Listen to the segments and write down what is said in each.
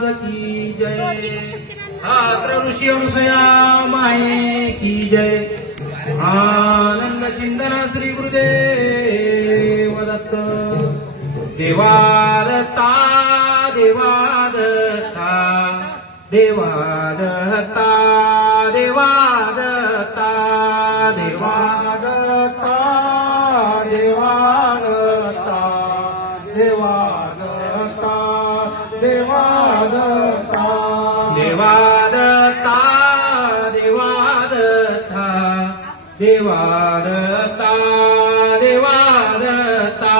महाराज की जय। आत्र ऋषी अंशया माये की जय। आनंद चिंतन श्री गुरुदेव दत्त। देवादत्ता देवादत्ता देवादत्ता देवादत्ता देवादत्ता देवादत्ता देवादत्ता देवादत्ता देवादत्ता देवादत्ता देवादत्ता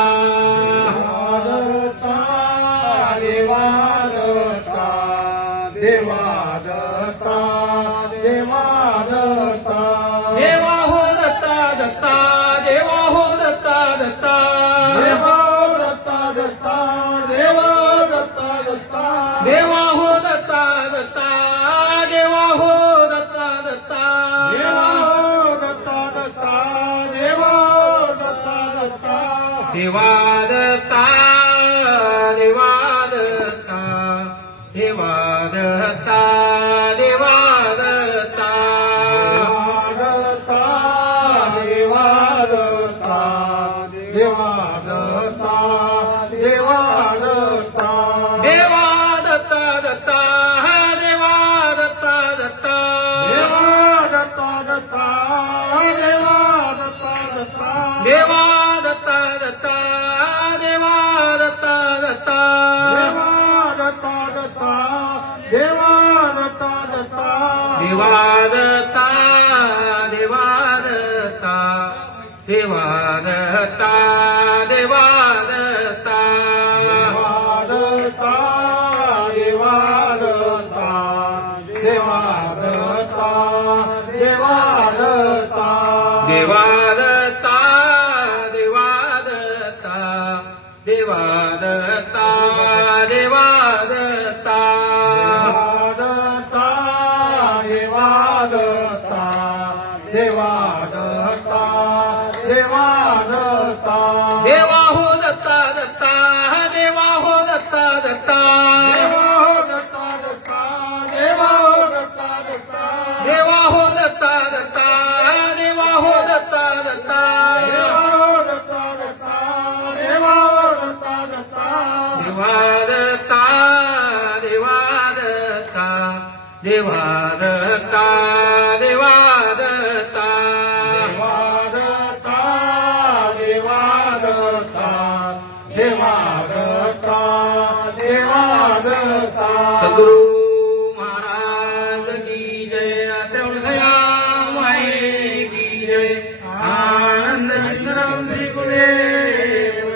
देवादत्ता देवादत्ता देवादत्ता देवादत्ता देवा हो दत्ता दत्ता देवा हो दत्ता दत्ता देवा हो दत्ता दत्ता देवा दत्ता दत्ता देवा हो दत्ता दत्ता देवा हो दत्ता दत्ता देवा हो दत्ता दत्ता देवा दत्ता दत्ता देवादत्ता देवादत्ता देवादत्ता देवादत्ता देवादत्ता देवादत्ता देवादत्ता देवादत्ता दत्ता देवादत्ता दत्ता देवादत्ता दत्ता देवादत्ता दत्ता देवादत्ता दत्ता देवादत्ता दत्ता देवादत्ता दत्ता देवादत्ता दत्ता देवादत्ता देवादत्ता देवादत्ता देवादत्ता देवादत्ता देवादत्ता देवादत्ता देवादत्ता देवादत्ता देवादत्ता देवादत्ता देवादत्ता देवादत्ता देवादत्ता देवा हो दत्ता दत्ता देवा हो दत्ता दत्ता देवा हो दत्ता दत्ता देवा हो दत्ता दत्ता देवा हो दत्ता दत्ता देवा हो दत्ता दत्ता देवा हो दत्ता दत्ता देवा हो दत्ता दत्ता देवादत्ता देवादत्ता देवादत्ता देवादत्ता देवादत्ता देवादत्ता देवादत्ता सद्गुरु महाराज की जय। अत्रेवसया माये की जय। आनंद चिंतन श्री गुरुदेव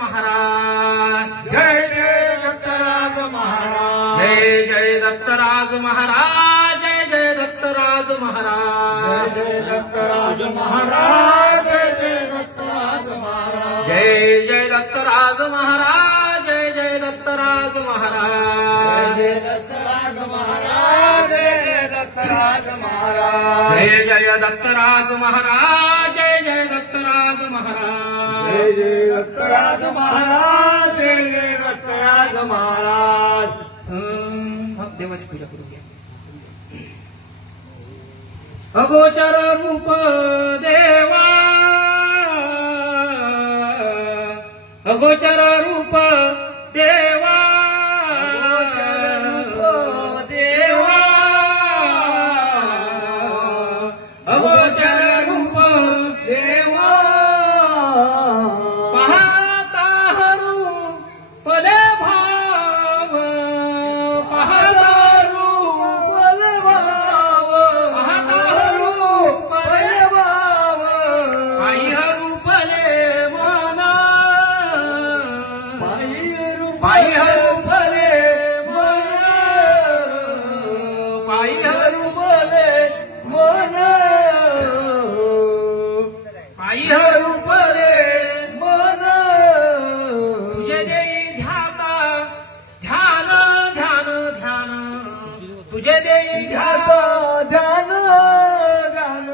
महाराज जय जय दत्तराज महाराज जय जय दत्तराज महाराज जय जय दत्तराज महाराज जय जय दत्तराज महाराज जय जय दत्तराज महाराज जय जय दत्तराज महाराज जय जय दत्तराज महाराज जय दत्तराज महाराज जय जय दत्तराज महाराज जय जय दत्तराज महाराज जय जय दत्तराज महाराज जय जय दत्तराज महाराज जय जय दत्तराज महाराज। देवाची पूजा करू घ्या। अगोचर रूप देवा अगोचर रूप देवा देवा अगोचर रूप देवा पाहता रूप दे भाव पाहता रूप दे भाव पाहता रूप दे भाव पाई रूप ले मना पाई रूप ले मना पाई रूप ले मना पाई रूप ले मना तुझे देई ध्याता ध्यान ध्यान ध्यान तुझे देई ध्याता ध्यान ध्यान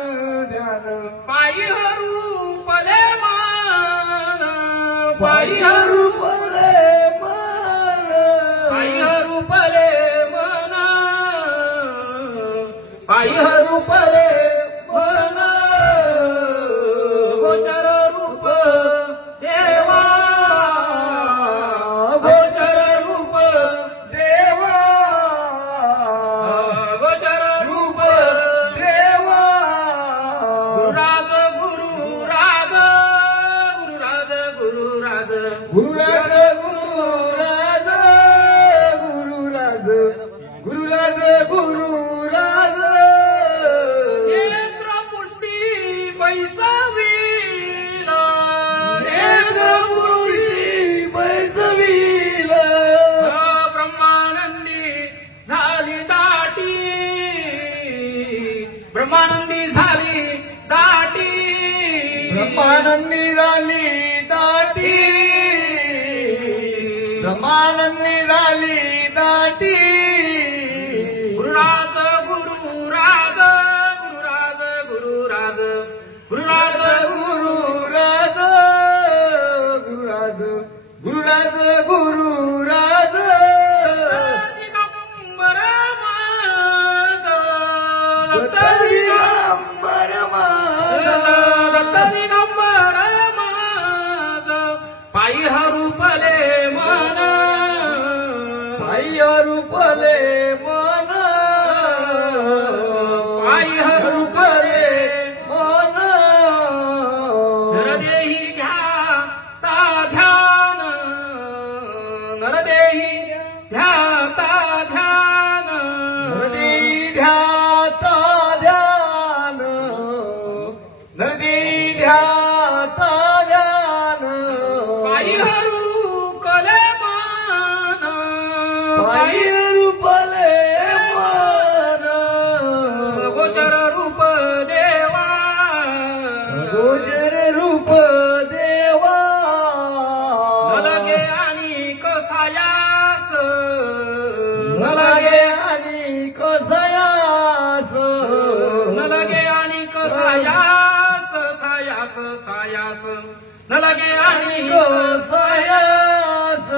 ध्यान पाई रूप ले मान पाई रूप ले मान पाई रूप ले बाह्य रूपले मन गोचर रूप देवा गोचर रूप देवा गोचर रूप देवा गुरुराज गुरुराज गुरुराज गुरुराज गुरुराज गुरुराज गुरुराज गुरुराज गुरुराज नेत्र पुष्टी बैसवील नेत्र पुष्टी बैसवील ब्रह्मानंदी झाली दाटी ब्रह्मानंदी झाली दाटी ब्रह्मानंदी झाली दाटी ब्रह्मानंदी झाली दाटी गुरुराज गुरुराज गुरुराज गुरुराज गुरुराज गुरुराज गुरुराज गुरुराज गुरुराज दिगंबर माझ दत्त दिगंबर माझ दत्त दिगंबर माझ पायी रूपले मन पायी रूपले मन पायी रूपले मन नरदेही घ्या ता ध्यान नरदेही घ्या ता ध्यान नरदेही घ्या ता ध्यान नरदेही घ्या ता ध्यान पायी रूपले मन पायी रूपले मन गोचर रूप देवा गोचर रूप देवा न लगे आणि कसायास न लगे आणि कसायास न लगे आणि कसायास सायास सायास न लगे आणि कसायास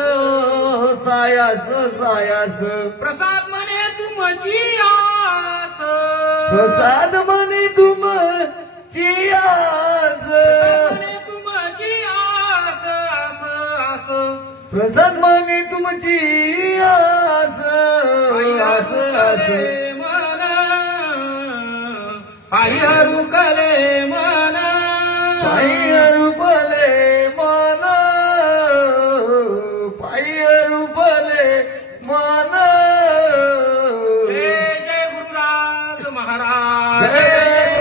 सायास सायास प्रसाद म्हणे तुमची आस प्रसाद म्हणे तुमची आस म्हणे तुमची आस आस आस प्रसाद म्हणे तुमची आस आस आस मन पायी रुकले मन पायी रुपले मन पायी रुपले मन जय जय गुरुराज महाराज जय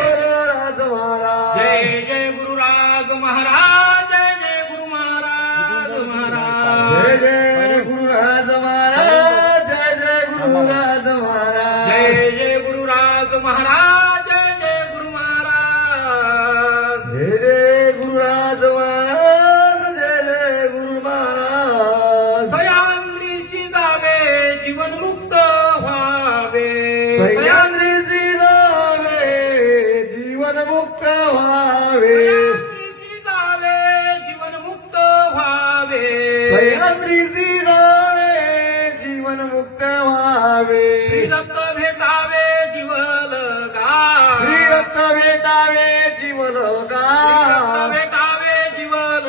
गुरुराज महाराज जय जय गुरुराज महाराज जय जय गुरु महाराज महाराज जय जय गुरुराज महाराज जय जय गुरुराज महाराज जय जय गुरुराज महाराज जय जय गुरु महाराज जय जय गुरुराज महाराज जय जय गुरु महाराज सह्याद्रीशी जावे जीवन मुक्त व्हावे सह्याद्रीशी जावे जीवन मुक्त व्हावे सह्याद्रीशी जावे जीवन मुक्त व्हावे सह्याद्रीशी जावे जीवन मुक्त व्हावे श्री दत्त भेटावे जीवन गा श्री दत्त भेटावे जीवन गा श्री दत्त भेटावे जीवन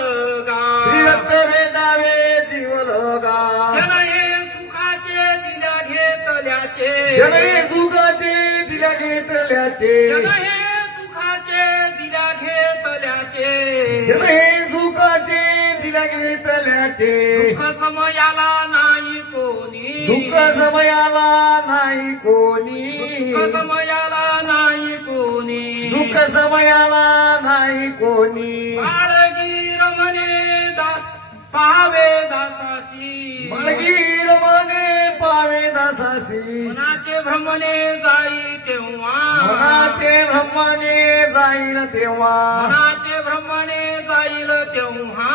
गा श्री दत्त भेटावे जीवन गा जन हे सुखाचे दिल्या घेतल्याचे जन हे सुखाचे दिल्या घेतल्याचे जन हे सुखाचे दिल्या घेतल्याचे जन हे सुखाचे दिल्या घेतल्याचे दुःख समयाला नाही कोणी दुःख समयाला नाही कोणी दुःख समयाला नाही कोणी दुःख समयाला नाही कोणी बाळगीर म्हणे दास पावे दासाशी बाळगीर म्हणे पावे दासाशी मनाचे भ्रमणे जाई तेव्हा मनाचे भ्रमणे जाईल तेव्हा मनाचे भ्रमणे जाईल तेव्हा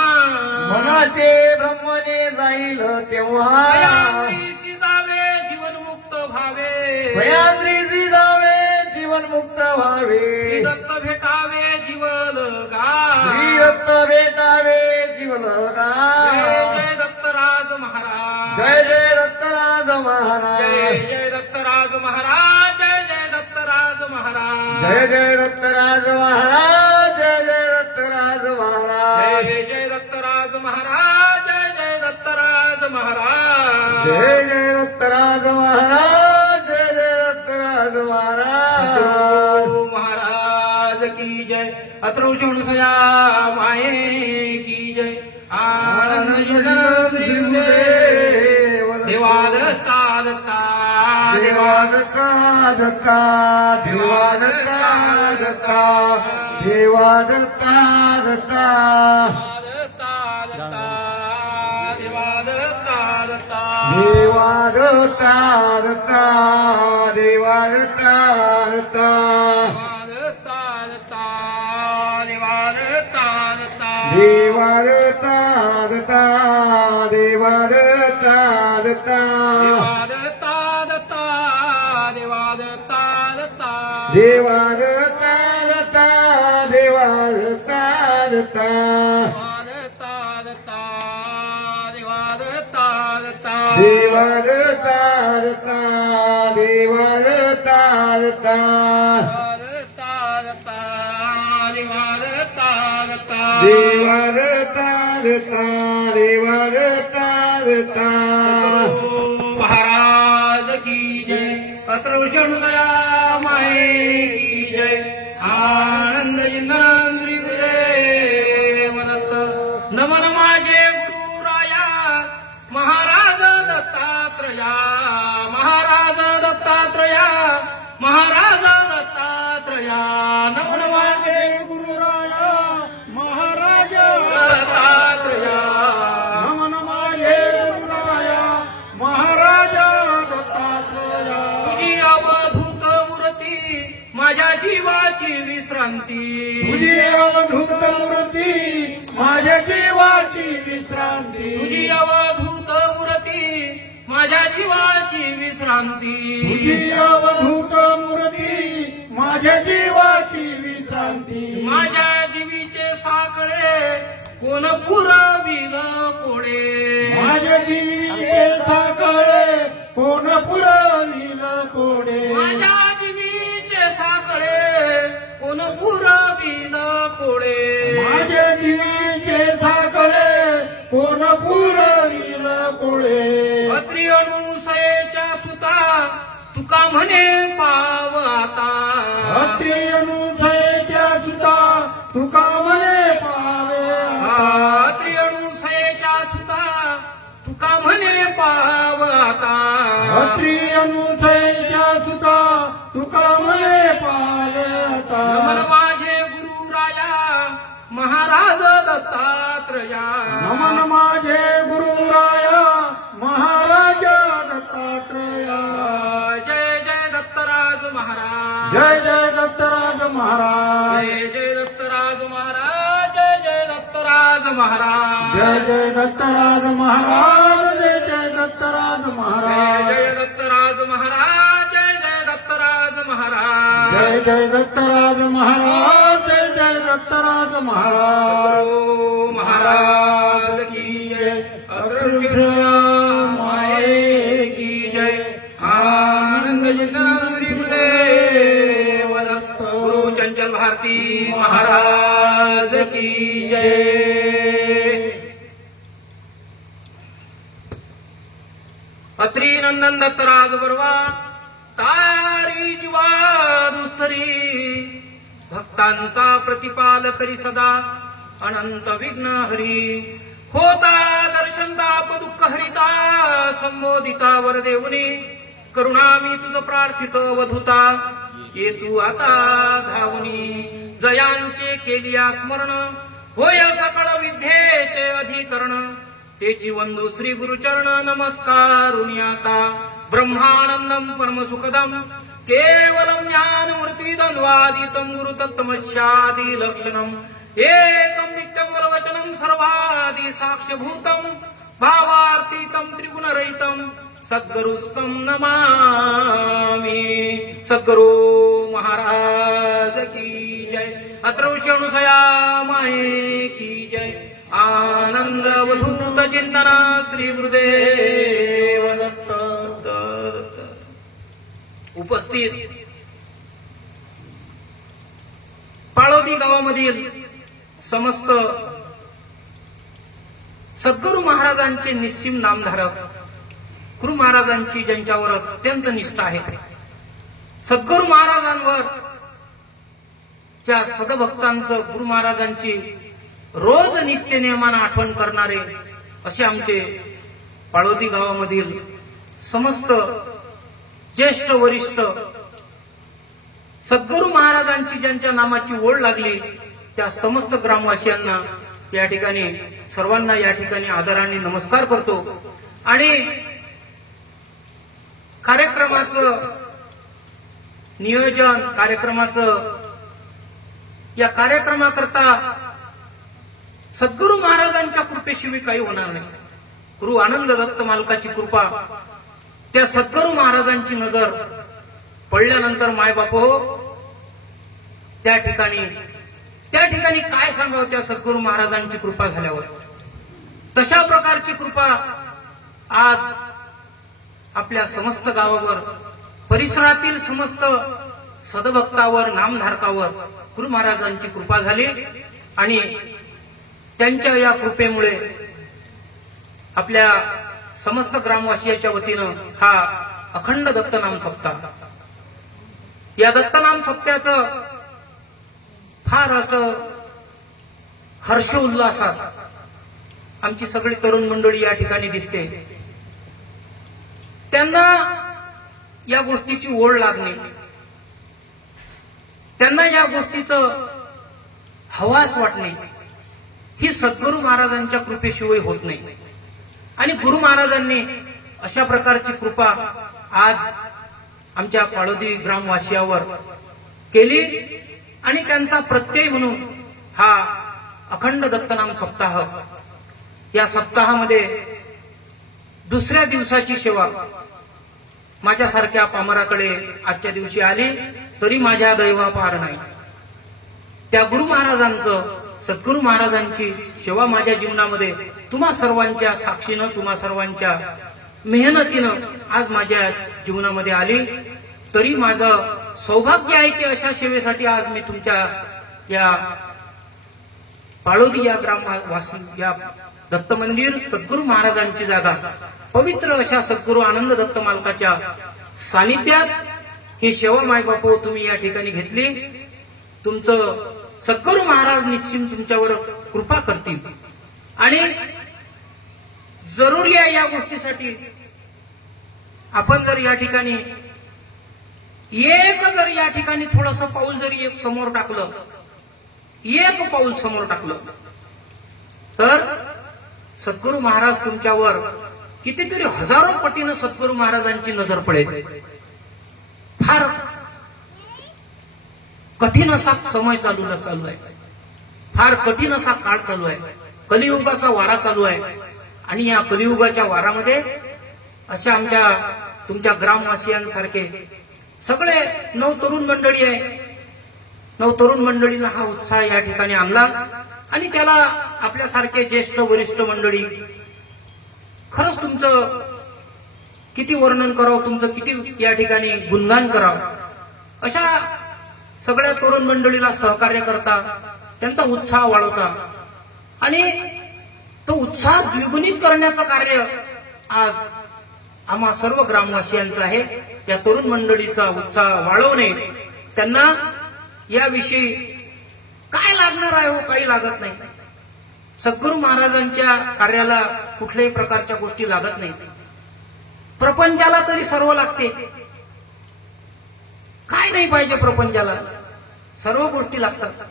मनाचे भ्रमणे जाईल तेव्हा सह्याद्रीशी जावे जीवन मुक्त व्हावे सह्याद्रीशी जावे जीवन मुक्त व्हावे श्री दत्त भेटावे जीवन गा श्री दत्त भेटावे जीवन गा जय जय दत्तराज महाराज जय जय दत्तराज महाराज जय जय दत्तराज महाराज जय जय दत्तराज जय जय दत्तराज महाराज, जय जय दत्तराज महाराज, जय जय दत्तराज महाराज, जय जय दत्तराज महाराज, जय जय दत्तराज महाराज, जय जय दत्तराज महाराज, सद्गुरु महाराज की जय, अतृषणसया माये की जय, आनंद देवा दत्ता दत्ता देवा दत्ता दत्ता, देवा दत्ता दत्ता, देवा दत्ता दत्ता, देवा दत्ता दत्ता, देवा दत्ता दत्ता, देवा दत्ता दत्ता, देवा दत्ता दत्ता, देवा दत्ता दत्ता, देवा दत्ता दत्ता, देवा दत्ता दत्ता, देवा दत्ता दत्ता, देवा दत्ता दत्ता, देवा दत्ता दत्ता, देवा दत्ता दत्ता, देवा दत्ता दत्ता, देवा दत्ता दत्ता, देवा दत्ता दत्ता, देवा दत्ता दत्ता, महाराज की जय, अतृषणसया माये की जय, आनंद जिंद्रांद्री गुरुदेव दत्त, नमन माझे गुरुराया महाराज दत्तात्रया, महाराज दत्तात्रया, महाराज दत्तात्रया, नमन माझे गुरुराया महाराज दत्तात्रया, नमन माझे गुरुराया महाराज दत्तात्रया, तुझी अवधूत मूर्ती माझ्या जीवाची विश्रांती, तुझी अवधूत मूर्ती माझ्या जीवाची विश्रांती, तुझी अवधूत मूर्ती माझ्या जीवाची विश्रांती, तुझी अवधूत मूर्ती माझ्या जीवाची विश्रांती, माझ्या जीवीचे साखळे कोण पुरविल कोडे, माझ्या जीवीचे साखळे कोण पुरविल कोडे, माझ्या जीवीचे साखळे कोण पुरविल कोडे, माझ्या जीवीचे साखळे कोण पुरविल कोडे, अत्री अनुसयेच्या सुता तुका म्हणे पाव आता, अत्री अनुसयेच्या सुता तुका म्हणे पावे आता, अत्री अनुसयेच्या सुता तुका म्हणे पाव आता, अत्री अनुसयेच्या सुता तुका म्हणे पावे आता, नमन माझे गुरुराया महाराज दत्तात्रया, नमन माझे गुरुराया महाराज दत्तात्रया, जय जय दत्तराज महाराज, जय जय दत्तराज महाराज, जय जय दत्तराज महाराज, जय जय दत्तराज महाराज, जय जय दत्तराज महाराज, जय जय दत्तराज जय महाराज, जय दत्तराज महाराज, जय जय दत्तराज महाराज, जय जय दत्तराज महाराज, जय जय दत्तराज महाराज, सद्गुरु महाराज की जय, अतृषणसया माये की जय, आनंद जिंद्रांद्री गुरुदेव दत्त, गुरु चंचल भारती महाराज की जय. अत्री नंदन दत्तराज बर्वा तारी जीवा दुस्तरी, भक्तांचा प्रतिपाल करी सदा अनंत विघ्न हरी, होता दर्शन ताप दुःख हरिता, संबोधिता वरदेवनी करुणा मी तुझ प्रार्थित वधुता, ये तू आता धावनी, जयांचे केलिया स्मरण होय सकळ विद्येचे अधिकरण, तेची वंदू श्री गुरुचरण नमस्कारुनी आता, ब्रह्मानंदम परमसुखदम केवलम ज्ञानमूर्तिदन्वादितं गुरुतत्त्वमस्यादि लक्षणम्, एकं नित्यं वरवचनं सर्वादि साक्ष्यभूतं, भावार्थितं त्रिगुणरहितं सद्गुरुस्तं नमामि. सद्गुरु महाराज की जय, अतृषणसया माये की जय, आनंद अवधूत चिंतन श्री गुरुदेव दत्त. उपस्थित गावामधील समस्त सद्गुरू महाराजांचे निस्सीम नामधारक, गुरु महाराजांची ज्यांच्यावर अत्यंत निष्ठा आहे, सद्गुरू महाराजांवर त्या सदभक्तांचं, गुरु महाराजांची रोज नित्य नियमानं आठवण करणारे असे आमचे पाळोदी गावामधील समस्त ज्येष्ठ वरिष्ठ सद्गुरू महाराजांची ज्यांच्या नामाची ओढ लागली त्या समस्त ग्रामवासियांना या ठिकाणी सर्वांना या ठिकाणी आदराने नमस्कार करतो. आणि कार्यक्रमाचं नियोजन, या कार्यक्रमाकरता सद्गुरू महाराजांच्या कृपेशिवाय काही होणार नाही. गुरु आनंद दत्त मालकाची कृपा, त्या सद्गुरू महाराजांची नजर पडल्यानंतर मायबाप हो, त्या ठिकाणी काय सांगावं त्या सद्गुरू महाराजांची कृपा झाल्यावर. तशा प्रकारची कृपा आज आपल्या समस्त गावावर, परिसरातील समस्त सदभक्तावर, नामधारकावर गुरु महाराजांची कृपा झाली. आणि त्यांच्या या कृपेमुळे आपल्या समस्त ग्रामवासियाच्या वतीनं हा अखंड दत्तनाम सप्ताह, या दत्तनाम सप्त्याचं फार असं हर्षोल्लासात आमची सगळी तरुण मंडळी या ठिकाणी दिसते. त्यांना या गोष्टीची ओढ लागणे, त्यांना या गोष्टीचं हवास वाटणे, ही सद्गुरू महाराजांच्या कृपेशिवाय होत नाही. आणि गुरु महाराजांनी अशा प्रकारची कृपा आज आमच्या पाळोदी ग्रामवासियावर केली. आणि त्यांचा प्रत्यय म्हणून हा अखंड दत्तनाम सप्ताह, या सप्ताहामध्ये दुसऱ्या दिवसाची सेवा माझ्यासारख्या पामराकडे आजच्या दिवशी आली तरी माझ्या दैवापार नाही. त्या गुरु महाराजांचं, सद्गुरू महाराजांची सेवा माझ्या जीवनामध्ये तुम्हा सर्वांच्या साक्षीनं, तुम्हा सर्वांच्या मेहनतीनं आज माझ्या जीवनामध्ये आली. तरी माझं सौभाग्य आहे की अशा सेवेसाठी आज मी तुमच्या या पाळोदी या ग्रामवासी, या दत्त मंदिर, सद्गुरू महाराजांची जागा, पवित्र अशा सद्गुरू आनंद दत्त मालकाच्या सानिध्यात ही सेवा मायबापू तुम्ही या ठिकाणी घेतली. तुमचं सद्गुरू महाराज निश्चित तुमच्यावर कृपा करतील. आणि जरुरी आहे या गोष्टीसाठी आपण जर या ठिकाणी या ठिकाणी थोडंसं पाऊल जरी एक समोर टाकलं, एक पाऊल समोर टाकलं तर सद्गुरू महाराज तुमच्यावर कितीतरी हजारो पटीनं सद्गुरू महाराजांची नजर पडेल. फार कठीण असा समय चालू आहे, फार कठीण असा काळ चालू आहे, कलियुगाचा वारा चालू आहे. आणि या कलियुगाच्या वारामध्ये अशा आमच्या तुमच्या ग्रामवासियांसारखे सगळे नवतरुण मंडळी आहे, नवतरुण मंडळीनं हा उत्साह या ठिकाणी आणला. आणि त्याला आपल्यासारखे ज्येष्ठ वरिष्ठ मंडळी, खरंच तुमचं किती वर्णन करावं, तुमचं किती या ठिकाणी गुणगान करावं. अशा सगळ्या तरुण मंडळीला सहकार्य करता, त्यांचा उत्साह वाढवता आणि तो उत्साह द्विगुणित करण्याचं कार्य आज आम्हा सर्व ग्रामवासियांचं आहे. या तरुण मंडळीचा उत्साह वाढवणे, त्यांना याविषयी काय लागणार आहे हो, काही लागत नाही. सद्गुरू महाराजांच्या कार्याला कुठल्याही प्रकारच्या गोष्टी लागत नाही. प्रपंचाला तरी सर्व लागते, काय नाही पाहिजे प्रपंचाला, सर्व गोष्टी लागतात.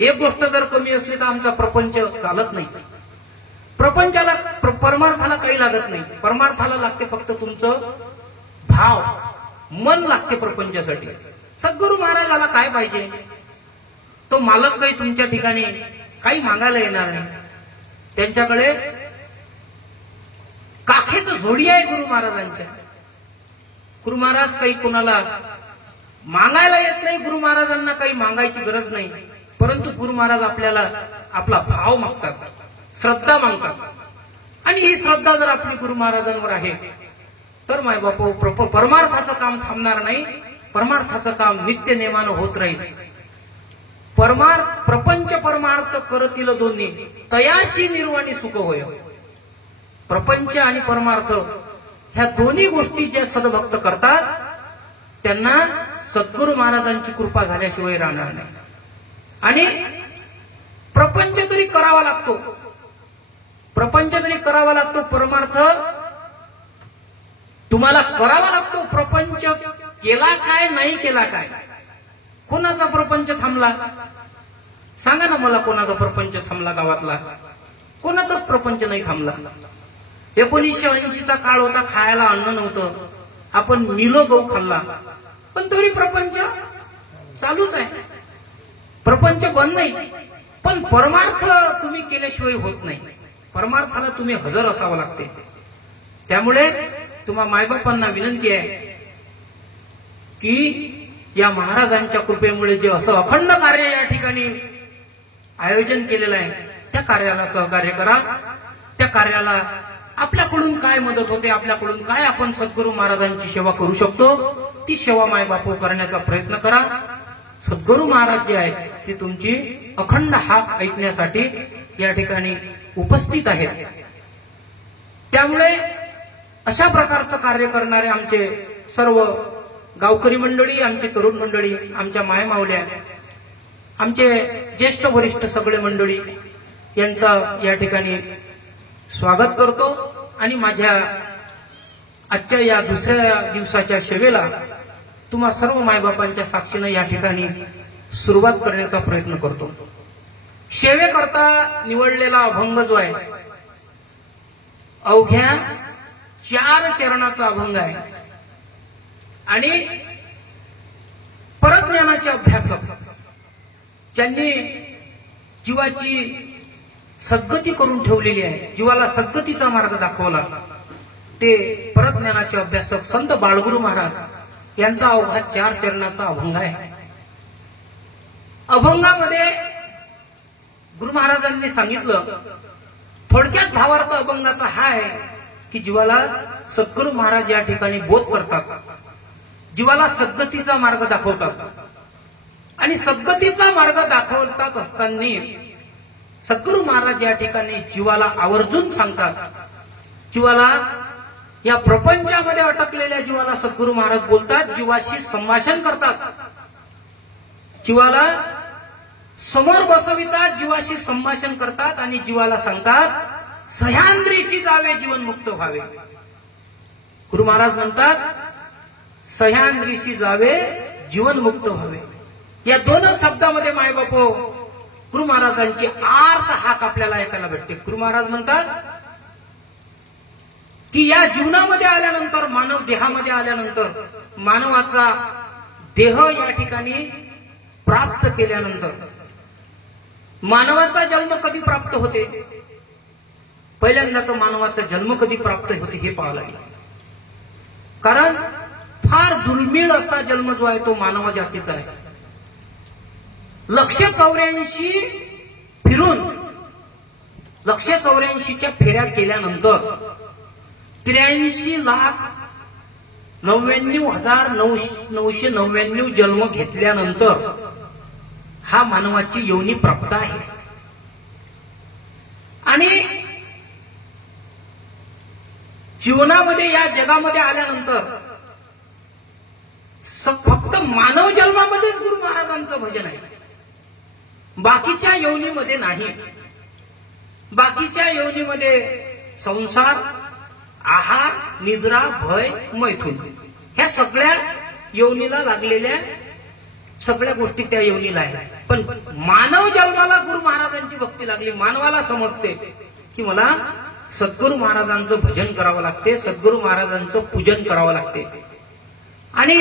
एक गोष्ट जर कमी असली तर आमचा प्रपंच चालत नाही. प्रपंचाला, परमार्थाला काही लागत नाही. परमार्थाला लागते फक्त तुमचं भाव, मन लागते प्रपंचासाठी. सद्गुरू महाराजाला काय पाहिजे, तो मालक काही तुमच्या ठिकाणी काही मागायला येणार नाही. त्यांच्याकडे काखेत झोडी आहे गुरु महाराजांच्या. गुरु महाराज काही कोणाला मागायला येत नाही, गुरु महाराजांना काही मागायची गरज नाही. परंतु गुरु महाराज आपल्याला आपला भाव मागतात, श्रद्धा मागतात. आणि ही श्रद्धा जर आपली गुरु महाराजांवर आहे तर मायबापू परमार्थाचं काम थांबणार नाही, परमार्थाचं काम नित्य नेमानं होत राहील. प्रपंच परमार्थ करतील दोन्ही तयाशी निर्वाणी सुख होय. प्रपंच आणि परमार्थ ह्या दोन्ही गोष्टी जे सद्भक्त करतात त्यांना सद्गुरू महाराजांची कृपा झाल्याशिवाय राहणार नाही. आणि प्रपंच तरी करावा लागतो, प्रपंच तरी करावा लागतो, परमार्थ तुम्हाला करावा लागतो. प्रपंच केला काय नाही केला काय? कोणाचा प्रपंच थांबला? सांगा ना मला, कोणाचा प्रपंच थांबला गावातला? कोणाचाच प्रपंच नाही थांबला. 1980चा काळ होता, खायला अन्न नव्हतं, आपण मिलो गहू खाल्ला, पण तरी प्रपंच चालूच आहे. प्रपंच बंद नाही. पण परमार्थ तुम्ही केल्याशिवाय होत नाही. परमार्थाला तुम्ही हजर असावं लागते. त्यामुळे तुम्हा मायबापांना विनंती आहे की या महाराजांच्या कृपेमुळे जे असं अखंड कार्य या ठिकाणी आयोजन केलेलं आहे त्या कार्याला सहकार्य करा. त्या कार्याला आपल्याकडून काय मदत होते, आपल्याकडून काय आपण सद्गुरू महाराजांची सेवा करू शकतो, ती सेवा मायबापू करण्याचा प्रयत्न करा. सद्गुरू महाराज जे आहेत ते तुमची अखंड हाक ऐकण्यासाठी या ठिकाणी उपस्थित आहेत. त्यामुळे अशा प्रकारचं कार्य करणारे आमचे सर्व गावकरी मंडळी, आमची तरुण मंडळी, आमच्या मायमावल्या, आमचे ज्येष्ठ वरिष्ठ सगळे मंडळी यांचं या ठिकाणी स्वागत करतो. आणि माझ्या आजच्या या दुसऱ्या दिवसाच्या सेवेला तुम्हा सर्व मायबापांच्या साक्षीनं या ठिकाणी सुरुवात करण्याचा प्रयत्न करतो. सेवेकरता निवडलेला अभंग जो आहे अवघ्या 4 चरणाचा अभंग आहे. आणि परज्ञानाचे अभ्यासक ज्यांनी जीवाची सद्गती करून ठेवलेली आहे, जीवाला सद्गतीचा मार्ग दाखवला, ते परज्ञानाचे अभ्यासक संत बाळगुरु महाराज यांचा अवघा 4 चरणाचा अभंग आहे. अभंगामध्ये गुरु महाराजांनी सांगितलं, थोडक्यात भावार्थ अभंगाचा हा आहे की जीवाला सद्गुरू महाराज या ठिकाणी बोध करतात, जीवाला सद्गतीचा मार्ग दाखवतात. आणि सद्गतीचा मार्ग दाखवतात असताना सद्गुरू महाराज या ठिकाणी जीवाला आवर्जून सांगतात, जीवाला या प्रपंचामध्ये अटकलेल्या जीवाला सद्गुरू महाराज बोलतात, जीवाशी संभाषण करतात, जीवाला समोर बसवितात, जीवाशी संभाषण करतात आणि जीवाला सांगतात सह्याद्रीशी जावे जीवनमुक्त व्हावे. गुरु महाराज म्हणतात सह्याद्रीशी जावे जीवनमुक्त व्हावे. या 2 शब्दामध्ये मायबापो गुरु महाराजांची आर्त हाक आपल्याला ऐकायला भेटते. गुरु महाराज म्हणतात की या जीवनामध्ये आल्यानंतर, मानव देहामध्ये आल्यानंतर, मानवाचा देह या ठिकाणी प्राप्त केल्यानंतर, मानवाचा जन्म कधी प्राप्त होते? पहिल्यांदा तो मानवाचा जन्म कधी प्राप्त होते हे पाहावं लागेल. कारण फार दुर्मिळ असा जन्म जो आहे तो मानव जातीचा आहे. 184 फिरून 184च्या फेऱ्या केल्यानंतर 83,99,999 जन्म घेतल्यानंतर हा मानवाची योनी प्राप्त आहे. आणि जीवनामध्ये या जगामध्ये आल्यानंतर फक्त मानव जन्मामध्येच गुरु महाराजांचं भजन आहे, बाकीच्या योनीमध्ये नाही. बाकीच्या योनीमध्ये संसार, आहार, निद्रा, भय, मैथुन ह्या सगळ्या योनीला लागलेल्या सगळ्या गोष्टी त्या योनीला आहेत. पण मानव जन्माला गुरु महाराजांची भक्ती लागली. मानवाला समजते की मला सद्गुरू महाराजांचं भजन करावं लागते, सद्गुरू महाराजांचं पूजन करावं लागते. आणि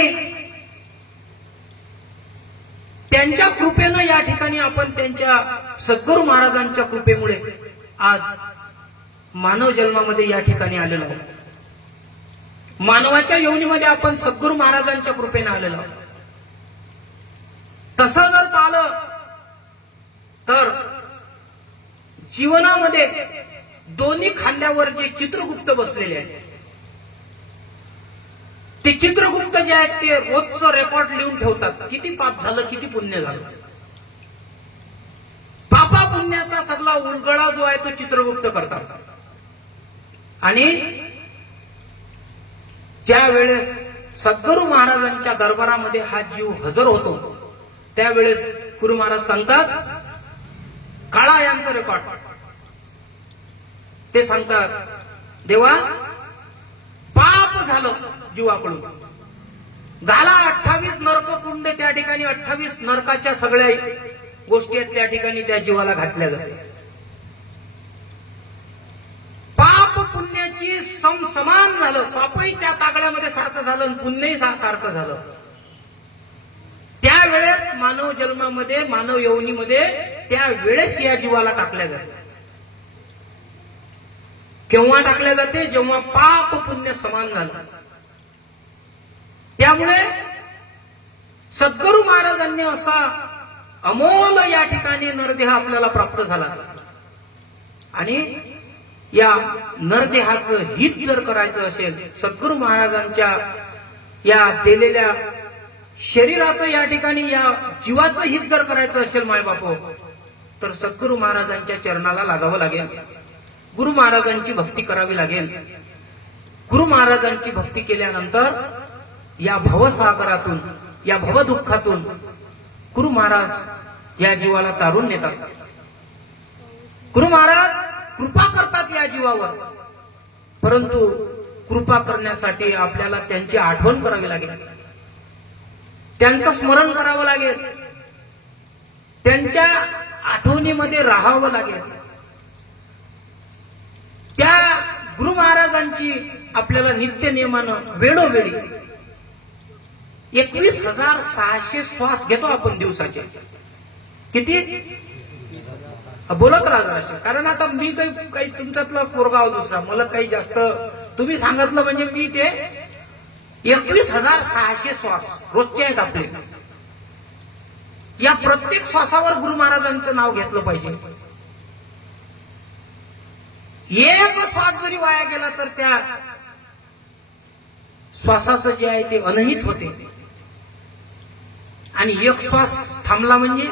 त्यांच्या कृपेनं या ठिकाणी आपण त्यांच्या सद्गुरू महाराजांच्या कृपेमुळे आज मानव जन्मामध्ये या ठिकाणी आलेलो आहोत. मानवाच्या योनीमध्ये आपण सद्गुरू महाराजांच्या कृपेने आलेलो आहोत. तसं जर पाहिलं तर जीवनामध्ये दोन्ही खांद्यावर जे चित्रगुप्त बसलेले आहेत, ते चित्रगुप्त जे आहेत ते रोजचं रेकॉर्ड लिहून ठेवतात, किती पाप झालं, किती पुण्य झालं. पुण्याचा सगळा उलगडा जो आहे तो चित्रगुप्त करतात. आणि ज्या वेळेस सद्गुरू महाराजांच्या दरबारामध्ये हा जीव हजर होतो त्यावेळेस गुरु महाराज सांगतात, काळा यांचं रेकॉर्ड, ते सांगतात, देवा पाप झालं जीवाकडून, झाला 28 नरक कुंडे त्या ठिकाणी, 28 नरकाच्या सगळ्या गोष्टी आहेत त्या ठिकाणी त्या जीवाला घातल्या जाते. पाप पुण्याची समान झालं, पापही त्या तागड्यामध्ये सारखं झालं आणि पुण्यही सारखं झालं. त्यावेळेस मानव जन्मामध्ये, मानव योनीमध्ये त्यावेळेस या जीवाला टाकल्या जाते. केव्हा टाकल्या जाते? जेव्हा पाप पुण्य समान झालं. त्यामुळे सद्गुरू महाराजांनी असा अमोल या ठिकाणी नरदेह आपल्याला प्राप्त झाला. आणि या नरदेहाचं हित जर करायचं असेल, सद्गुरू महाराजांच्या या दिलेल्या शरीराचं या ठिकाणी या जीवाचं हित जर करायचं असेल मायबापो, तर सद्गुरू महाराजांच्या चरणाला लागावं लागेल. गुरु महाराजांची भक्ती करावी लागेल. गुरु महाराजांची भक्ती केल्यानंतर या भवसागरातून, या भवदुःखातून गुरु महाराज या जीवाला तारून नेतात. गुरु महाराज कृपा करतात या जीवावर, परंतु कृपा करण्यासाठी आपल्याला त्यांची आठवण करावी लागेल, त्यांचं स्मरण करावं लागेल, त्यांच्या आठवणीमध्ये राहावं लागेल. त्या गुरु महाराजांची आपल्याला नित्य नियमानं वेळोवेळी 21,600 श्वास घेतो आपण दिवसाचे. किती? बोलत राहा, कारण आता मी काही तुमच्यातला पोरगा आहो दुसरा, मला काही जास्त तुम्ही सांगितलं म्हणजे मी ते 21,600 श्वास रोजचे आहेत आपले. या प्रत्येक श्वासावर गुरु महाराजांचं नाव घेतलं पाहिजे. एक श्वास जरी वाया गेला तर त्या श्वासाचं जे आहे ते अनहित होते. आणि एक श्वास थांबला म्हणजे,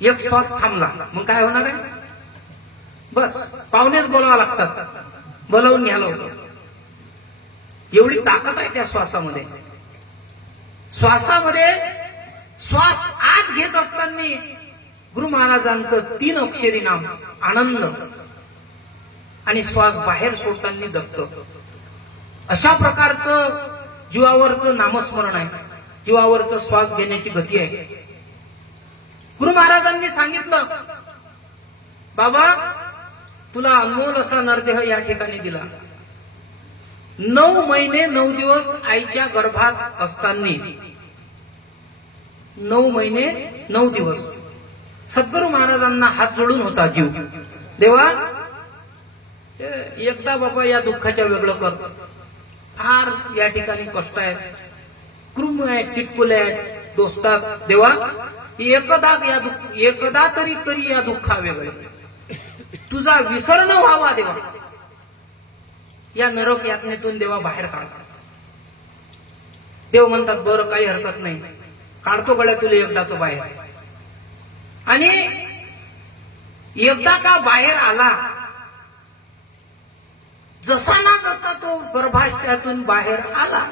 एक श्वास थांबला मग काय होणार आहे? बस पाहुणेच बोलावं लागतात, बोलावून घ्यायला होतं. एवढी ताकद आहे त्या श्वासामध्ये. श्वासामध्ये श्वास आत घेत असताना गुरु महाराजांचं 3 अक्षरी नाम आनंद, आणि श्वास बाहेर सोडताना दत्त. अशा प्रकारचं जीवावरचं नामस्मरण आहे, जीवावरचं श्वास घेण्याची गती आहे. गुरु महाराजांनी सांगितलं, बाबा तुला अनमोल असा नरदेह या ठिकाणी दिला. 9 महिने 9 दिवस आईच्या गर्भात असताना, 9 महिने 9 दिवस सद्गुरू महाराजांना हात जोडून होता जीव. देवा एकदा बाबा या दुःखाच्या वेगळं कर, फार या ठिकाणी कष्ट आहेत, क्रूम आहेत, किटकुले आहेत, दोस्तात. देवा एकदा तरी करी या दुःखा वेगळे, तुझा विसर न व्हावा देवा. या नरक यातनेतून देवा बाहेर काढ. देव म्हणतात, बरं काही हरकत नाही, काढतो गड्या तुला एकदाच बाहेर. आणि एकदा का बाहेर आला, जसा ना जसा तो गर्भाशयातून बाहेर आला,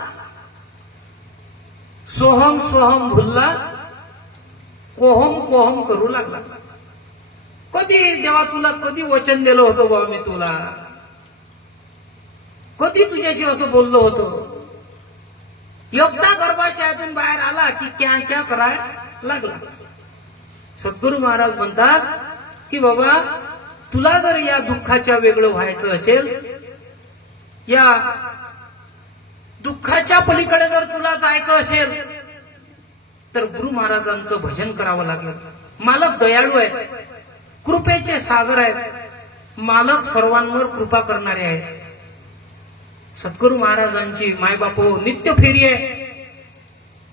सोहम सोहम भुलला, कोहम कोहम करू लागला. कधी देवा तुला कधी वचन दिलं होतं बाबा मी तुला, कधी तुझ्याशी असं बोललो होतो. एकदा गर्भाशयातून बाहेर आला की क्या क्या कराय लागला. सद्गुरू महाराज म्हणतात की बाबा तुला जर या दुःखाच्या वेगळं व्हायचं असेल, या दुःखाच्या पलीकडे जर तुला जायचं असेल, तर गुरु महाराजांचं भजन करावं लागेल. मालक दयाळू आहेत, कृपेचे सागर आहेत, मालक सर्वांवर कृपा करणारे आहेत. सद्गुरू महाराजांची मायबापो नित्य फेरी आहे.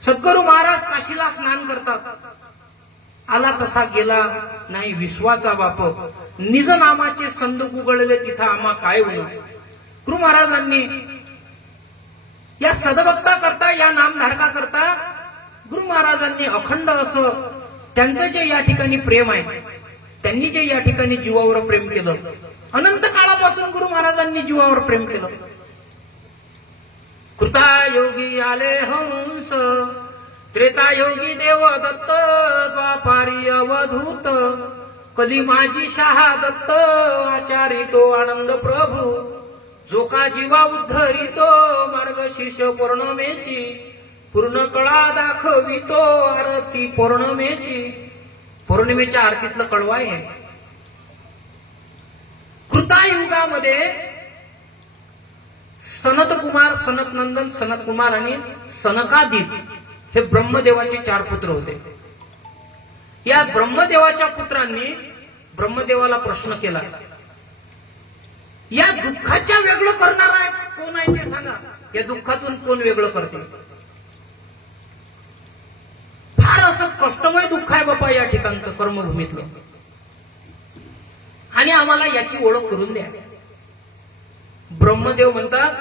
सद्गुरू महाराज काशीला स्नान करतात. आला तसा गेला नाही विश्वाचा बाप, निज नामाचे संदूक उघडले तिथं आम्हा काय होईल. गुरु महाराजांनी या सदभक्ता करता, या नामधारका करता गुरु महाराजांनी अखंड असं त्यांचं जे या ठिकाणी प्रेम आहे त्यांनी जे या ठिकाणी जीवावर प्रेम केलं, अनंत काळापासून गुरु महाराजांनी जीवावर प्रेम केलं. कृतायोगी आले हंस, त्रेतायोगी देवदत्त, द्वापारी अवधूत, कधी माझी शहादत्त, आचारी तो आनंद प्रभू, जो का जीवा उद्धरितो, मार्गशीर्ष पौर्णमेशी, पूर्ण कळा दाखवितो, आरती पौर्णमेची. पौर्णिमेच्या आरतीतलं कळवा आहे. कृतायुगामध्ये सनत कुमार, सनत नंदन, सनत कुमार आणि सनकादित हे ब्रह्मदेवाचे 4 पुत्र होते. या ब्रह्मदेवाच्या पुत्रांनी ब्रह्मदेवाला प्रश्न केला, या दुःखाच्या वेगळं करणारा कोण आहे ते सांगा. या दुःखातून कोण वेगळं करते? फार असं कष्टमय दुःख आहे बापा या ठिकाणचं कर्मभूमीतलं, आणि आम्हाला याची ओळख करून द्या. ब्रह्मदेव म्हणतात,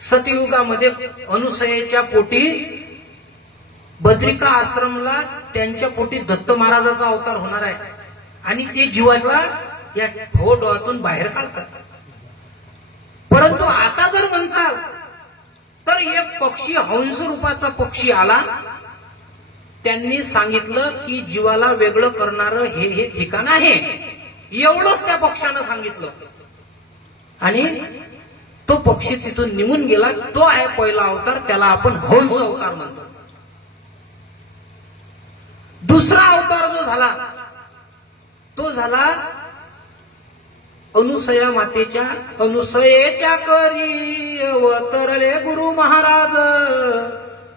सतयुगामध्ये अनुसयेच्या पोटी बद्रिका आश्रमला त्यांच्या पोटी दत्त महाराजाचा अवतार होणार आहे, आणि ते जीवाला या डोळ्यातून बाहेर काढतात. परंतु आता जर म्हणसाल तर एक पक्षी, हंस रूपाचा पक्षी आला, त्यांनी सांगितलं की जीवाला वेगळं करणारं हे ठिकाण आहे. एवढंच त्या पक्षानं सांगितलं, आणि तो पक्षी तिथून निघून गेला. तो आहे पहिला अवतार, त्याला आपण हंस अवतार म्हणतो. दुसरा अवतार जो झाला तो झाला अनुसया मातेच्या, अनुसयेच्या करी अवतरले गुरु महाराज,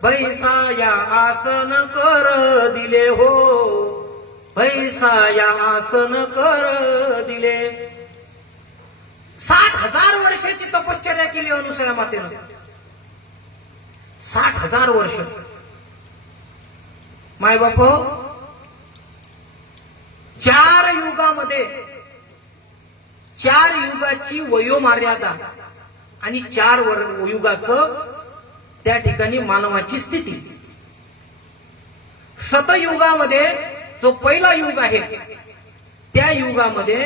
बैसाया आसन कर दिले हो, बैसाया आसन कर दिले. 60,000 वर्षाची तपश्चर्या केली अनुसया मातेनं. 60,000 वर्ष. माय बाप, 4 युगामध्ये, 4 युगाची वयोमर्यादा आणि 4 युगाचं त्या ठिकाणी मानवाची स्थिती. सतयुगामध्ये जो पहिला युग आहे, त्या युगामध्ये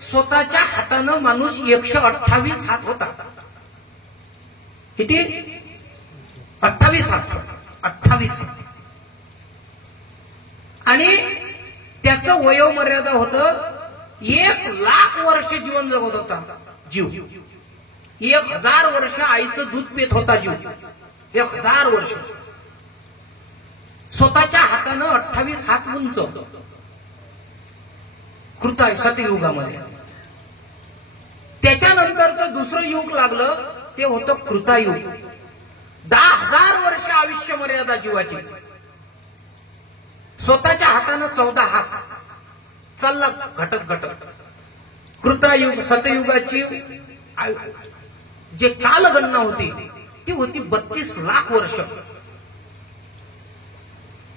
स्वतःच्या हातानं माणूस 128 हात होता. किती? 28 हात. 28 हात. आणि त्याचं वयोमर्यादा होतं 1,00,000 वर्ष जीवन जगत होता जीव. 1,000 वर्ष आईचं दूध पित होता जीव. 1,000 वर्ष स्वतःच्या हातानं 28 हात उंच. कृता सतयुगामध्ये. त्याच्यानंतरचं दुसरं युग लागलं ते होतं कृतायुग. 10,000 वर्ष आयुष्य मर्यादा जीवाची. स्वतःच्या हातानं 14 हात चालला घटत घटत. कृतायुग, सतयुगाची जे कालगणना होती ती होती 32,00,000 वर्ष.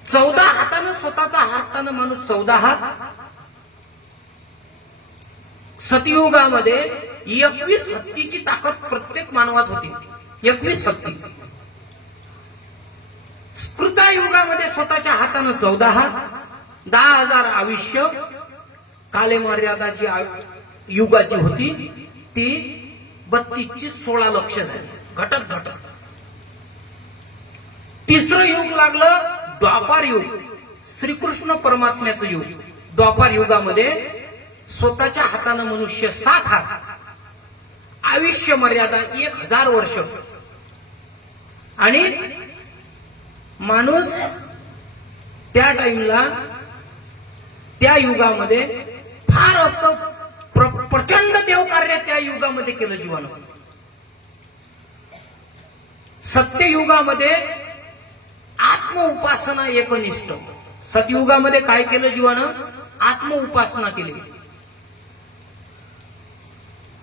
14 हातानं, स्वतःचा हातानं माणूस 14 हात. सतयुगामध्ये 21 हत्तीची ताकद प्रत्येक मानवात होती. 21 हत्ती. कृतायुगामध्ये स्वतःच्या हातानं 14 हात, 10,000 आयुष्य. कालमर्यादा जी युगाची होती ती 32 ची 16 लक्ष झाली घटत घटत. तिसरं युग लागलं द्वापार युग, श्रीकृष्ण परमात्म्याचं युग. द्वापार युगामध्ये स्वतःच्या हातानं मनुष्य 7 हात, आयुष्य मर्यादा 1,000 वर्ष. आणि माणूस त्या टाइमला, त्या युगामध्ये फार असं प्रचंड देवकार्य त्या युगामध्ये केलं जीवानं. सत्ययुगामध्ये आत्म उपासना एकनिष्ठ. सतयुगामध्ये काय केलं जीवानं? आत्म उपासना केली.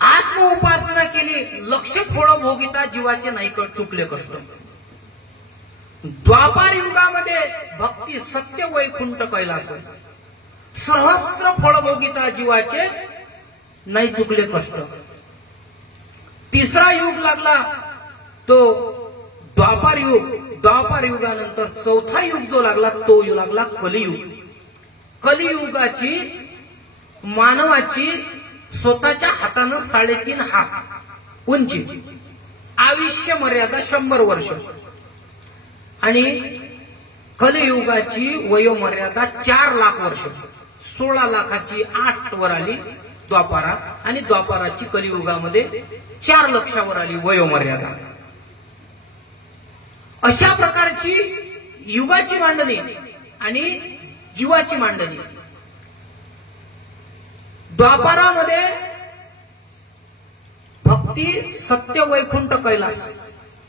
आत्म उपासना केली. लक्ष फळ भोगिता जीवाचे नाही चुकले कष्ट. द्वापार युगामध्ये भक्ती, सत्य, वैकुंठ, कैलास, सहस्त्र फळ भोगिता जीवाचे नाही चुकले कष्ट. तिसरा युग लागला तो द्वापार युग. द्वापार युगानंतर चौथा युग जो लागला तो लागला कलियुग. कलियुगाची मानवाची स्वतःच्या हातानं 3.5 हात उंची, आयुष्य मर्यादा 100 वर्ष, आणि कलियुगाची वयोमर्यादा 4 लाख वर्ष. 16 लाखाची 8 वर आली द्वापारा, आणि द्वापाराची कलियुगामध्ये 4 लक्षावर आली वयोमर्यादा. अशा प्रकारची युगाची मांडणी आणि जीवाची मांडणी. द्वापारामध्ये भक्ती, सत्य, वैकुंठ, कैलास,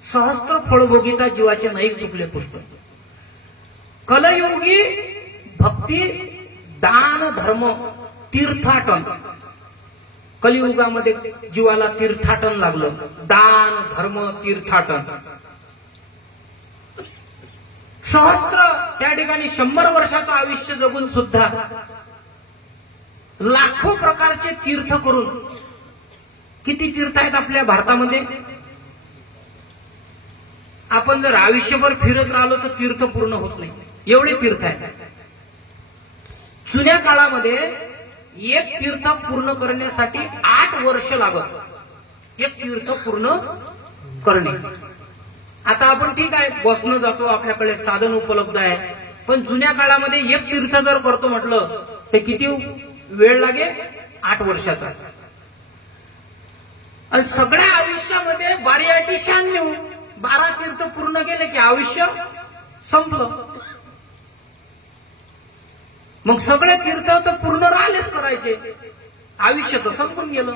सहस्त्र फळभोगिता जीवाचे नाईक चुकले पुष्ट. कलयुगी भक्ती, दान, धर्म, तीर्थाटन. कलियुगामध्ये जीवाला तीर्थाटन लागलं. दान, धर्म, तीर्थाटन. सहस्त्र, त्या ठिकाणी 100 वर्षाचं आयुष्य जगून सुद्धा लाखो प्रकारचे तीर्थ करून. किती तीर्थ आहेत आपल्या भारतामध्ये? आपण जर आयुष्यभर फिरत राहिलो तर तीर्थ पूर्ण होत नाही, एवढे तीर्थ आहेत. जुन्या काळामध्ये एक तीर्थ पूर्ण करण्यासाठी 8 वर्ष लागत, एक तीर्थ पूर्ण करणे. आता आपण ठीक आहे, बसनं जातो, आपल्याकडे साधन उपलब्ध आहे, पण जुन्या काळामध्ये एक तीर्थ जर करतो म्हटलं तर किती वेळ लागे? 8 वर्षाचा. आणि सगळ्या आयुष्यामध्ये 12 तीर्थ पूर्ण केले की आयुष्य संपलं. मग सगळे तीर्थ तर पूर्ण राहिलेच करायचे, आयुष्य तर संपून गेलं.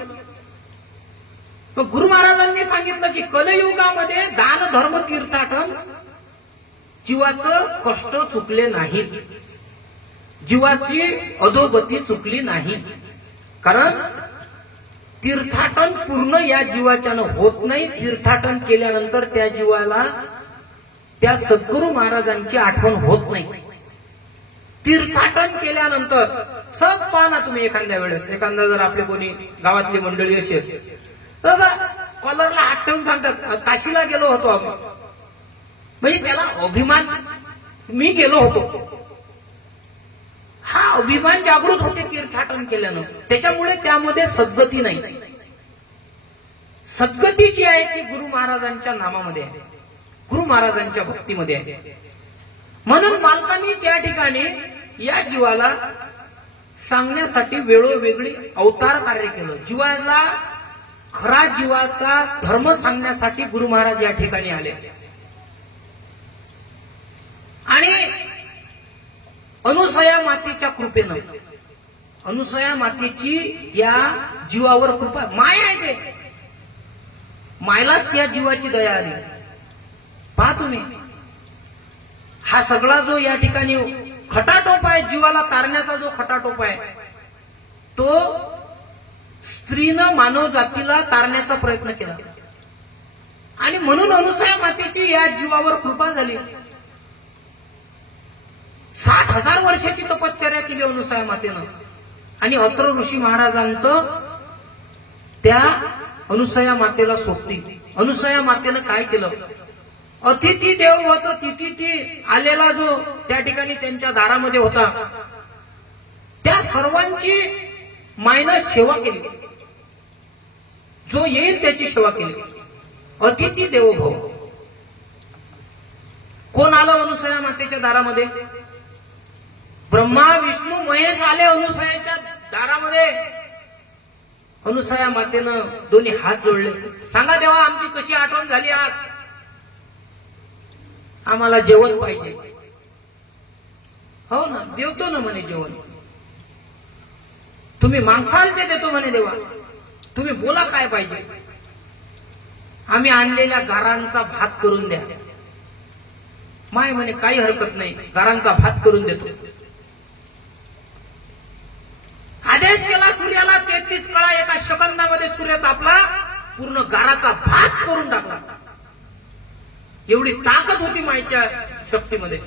मग गुरु महाराजांनी सांगितलं की कलियुगामध्ये दान, धर्म, तीर्थाटन जीवाचं कष्ट चुकले नाहीत, जीवाची अधोगती चुकली नाही. कारण तीर्थाटन पूर्ण या जीवाच्यानं होत नाही. तीर्थाटन केल्यानंतर त्या जीवाला त्या सद्गुरु महाराजांची आठवण होत नाही. तीर्थाटन केल्यानंतर सहज पाहा ना तुम्ही, एखाद्या वेळेस एखादा जर आपली कोणी गावातली मंडळी असेल तसं कॉलरला हात ठेवून सांगतात काशीला गेलो होतो आम्ही, म्हणजे त्याला अभिमान, मी गेलो होतो, हा अभिमान जागृत होते तीर्थाटन केल्यानं. त्याच्यामुळे त्यामध्ये सद्गती नाही. सद्गती जी आहे ती गुरु महाराजांच्या नामामध्ये आहे, गुरु महाराजांच्या भक्तीमध्ये आहे. म्हणून मालकांनी त्या ठिकाणी या जीवाला सांगण्यासाठी वेळोवेगळी अवतार कार्य केलं. जीवाला खरा जीवाचा धर्म सांगण्यासाठी गुरु महाराज या ठिकाणी आले. आणि अनुसया मातेच्या कृपेनं, अनुसया मातेची या जीवावर कृपा, माया आहे ते, मायलाच या जीवाची दया आली. पहा तुम्ही, हा सगळा जो या ठिकाणी खटाटोप आहे, जीवाला तारण्याचा जो खटाटोप आहे, तो स्त्रीनं मानव जातीला तारण्याचा प्रयत्न केला. आणि म्हणून अनुसया मातेची या जीवावर कृपा झाली. 60,000 वर्षाची तपश्चर्या केली अनुसया मातेनं. आणि अत्र ऋषी महाराजांचं त्या अनुसया मातेला सोबती. अनुसया मातेनं काय केलं? अतिथी देव होत, तिथी आलेला जो त्या ठिकाणी त्यांच्या दारामध्ये होता, त्या सर्वांची मायनं सेवा केली. जो येईल त्याची सेवा केली. अतिथी देवो भव. कोण आलं अनुसया मातेच्या दारामध्ये? ब्रह्मा, विष्णू, महेश आले अनुसयाच्या दारामध्ये. अनुसया मातेनं दोन्ही हात जोडले. सांगा देवा, आमची कशी आठवण झाली आज, आम्हाला जेवण पाहिजे. हो ना, देवतो ना म्हणे जेवण. तुम्ही मागसाल ते देतो म्हणे देवा. तुम्ही बोला काय पाहिजे. आम्ही आणलेल्या गारांचा भात करून द्या. माय म्हणे काही हरकत नाही, गारांचा भात करून देतो. आदेश केला सूर्याला. 33 कळा एका सेकंदामध्ये सूर्य तापला, पूर्ण गाराचा भात करून टाकला. एवढी ताकद होती मायच्या शक्तीमध्ये.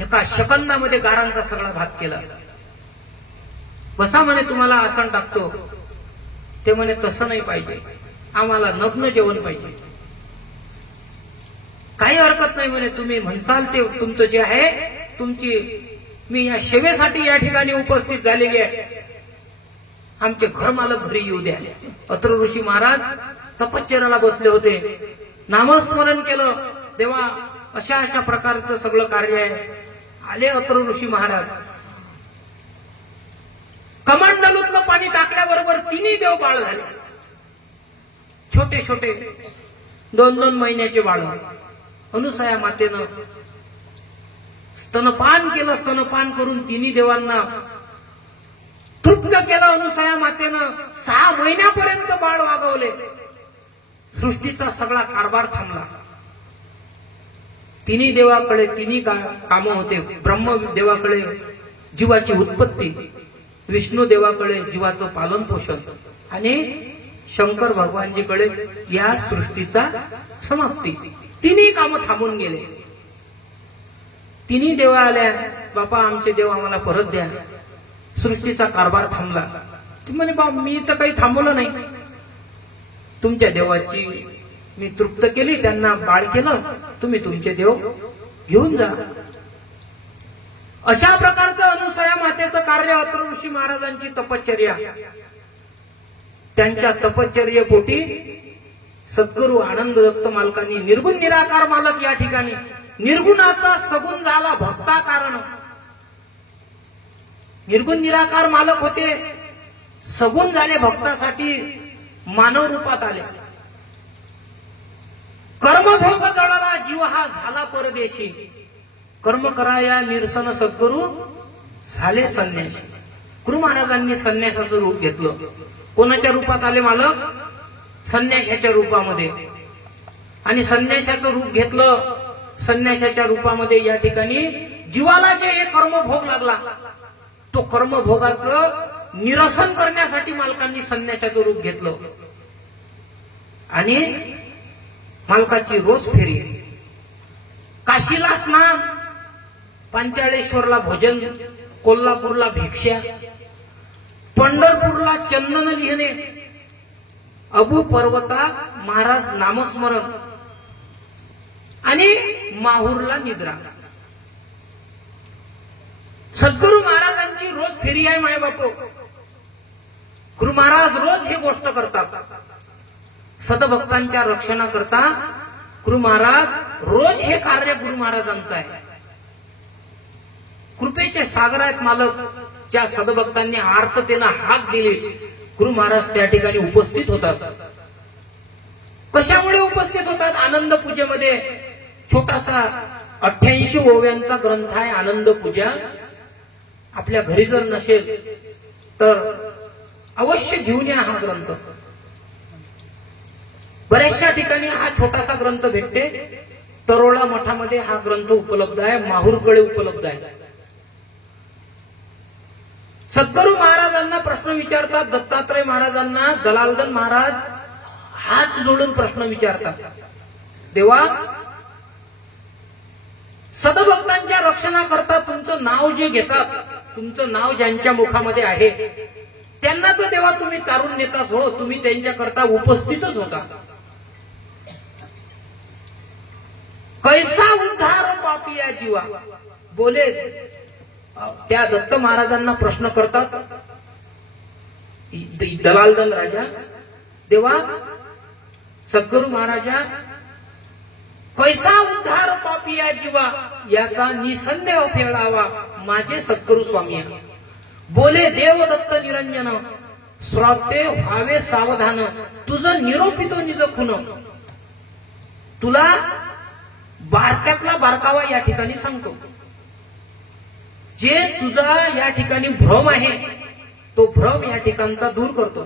एका सेकंदामध्ये गारांचा सगळा भात केला. बसा म्हणे, तुम्हाला आसन टाकतो. ते म्हणे तसं नाही पाहिजे, आम्हाला नग्न जेवण पाहिजे. काही हरकत नाही म्हणे, तुम्ही म्हणसाल ते तुमचं जे आहे, तुमची मी या सेवेसाठी या ठिकाणी उपस्थित झालेली आहे. आमचे घरमालक घरी येऊ द्या. अत्रो ऋषी महाराज तपश्चर्याला बसले होते. नामस्मरण केलं. देवा अशा अशा प्रकारचं सगळं कार्य आहे. आले अत्रो ऋषी महाराज. कमंडलूतलं पाणी टाकल्याबरोबर तिन्ही देव बाळ झाले. छोटे छोटे 2-2 महिन्याचे बाळ. अनुसया मातेनं स्तनपान केलं. स्तनपान करून तिन्ही देवांना तृप्त केलं. अनुसया मातेनं 6 महिन्यापर्यंत बाळ वागवले. सृष्टीचा सगळा कारभार थांबला. तिन्ही देवाकडे तिन्ही कामं होते. ब्रह्म देवाकडे जीवाची उत्पत्ती, विष्णू देवाकडे जीवाचं पालन पोषण आणि शंकर भगवानजीकडे या सृष्टीचा समाप्ती. तिन्ही कामं थांबून गेले. तिन्ही देवा आल्या. बापा आमचे देव आम्हाला परत द्या. सृष्टीचा कारभार थांबला. ती म्हणे बा मी तर काही थांबवलं नाही. तुमच्या देवाची मी तृप्त केली, त्यांना बाळ केलं, तुम्ही तुमचे देव घेऊन जा. अशा प्रकारचं अनुसया मातेचं कार्य. अत्रो ऋषी महाराजांची तपश्चर्या. त्यांच्या तपश्चर्येपोटी सद्गुरू आनंद दत्त मालकांनी निर्गुण निराकार मालक या ठिकाणी निर्गुणाचा सगुण झाला भक्ता कारण. निर्गुण निराकार मालक होते, सगुण झाले भक्तासाठी मानव रूपात आले. कर्मभोग जळला जीव हा झाला परदेशी. कर्म कराया निरसन सद्गुरू झाले संन्यासी. गुरु महाराजांनी संन्यासाचं रूप घेतलं. कोणाच्या रूपात आले मालक? संन्याशाच्या रूपामध्ये. आणि संन्याशाचं रूप घेतलं. संन्याशाच्या रूपामध्ये या ठिकाणी जीवाला जे हे कर्मभोग लागला, तो कर्मभोगाचं निरसन करण्यासाठी मालकांनी संन्याशाचं रूप घेतलं. आणि मालकाची रोज फेरी, काशीला स्नान, पांचाळेश्वरला भोजन, कोल्हापूरला भिक्षा, पंढरपूरला चंदन लिहिणे, अबू पर्वतात महाराज नामस्मरण आणि माहूरला निद्रा. सद्गुरू महाराजांची रोज फेरी आहे माय बापू. गुरु महाराज रोज हे गोष्ट करतात. सदभक्तांच्या रक्षणाकरता गुरु महाराज रोज हे कार्य गुरु महाराजांचं आहे. कृपेचे सागर आहेत मालक. ज्या सदभक्तांनी आर्ततेनं हाक दिले, गुरु महाराज त्या ठिकाणी उपस्थित होतात. कशामुळे उपस्थित होतात? आनंद पूजेमध्ये छोटासा 88 ओव्यांचा ग्रंथ आहे आनंद पूजा. आपल्या घरी जर नसेल तर अवश्य घेऊन या हा ग्रंथ. बऱ्याचशा ठिकाणी हा छोटासा ग्रंथ भेटते. तरोळा मठामध्ये हा ग्रंथ उपलब्ध आहे. माहूरकडे उपलब्ध आहे. सद्गुरू महाराजांना प्रश्न विचारतात. दत्तात्रय महाराजांना दलालदन महाराज हात जोडून प्रश्न विचारतात. देवा, सदभक्तांच्या रक्षणाकरता तुमचं नाव जे घेतात, तुमचं नाव ज्यांच्या मुखामध्ये आहे, त्यांना तर देवा तुम्ही तारून नेताच हो. तुम्ही त्यांच्याकरता उपस्थितच होता. कैसा उद्धार पापिया जीवा. बोले त्या दत्त महाराजांना प्रश्न करतात दलालदन राजा. देवा, सद्गुरू महाराजा, कैसा उद्धार पापिया जीवा, याचा निसंदेह फेडावा माझे सद्गुरू स्वामी. बोले देव दत्त निरंजन, श्रोते व्हावे सावधान, तुझं निरोपितो निज खुन. तुला बारक्यातला बारकावा या ठिकाणी सांगतो. जे तुझा या ठिकाणी भ्रम आहे, तो भ्रम या ठिकाणचा दूर करतो.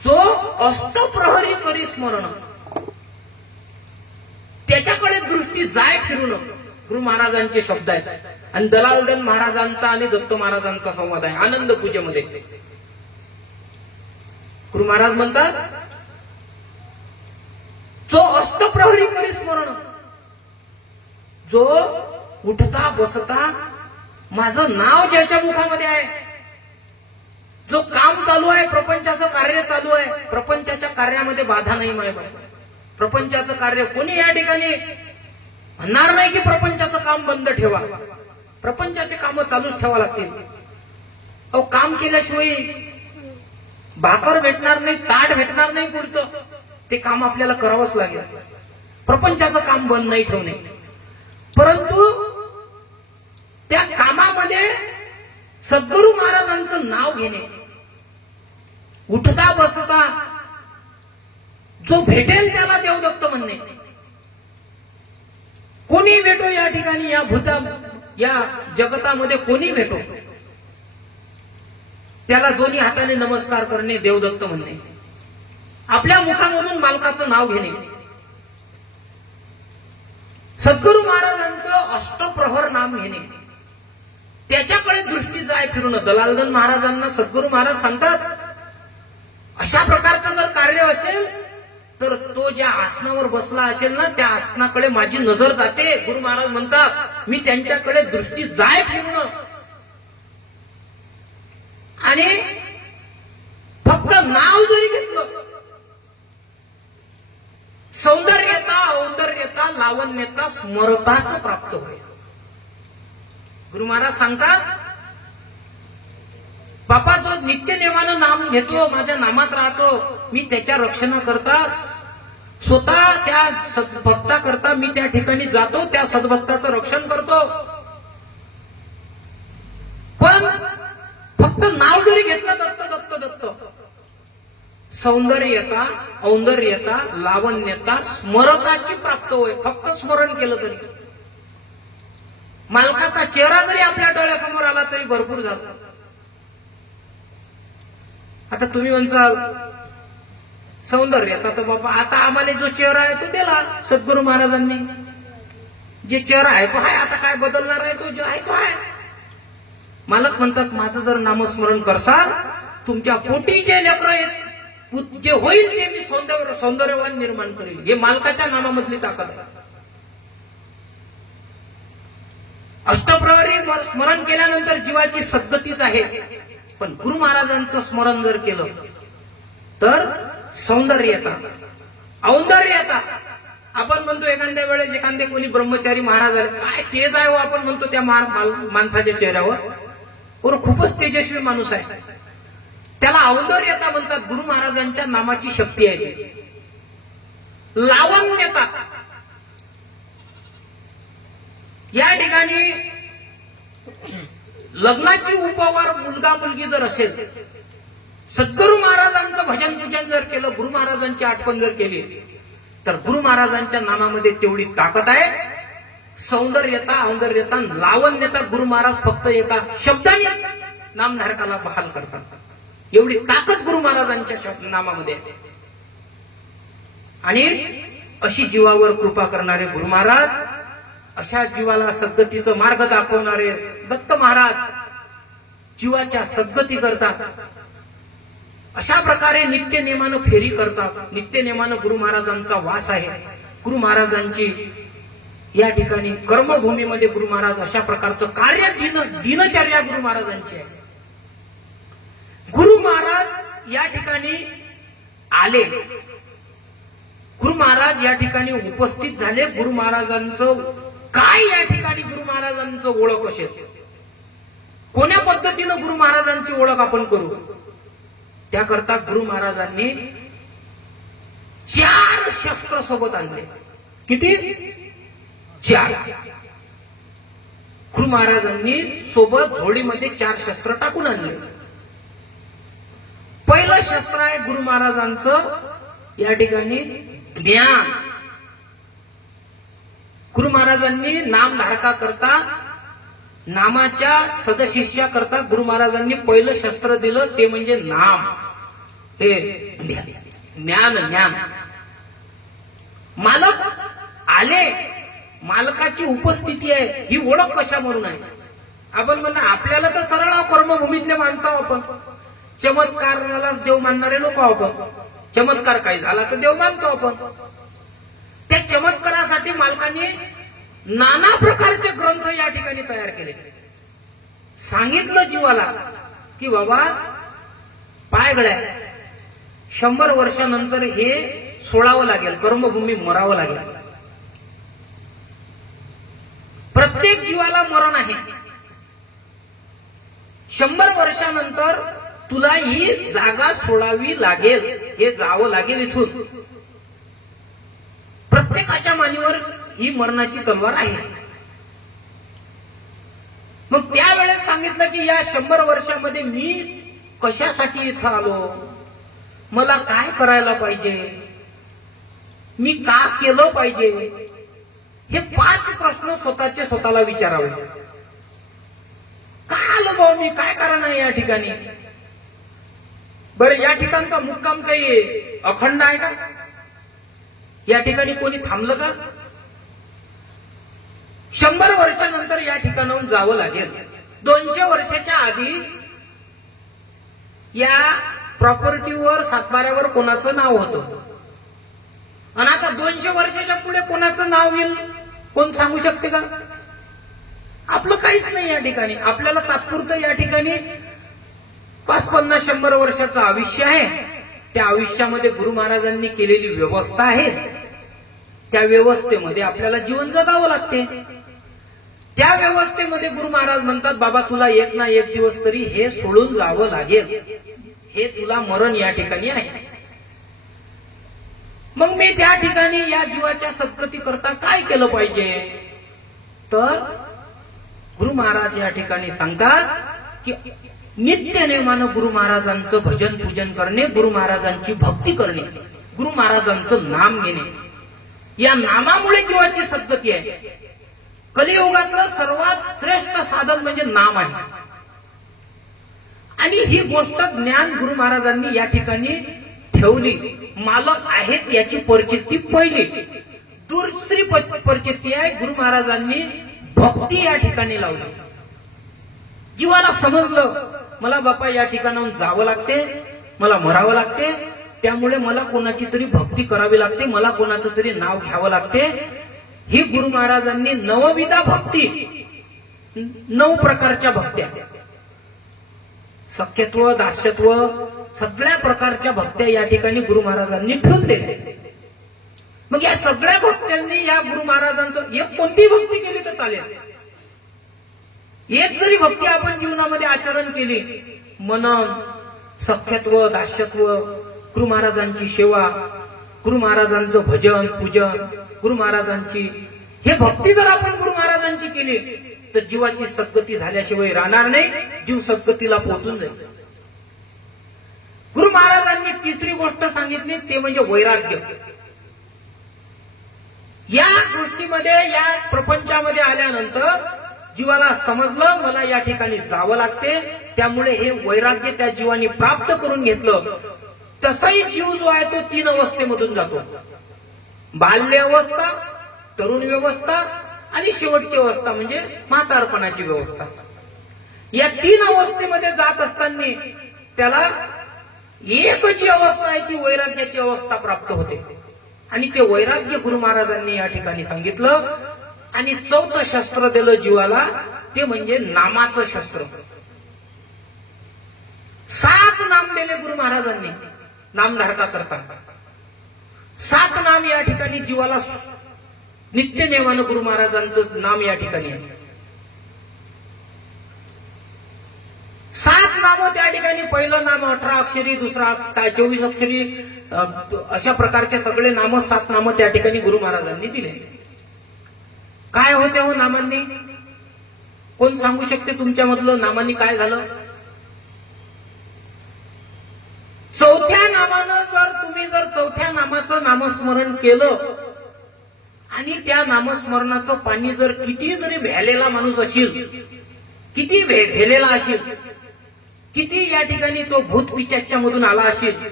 जो अष्टप्रहरी करी स्मरण, त्याच्याकडे दृष्टी जाय फिरून. गुरु महाराजांचे शब्द आहेत. आणि दलालदन महाराजांचा आणि दत्त महाराजांचा संवाद आहे आनंद पूजेमध्ये. गुरु महाराज म्हणतात, जो अष्टप्रहरी करी स्मरण, जो उठता बसता माझं नाव ज्याच्या मुखामध्ये आहे, जो काम चालू आहे, प्रपंचाचं कार्य चालू आहे, प्रपंचाच्या कार्यामध्ये बाधा नाही माय बाबा. प्रपंचाचं कार्य कोणी या ठिकाणी म्हणणार नाही की प्रपंचाचं काम बंद ठेवा, प्रपंचाचे कामं चालूच ठेवा लागतील. अहो, काम केल्याशिवाय भाकर भेटणार नाही, ताट भेटणार नाही, पुढचं ते काम आपल्याला करावंच लागेल. प्रपंचाचं काम बंद नाही ठेवणे, परंतु त्या कामामध्ये सद्गुरू महाराजांचं नाव घेणे, उठता बसता जो भेटेल त्याला देवदत्त म्हणणे. कोणी भेटो या ठिकाणी, या जगतामध्ये कोणी भेटो त्याला दोन्ही हाताने नमस्कार करणे, देवदत्त म्हणणे. आपल्या मुखामधून मालकाचं नाव घेणे. सद्गुरू महाराजांचं अष्टप्रहर नाम घेणे, त्याच्याकडे दृष्टी जाय फिरून. दलालदन महाराजांना सद्गुरू महाराज सांगतात, अशा प्रकारचं जर कार्य असेल तर तो ज्या आसनावर बसला असेल ना, त्या आसनाकडे माझी नजर जाते. गुरु महाराज म्हणतात, मी त्यांच्याकडे दृष्टी जाय फिरून. आणि फक्त नाव जरी घेतलं, सौंदर्यता, औंदर्यता, लावण्यता, स्मरताच प्राप्त होईल. गुरु महाराज सांगतात, बापा जो नित्य नेमानं नाम घेतो, माझ्या नामात राहतो, मी त्याच्या रक्षणाकरता स्वतः त्या सद्भक्ताकरता मी त्या ठिकाणी जातो, त्या सद्भक्ताचं रक्षण करतो. पण फक्त नाव जरी घेतलं दत्त दत्त दत्त, सौंदर्यता, औंदर्यता, लावण्यता, स्मरताची प्राप्त होय. फक्त स्मरण केलं तरी, मालकाचा चेहरा जरी आपल्या डोळ्यासमोर आला तरी भरपूर झालं. आता तुम्ही म्हणसाल सौंदर्यता, तर बाबा आता आम्हाला जो चेहरा आहे तो दिला सद्गुरू महाराजांनी. जे चेहरा आहे तो आहे, आता काय बदलणार आहे, तो जो आहे तो आहे. मालक म्हणतात, माझं जर नामस्मरण करसाल, तुमच्या पोटी जे लेकरं जे होईल ते मी सौंदर्यवान निर्माण करेल. हे मालकाच्या नामामधली ताकद आहे. अष्टप्रहरी स्मरण केल्यानंतर जीवाची सद्गतीच आहे. पण गुरु महाराजांचं स्मरण जर केलं तर सौंदर्यता, औंदर्यता. आपण म्हणतो एखाद्या वेळेस एखादे कोणी ब्रह्मचारी महाराज आले, काय तेज आहे हो, आपण म्हणतो त्या माणसाच्या चेहऱ्यावर, और खूपच तेजस्वी माणूस आहे, त्याला औंदर्यता म्हणतात. गुरु महाराजांच्या नामाची शक्ती आहे. लावण्यता, या ठिकाणी लग्नाची उपवर मुलगा मुलगी जर असेल, सद्गुरू महाराजांचं भजन पूजन जर केलं, गुरु महाराजांची आठवण जर केली, तर गुरु महाराजांच्या नामामध्ये तेवढी ताकद आहे. सौंदर्यता, औंदर्यता, लावण्यता गुरु महाराज फक्त एका शब्दाने नामधारकाला बहाल करतात. एवढी ताकद गुरु महाराजांच्या नामामध्ये आहे. आणि अशी जीवावर कृपा करणारे गुरु महाराज, अशा जीवाला सद्गतीचा मार्ग दाखवणारे दत्त महाराज जीवाच्या सद्गती करतात. अशा प्रकारे नित्य नेमानं फेरी करतात. नित्य नेमानं गुरु महाराजांचा वास आहे. गुरु महाराजांची या ठिकाणी कर्मभूमीमध्ये गुरु महाराज अशा प्रकारचं कार्य, दिनचर्या गुरु महाराजांची आहे. गुरु महाराज या ठिकाणी आले, गुरु महाराज या ठिकाणी उपस्थित झाले. गुरु महाराजांचं काय या ठिकाणी गुरु महाराजांचं ओळख असेल, कोण्या पद्धतीनं गुरु महाराजांची ओळख आपण करू, त्याकरता गुरु महाराजांनी 4 शस्त्र सोबत आणले. किती? 4. गुरु महाराजांनी सोबत झोळीमध्ये 4 शस्त्र टाकून आणले. पहिलं शस्त्र आहे गुरु महाराजांचं या ठिकाणी ज्ञान. गुरु महाराजांनी नामधारका करता, नामाच्या सदशिष्या करता गुरु महाराजांनी पहिलं शस्त्र दिलं, ते म्हणजे नाम. हे ज्ञान. ज्ञान. मालक आले, मालकाची उपस्थिती आहे, ही ओळख कशावरून आहे? आपण म्हणतो आपल्याला तर सरळ कर्मभूमीतले माणसं आपण, चमत्कारालाच देव मानणारे लोक आपण. चमत्कार काही झाला तर देव मानतो आपण. त्या चमत्कारासाठी मालकाने नाना प्रकारचे ग्रंथ या ठिकाणी तयार केले. सांगितलं जीवाला की बाबा पाय गळ्या, 100 वर्षानंतर हे सोडावं लागेल, कर्मभूमी मरावं लागेल. जीवाला मरण आहे. 100 वर्षानंतर तुला ही जागा सोडावी लागेल, हे जावं लागेल इथून. प्रत्येकाच्या मानेवर ही मरणाची तलवार आहे. मग त्यावेळेस सांगितलं की या 100 वर्षामध्ये मी कशासाठी इथं आलो, मला काय करायला पाहिजे, मी का केलं पाहिजे, हे 5 प्रश्न स्वतःचे स्वतःला विचारावे. का आलो भाऊ मी, काय कारण आहे या ठिकाणी. बरं, या ठिकाणचा मुक्काम काही अखंड आहे का, या ठिकाणी कोणी थांबलं का. 100 वर्षानंतर या ठिकाणाहून जावं लागेल. 200 वर्षाच्या आधी या प्रॉपर्टीवर, सातबाऱ्यावर कोणाचं नाव होतं, आणि आता 200 वर्षाच्या पुढे कोणाचं नाव येईल, कोण सांगू शकते का. आपलं काहीच नाही या ठिकाणी. आपल्याला तात्पुरतं या ठिकाणी 5, 50, 100 वर्षाचं आयुष्य आहे. त्या आयुष्यामध्ये गुरु महाराजांनी केलेली व्यवस्था आहे. त्या व्यवस्थेमध्ये आपल्याला जीवन जगावं लागते. त्या व्यवस्थेमध्ये गुरु महाराज म्हणतात, बाबा तुला एक ना एक दिवस तरी हे सोडून जावं लागेल, हे तुला मरण या ठिकाणी आहे. मग मी त्या ठिकाणी या जीवाच्या सद्गती करता काय केलं पाहिजे. तर गुरु महाराज या ठिकाणी सांगतात की नित्य नेमानं गुरु महाराजांचं भजन पूजन करणे, गुरु महाराजांची भक्ती करणे, गुरु महाराजांचं नाम घेणे, या नामामुळे जीवाची सद्गती आहे. कलियुगातलं सर्वात श्रेष्ठ साधन म्हणजे नाम आहे. आणि ही गोष्ट ज्ञान गुरु महाराजांनी या ठिकाणी ठेवली. मालक आहेत याची परिचिती पहिली. दुसरी परिचिती आहे, गुरु महाराजांनी भक्ती या ठिकाणी लावली. जीवाला समजलं मला बापा या ठिकाणाहून जावं लागते, मला मरावं लागते, त्यामुळे मला कोणाची तरी भक्ती करावी लागते, मला कोणाचं तरी नाव घ्यावं लागते. ही गुरु महाराजांनी 9विधा भक्ती, 9 प्रकारच्या भक्त्या, सख्यत्व, दास्यत्व, सगळ्या प्रकारच्या भक्त्या या ठिकाणी गुरु महाराजांनी ठेवून दिल्या. मग या सगळ्या भक्त्यांनी या गुरु महाराजांचं एक कोणती भक्ती केली तर चालेल. एक जरी भक्ती आपण जीवनामध्ये आचरण केली, मनन, सख्यत्व, दास्यत्व, गुरु महाराजांची सेवा, गुरु महाराजांचं भजन पूजन, गुरु महाराजांची हे भक्ती जर आपण गुरु महाराजांची केली तर जीवाची सद्गती झाल्याशिवाय राहणार नाही, जीव सद्गतीला पोहोचून जाईल. गुरु महाराजांनी तिसरी गोष्ट सांगितली ते म्हणजे वैराग्य. या गोष्टीमध्ये, या प्रपंचामध्ये आल्यानंतर जीवाला समजलं मला या ठिकाणी जावं लागते, त्यामुळे हे वैराग्य त्या जीवाने प्राप्त करून घेतलं. तसाही जीव जो आहे तो 3 अवस्थेमधून जातो. बाल्य अवस्था, तरुण व्यवस्था आणि शेवटची अवस्था म्हणजे म्हातारपणाची व्यवस्था. या 3 अवस्थेमध्ये जात असताना त्याला एक जी अवस्था आहे ती वैराग्याची अवस्था प्राप्त होते. आणि ते वैराग्य गुरु महाराजांनी या ठिकाणी सांगितलं. आणि 4थं शस्त्र दिलं जीवाला, ते म्हणजे नामाचं शस्त्र. 7 नाम दिले गुरु महाराजांनी नामधारका करता. 7 नाम या ठिकाणी जीवाला नित्य नेमानं गुरु महाराजांचं नाम या ठिकाणी आहे. 7 नाम त्या ठिकाणी. पहिलं नाम 18 अक्षरी, दुसरा 24 अक्षरी, अशा प्रकारचे सगळे नाम, 7 नाम त्या ठिकाणी गुरु महाराजांनी दिले. काय होते हो नामांनी, कोण सांगू शकते तुमच्यामधलं नामांनी काय झालं. 4थ्या नामानं तुम्ही जर 4थ्या नामाचं नामस्मरण केलं आणि त्या नामस्मरणाचं पाणी जर किती जरी भ्यालेला माणूस असेल, किती भेलेला असेल, किती या ठिकाणी तो भूत पिशाच्या मधून आला असेल,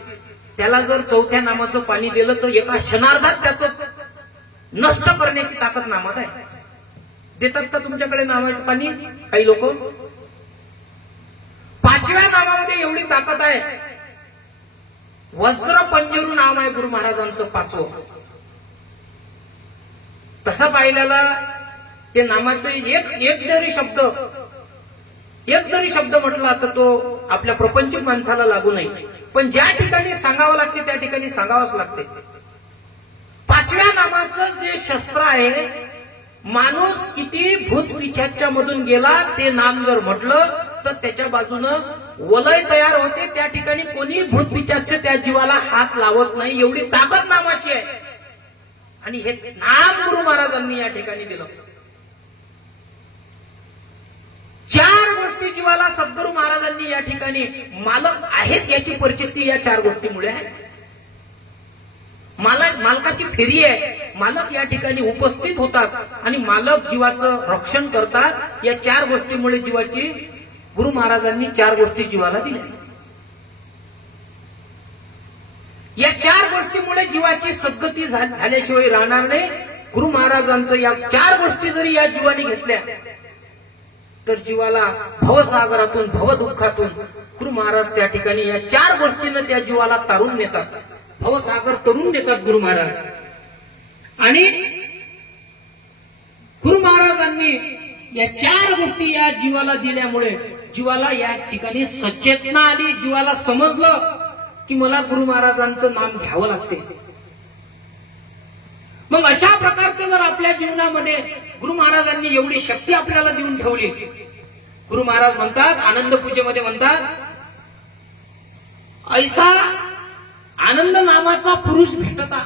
त्याला जर 4थ्या नामाचं पाणी दिलं तर एका क्षणार्धात त्याचं नष्ट करण्याची ताकद नामात आहे. देतात का तुमच्याकडे नामाचं पाणी काही लोक. 5व्या नामामध्ये एवढी ताकद आहे. वज्र पंजरू नाम आहे गुरु महाराजांचं 5वं. तसं पाहिल्याला ते नामाचं एक जरी शब्द म्हटला तर तो आपल्या प्रपंचिक माणसाला लागू नाही, पण ज्या ठिकाणी सांगावं लागते त्या ठिकाणी सांगावंच लागते. 5व्या नामाचं जे शस्त्र आहे माणूस किती भूत पिशाच्या मधून गेला ते नाम जर म्हटलं तर त्याच्या बाजूनं वलय तयार होते. त्या ठिकाणी कोणी भूत पिशाच त्या जीवाला हात लावत नाही, एवढी ताकद नामाची आहे. आणि हे नाम गुरु महाराजांनी या ठिकाणी दिलं. 4 गोष्टी जीवाला सद्गुरु महाराजांनी या ठिकाणी मालक आहेत याची परिचिती या 4 गोष्टीमुळे आहे. मालकाची फेरी आहे. मालक या ठिकाणी उपस्थित होतात आणि मालक जीवाचं रक्षण करतात. या 4 गोष्टीमुळे जीवाची गुरु महाराजांनी 4 गोष्टी जीवाला दिल्या. या 4 गोष्टीमुळे जीवाची सद्गती झाल्याशिवाय राहणार नाही. गुरु महाराजांचं या 4 गोष्टी जरी या जीवाने घेतल्या तर जीवाला भवसागरातून भवदुःखातून गुरु महाराज त्या ठिकाणी या 4 गोष्टीनं त्या जीवाला तारून नेतात. भवसागर तरून नेतात गुरु महाराज. आणि गुरु महाराजांनी या 4 गोष्टी या जीवाला दिल्यामुळे जीवाला या ठिकाणी सचेतना आली. जीवाला समजलं की मला गुरु महाराजांचं नाम घ्यावं लागते. मग अशा प्रकारचं जर आपल्या जीवनामध्ये गुरु महाराजांनी एवढी शक्ती आपल्याला देऊन ठेवली. गुरु महाराज म्हणतात, आनंद पूजेमध्ये म्हणतात, ऐसा आनंद नामाचा पुरुष भेटता.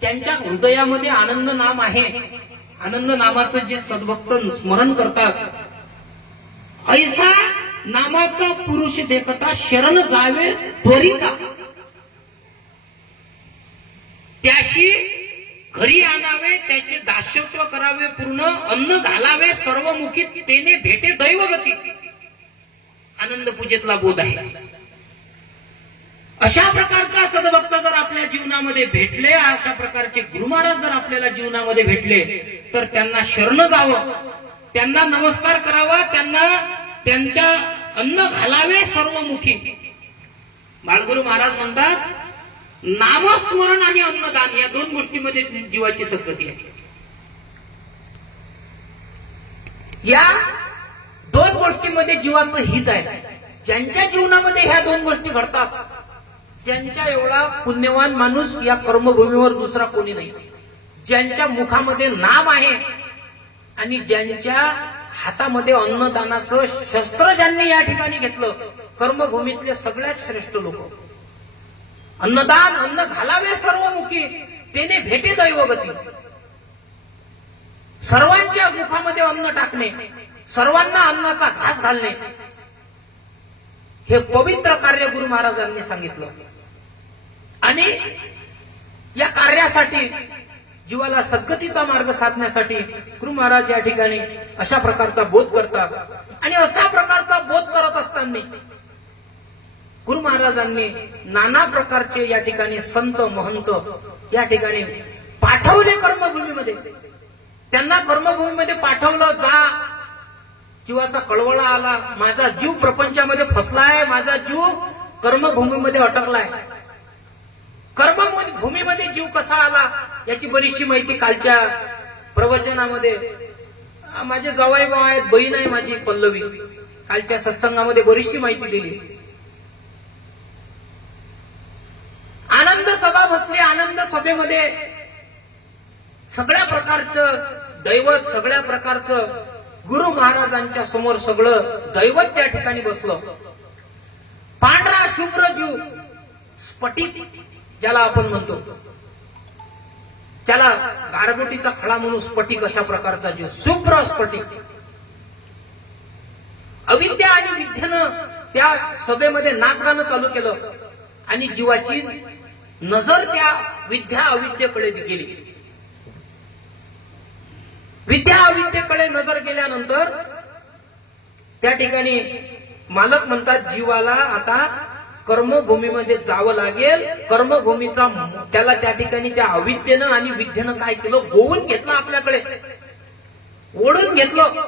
ज्यांच्या हृदयामध्ये आनंद नाम आहे, आनंद नामाचं जे सद्भक्त स्मरण करतात, ऐसा नामाचा पुरुष देखता शरण जावे त्वरिता. त्याशी घरी आणावे, त्याचे दास्यत्व करावे पूर्ण, अन्न घालावे सर्वमुखी, तेने भेटे दैवगती. आनंद पूजेतला बोध आहे. अशा प्रकारचा सद्भक्त जर आपल्या जीवनामध्ये भेटले, अशा प्रकारचे गुरु महाराज जर आपल्याला जीवनामध्ये भेटले तर त्यांना शरण जावं, त्यांना नमस्कार करावा, त्यांना त्यांच्या अन्न घालावे सर्वमुखी. बाळगुरु महाराज म्हणतात, नामस्मरण आणि अन्नदान या 2 गोष्टीमध्ये जीवाची सद्गती आहे. या 2 गोष्टीमध्ये जीवाचं हित आहे. ज्यांच्या जीवनामध्ये ह्या 2 गोष्टी घडतात, त्यांच्या एवढा पुण्यवान माणूस या कर्मभूमीवर दुसरा कोणी नाही. ज्यांच्या मुखामध्ये नाम आहे आणि ज्यांच्या हातामध्ये अन्नदानाचं शस्त्र ज्यांनी या ठिकाणी घेतलं, कर्मभूमीतले सगळ्यात श्रेष्ठ लोक. अन्नदान, अन्न घालावे सर्वमुखी, तेने भेटे दैवगती. सर्वांच्या मुखामध्ये अन्न टाकणे, सर्वांना अन्नाचा घास घालणे, हे पवित्र कार्य गुरु महाराजांनी सांगितलं. आणि या कार्यासाठी जीवाला सद्गतीचा मार्ग साधण्यासाठी गुरु महाराज या ठिकाणी अशा प्रकारचा बोध करतात. आणि अशा प्रकारचा बोध करत असताना गुरु महाराजांनी नाना प्रकारचे या ठिकाणी संत महंत या ठिकाणी पाठवले कर्मभूमीमध्ये. त्यांना कर्मभूमीमध्ये पाठवलं. जा, जीवाचा कळवळा आला, माझा जीव प्रपंचामध्ये फसलाय, माझा जीव कर्मभूमीमध्ये अटकलाय. कर्मभूमीमध्ये जीव कसा आला याची बरीचशी माहिती कालच्या प्रवचनामध्ये माझे जावई भाऊ आहेत, बहीण आहे माझी पल्लवी, कालच्या सत्संगामध्ये बरीचशी माहिती दिली. आनंद सभा बसली. आनंद सभेमध्ये सगळ्या प्रकारचं दैवत, सगळ्या प्रकारचं गुरु महाराजांच्या समोर सगळं दैवत त्या ठिकाणी बसलं. पांढरा शुभ्र जीव, स्फटिक ज्याला आपण म्हणतो, त्याला गारगोटीचा खडा म्हणून स्फटिक, अशा प्रकारचा जीव, शुभ्र स्फटिक. अविद्या आणि विद्येनं त्या सभेमध्ये नाचगाणं चालू केलं आणि जीवाची नजर त्या विद्या अविद्येकडे गेली. विद्या अविद्येकडे नजर गेल्यानंतर त्या ठिकाणी मालक म्हणतात, जीवाला आता कर्मभूमीमध्ये जावं लागेल. कर्मभूमीचा त्याला त्या ठिकाणी त्या अविद्येनं आणि विद्येनं काय केलं, गोवून घेतलं, आपल्याकडे ओढून घेतलं.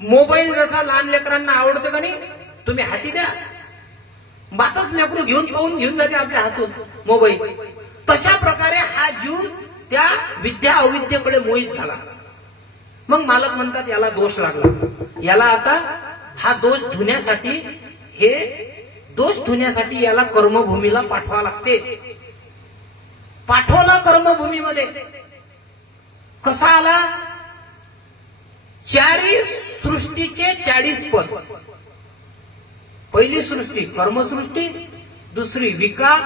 मोबाईल जसा लहान लेकरांना आवडतो का नाही, तुम्ही हाती द्या, बातच लेकरू घेऊन जाते आपल्या हातून मोबाईल. तशा प्रकारे हा जीव त्या विद्या अविद्येकडे मोहित झाला. मग मालक म्हणतात, याला दोष लागला, याला आता हा दोष धुण्यासाठी याला कर्मभूमीला पाठवा लागते. पाठवला कर्मभूमीमध्ये. कसा आला? चारी सृष्टीचे 40 पद. पहिली सृष्टी कर्मसृष्टी, दुसरी विकार,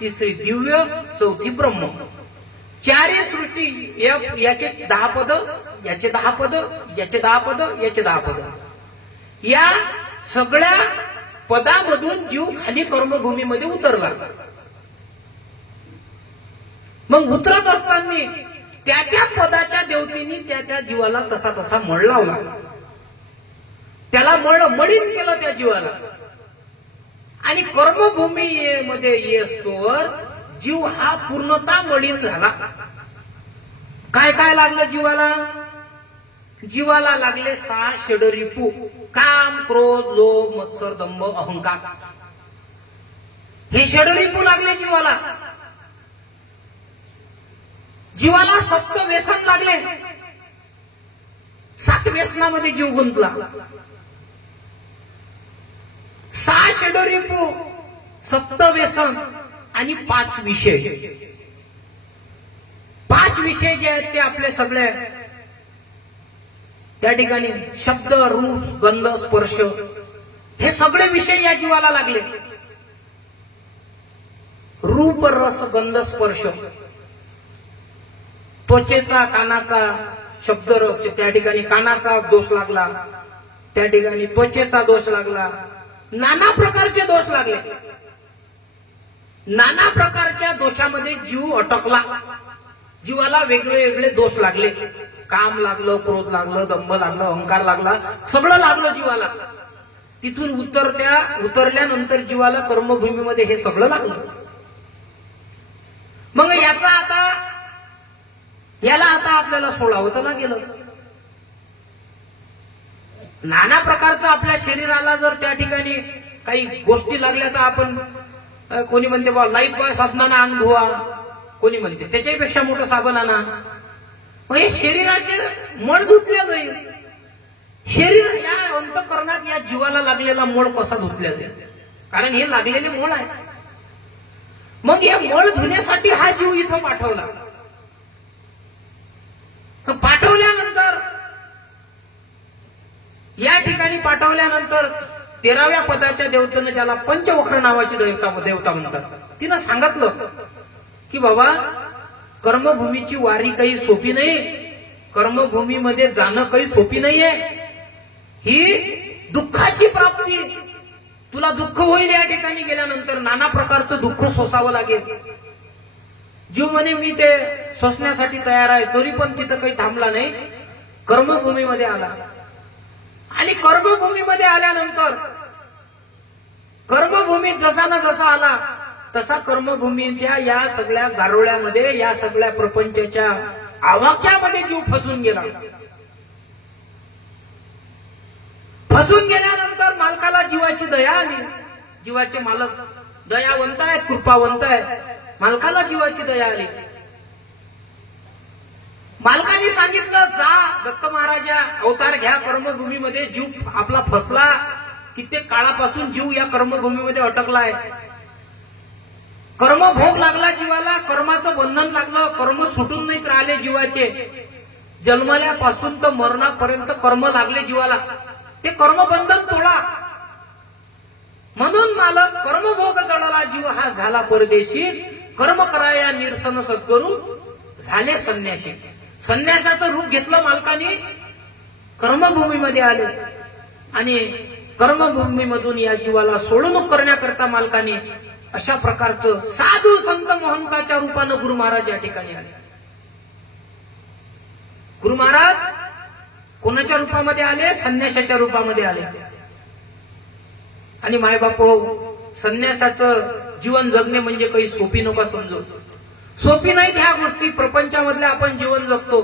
तिसरी दिव्य, चौथी ब्रह्म. चारी सृष्टी याचे 10 पद, याचे 10 पद, याचे 10 पद, याचे 10 पद. या सगळ्या पदामधून जीव खाली कर्मभूमीमध्ये उतरला. मग उतरत असताना त्या त्या पदाच्या देवतेनी त्या त्या जीवाला तसा तसा मळ लावला. त्याला मळीन केलं त्या जीवाला. आणि कर्मभूमीमध्ये येस्तोवर जीव हा पूर्णतः मळीन झाला. काय काय लागलं जीवाला? जीवाला लागले 6 षडरिपू. काम, क्रोध, लोभ, मत्सर, दंभ, अहंकार. हे षडरिपू लागले जीवाला. जीवाला 7 व्यसन लागले. 7 व्यसनामध्ये जीव गुंतला. 6 षडरिपू, 7 व्यसन आणि 5 विषय. 5 विषय जे आहेत ते आपले सगळे त्या ठिकाणी शब्द, रूप, गंध, स्पर्श हे सगळे विषय या जीवाला लागले. रूप, रस, गंध, स्पर्श. त्वचेचा, कानाचा, शब्द, त्या ठिकाणी कानाचा दोष लागला, त्या ठिकाणी त्वचेचा दोष लागला. नाना प्रकारचे दोष लागले. नाना प्रकारच्या दोषामध्ये जीव अटकला. जीवाला वेगळे वेगळे दोष लागले. काम लागलं, क्रोध लागलं, दंभ लागलं, अहंकार लागला, सगळं लागलं जीवाला. तिथून उतरल्यानंतर जीवाला कर्मभूमीमध्ये हे सगळं लागलं. मग याला आता आपल्याला सोडावं तर लागेलच. नाना प्रकारचं आपल्या शरीराला जर त्या ठिकाणी काही गोष्टी लागल्या तर आपण कोणी म्हणते बा लाईफ बॉय साबणानं अंग धुवा, कोणी म्हणते त्याच्याही पेक्षा मोठं साबण आणा. मग हे शरीराचे मळ धुतल्या जाईल. शरीर या अंतःकरणात या जीवाला लागलेला मळ कसा धुतल्या जाईल? कारण हे लागलेले मळ आहे. मग या मळ धुण्यासाठी हा जीव इथं पाठवला. पाठवल्यानंतर या ठिकाणी पाठवल्यानंतर 13व्या पदाच्या देवतेनं, ज्याला पंचवक्र नावाची देवता म्हणतात, तिनं सांगितलं की बाबा कर्मभूमीची वारी काही सोपी नाही. कर्मभूमीमध्ये जाणं काही सोपी नाहीये. ही दुःखाची प्राप्ती. तुला दुःख होईल या ठिकाणी गेल्यानंतर. नाना प्रकारचं दुःख सोसावं लागेल. जीव म्हणे मी ते सोसण्यासाठी तयार आहे. तरी पण तिथं काही थांबला नाही. कर्मभूमीमध्ये आला. आणि कर्मभूमीमध्ये आल्यानंतर कर्मभूमीत जसा ना जसा आला तसा कर्मभूमीच्या या सगळ्या गारोळ्यामध्ये, या सगळ्या प्रपंचाच्या आवाक्यामध्ये जीव फसून गेला. फसून गेल्यानंतर मालकाला जीवाची दया आली. जीवाचे मालक दयावंत आहेत, कृपावंत आहेत. मालकाला जीवाची दया आली. मालकाने सांगितलं जा दत्त महाराजा अवतार घ्या कर्मभूमीमध्ये. जीव आपला फसला. कित्येक काळापासून जीव या कर्मभूमीमध्ये अटकलाय. कर्मभोग लागला जीवाला. कर्माचं बंधन लागलं. कर्म सुटून नाहीत राहिले जीवाचे. जन्मल्यापासून तर मरणापर्यंत कर्म लागले जीवाला. ते कर्मबंधन तोडा. म्हणून मालक कर्मभोग जळला जीव हा झाला परदेशी. कर्म कराया निरसन सद्गुरू झाले संन्यासी. संन्यासाचं रूप घेतलं मालकाने. कर्मभूमीमध्ये आले आणि कर्मभूमीमधून या जीवाला सोडवणूक करण्याकरता मालकाने अशा प्रकारचं साधू संत महंताच्या रूपानं गुरु महाराज या ठिकाणी आले. गुरु महाराज कोणाच्या रूपामध्ये आले? संन्यासाच्या रूपामध्ये आले. आणि मायबापो, संन्यासाचं जीवन जगणे म्हणजे काही सोपी नका समजू. सोपी नाहीत ह्या गोष्टी. प्रपंचामधल्या आपण जीवन जगतो.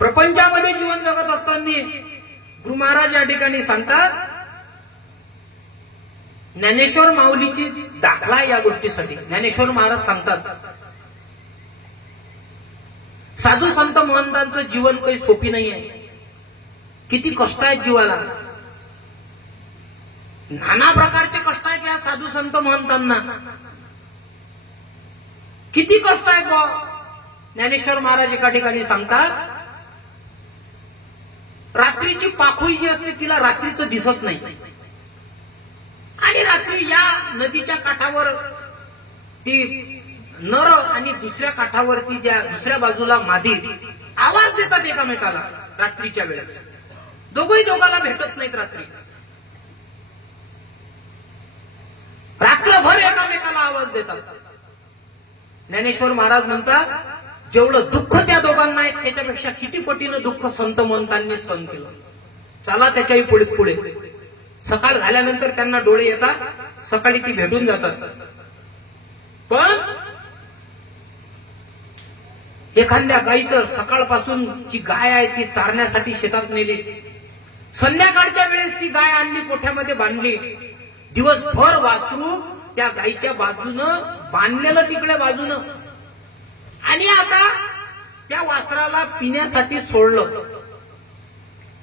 प्रपंचामध्ये जीवन जगत असताना गुरु महाराज या ठिकाणी सांगतात, ज्ञानेश्वर माऊलीची दाखला या गोष्टीसाठी. ज्ञानेश्वर महाराज सांगतात, साधू संत महंतांचं जीवन काही सोपी नाहीये. किती कष्ट आहेत जीवाला. नाना प्रकारचे कष्ट आहेत या साधू संत महंतांना. किती कष्ट आहेत बा. ज्ञानेश्वर महाराज एका ठिकाणी सांगतात, रात्रीची पाखुई जी असते तिला रात्रीचं दिसत नाही, आणि रात्री या नदीच्या काठावर ती नर आणि दुसऱ्या काठावरती ज्या दुसऱ्या बाजूला मादी आवाज देतात एकामेकाला रात्रीच्या वेळेस. दोघंही दोघांना भेटत नाहीत रात्री. रात्रभर एकामेकाला आवाज देतात. ज्ञानेश्वर महाराज म्हणतात, जेवढं दुःख त्या दोघांना आहे त्याच्यापेक्षा किती पटीनं दुःख संत महंतांनी सहन केलं. चला त्याच्याही पुढे पुढे. सकाळ झाल्यानंतर त्यांना डोळे येतात, सकाळी ती भेटून जातात. पण एखाद्या गाईचं सकाळपासून जी गाय आहे ती चारण्यासाठी शेतात नेली, संध्याकाळच्या वेळेस ती गाय आणली, कोठ्यामध्ये बांधली, दिवसभर वासरू त्या गाईच्या बाजूनं बांधलेलं तिकडे बाजूनं, आणि आता त्या वासराला पिण्यासाठी सोडलं.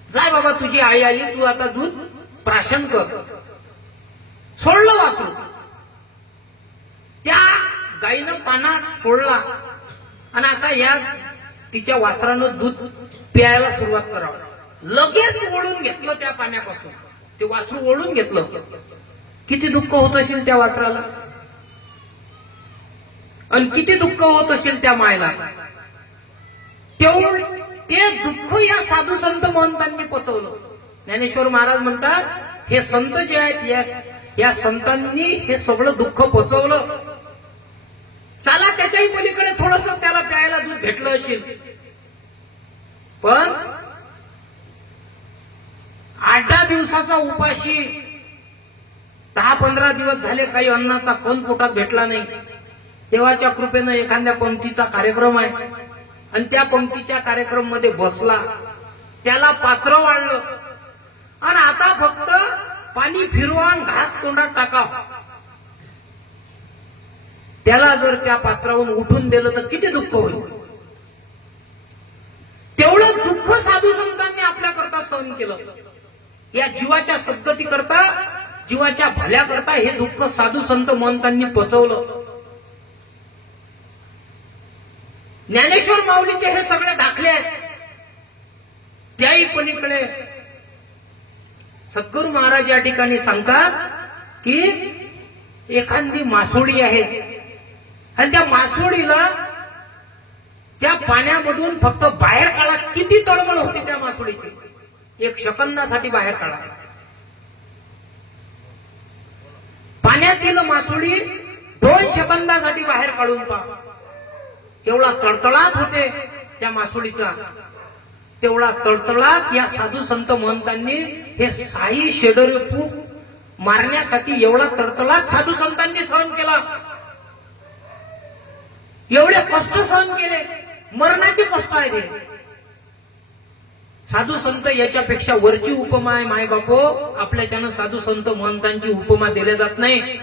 जाय बाबा, तुझी आई आली, तू आता दूध प्राशन कर. सोडलं वासरू. त्या गाईनं पाना सोडला, आणि आता या तिच्या वासरानं दूध प्यायला सुरुवात करावं. लगेच ओढून घेतलं त्या पाण्यापासून, ते वासरू ओढून घेतलं. किती दुःख होत असेल त्या वासराला, आणि किती दुःख होत असेल त्या मायला. ते दुःख या साधू संत महंतांनी पचवलं. ज्ञानेश्वर महाराज म्हणतात, हे संत जे आहेत या संतांनी हे सगळं दुःख पचवलं. चला त्याच्याही पलीकडे थोडस त्याला प्यायला दूध भेटलं असेल, पण 8-10 दिवसाचा उपाशी, 10-15 दिवस झाले काही अन्नाचा कण पोटात भेटला नाही. देवाच्या कृपेनं एखाद्या पंक्तीचा कार्यक्रम आहे, आणि त्या पंक्तीच्या कार्यक्रम मध्ये बसला, त्याला पात्र वाढलं, आणि आता फक्त पाणी फिरवा, घास तोंडात टाका. त्याला जर त्या पात्रावरून उठून दिलं तर किती दुःख होईल. तेवढं दुःख साधू संतांनी आपल्याकरता सहन केलं. या जीवाच्या सद्गती करता, जीवाच्या भल्या करता हे दुःख साधू संत महंतांनी पचवलं. ज्ञानेश्वर माऊलीचे हे सगळे दाखले आहेत. त्याही पलीकडे सद्गुरू महाराज या ठिकाणी सांगतात की एखादी मासोळी आहे, आणि त्या मासोळीला त्या पाण्यामधून फक्त बाहेर काढा. किती तळमळ होती त्या मासोळीची, 1 सेकंदासाठी बाहेर काढा. पाण्यातील मासोळी 2 सेकंदासाठी बाहेर काढून पहा. एवढा तळतळाट होते त्या मासोळीचा. तेवढा तळतळाट या साधू संत महंतांनी हे साई शेडरपू मारण्यासाठी एवढा तळतळाट साधू संतांनी सहन केला. एवढे कष्ट सहन केले, मरणाचे कष्ट आहे ते. साधू संत याच्यापेक्षा वरची उपमा आहे. माय बापो, आपल्याच्यानं साधू संत महंतांची उपमा दिल्या जात नाही.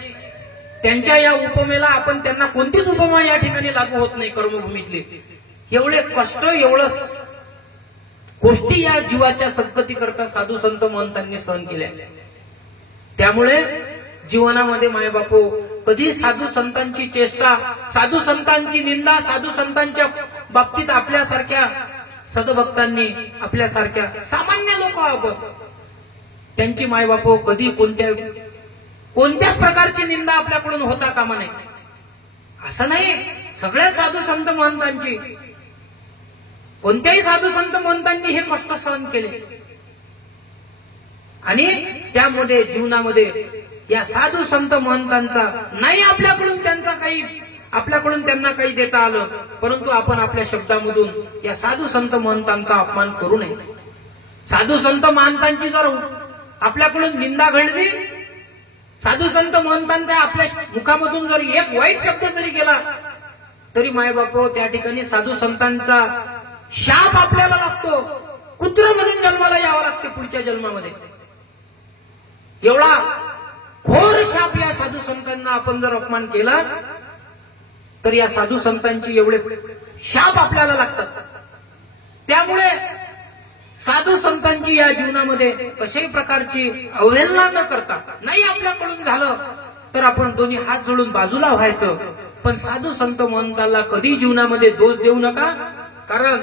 त्यांच्या या उपमेला आपण त्यांना कोणतीच उपमा या ठिकाणी लागू होत नाही कर्मभूमीतली. एवढे कष्ट, एवढं गोष्टी या जीवाच्या सद्गती करता साधू संत महंतांनी सहन केल्या. त्यामुळे जीवनामध्ये मायबापो कधी साधू संतांची चेष्टा, साधू संतांची निंदा, साधू संतांच्या बाबतीत आपल्यासारख्या सदभक्तांनी, आपल्यासारख्या सामान्य लोक आपण त्यांची मायबापो कधी कोणत्याच प्रकारची निंदा आपल्याकडून होता कामा नये. असं नाही, सगळ्या साधू संत महंतांची, कोणत्याही साधू संत महंतांनी हे कष्ट सहन केले. आणि त्यामध्ये जीवनामध्ये या साधू संत महंतांचा नाही आपल्याकडून त्यांना काही देता आलं, परंतु आपण आपल्या शब्दामधून या साधू संत महंतांचा अपमान करू नये. साधू संत महंतांची जर आपल्याकडून निंदा घडली, साधू संत महंतांचा आपल्या मुखामधून जर एक वाईट शब्द जरी गेला, तरी मायबापो त्या ठिकाणी साधू संतांचा शाप आपल्याला लागतो. कुत्र म्हणून जन्माला यावं लागते पुढच्या जन्मामध्ये. एवढा घोर शाप या साधू संतांना आपण जर अपमान केला, तर या साधू संतांची एवढे शाप आपल्याला लागतात. त्यामुळे साधू संतांची या जीवनामध्ये कशाही प्रकारची अवहेलना न करता, नाही आपल्याकडून झालं तर आपण दोन्ही हात जोडून बाजूला व्हायचं पण साधू संत महंताला कधी जीवनामध्ये दोष देऊ नका, कारण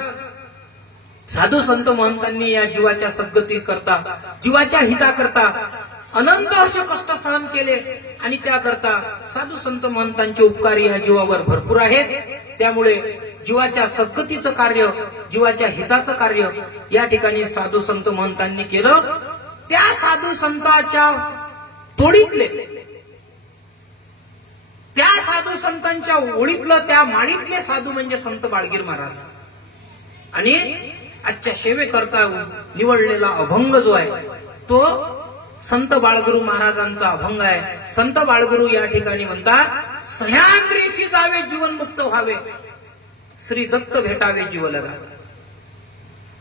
साधू संत महंतांनी या जीवाच्या सद्गती करता, जीवाच्या हिता करता अनंत असे कष्ट सहन केले आणि त्याकरता साधू संत महंतांचे उपकार या जीवावर भरपूर आहेत. त्यामुळे जीवाच्या सद्गतीचं कार्य, जीवाच्या हिताचं कार्य या ठिकाणी साधू संत महंतांनी केलं. त्या साधू संतांच्या तोडीतले, त्या साधू संतांच्या ओळीतलं, त्या माळीतले साधू म्हणजे संत बाळगीर महाराज. आणि आजच्या सेवेकरता निवडलेला अभंग जो आहे तो संत बाळगुरु महाराजांचा अभंग आहे. संत बाळगुरु या ठिकाणी म्हणतात, सह्याद्रीशी जावे जीवन मुक्त व्हावे, श्री दत्त भेटावे जीवलगा.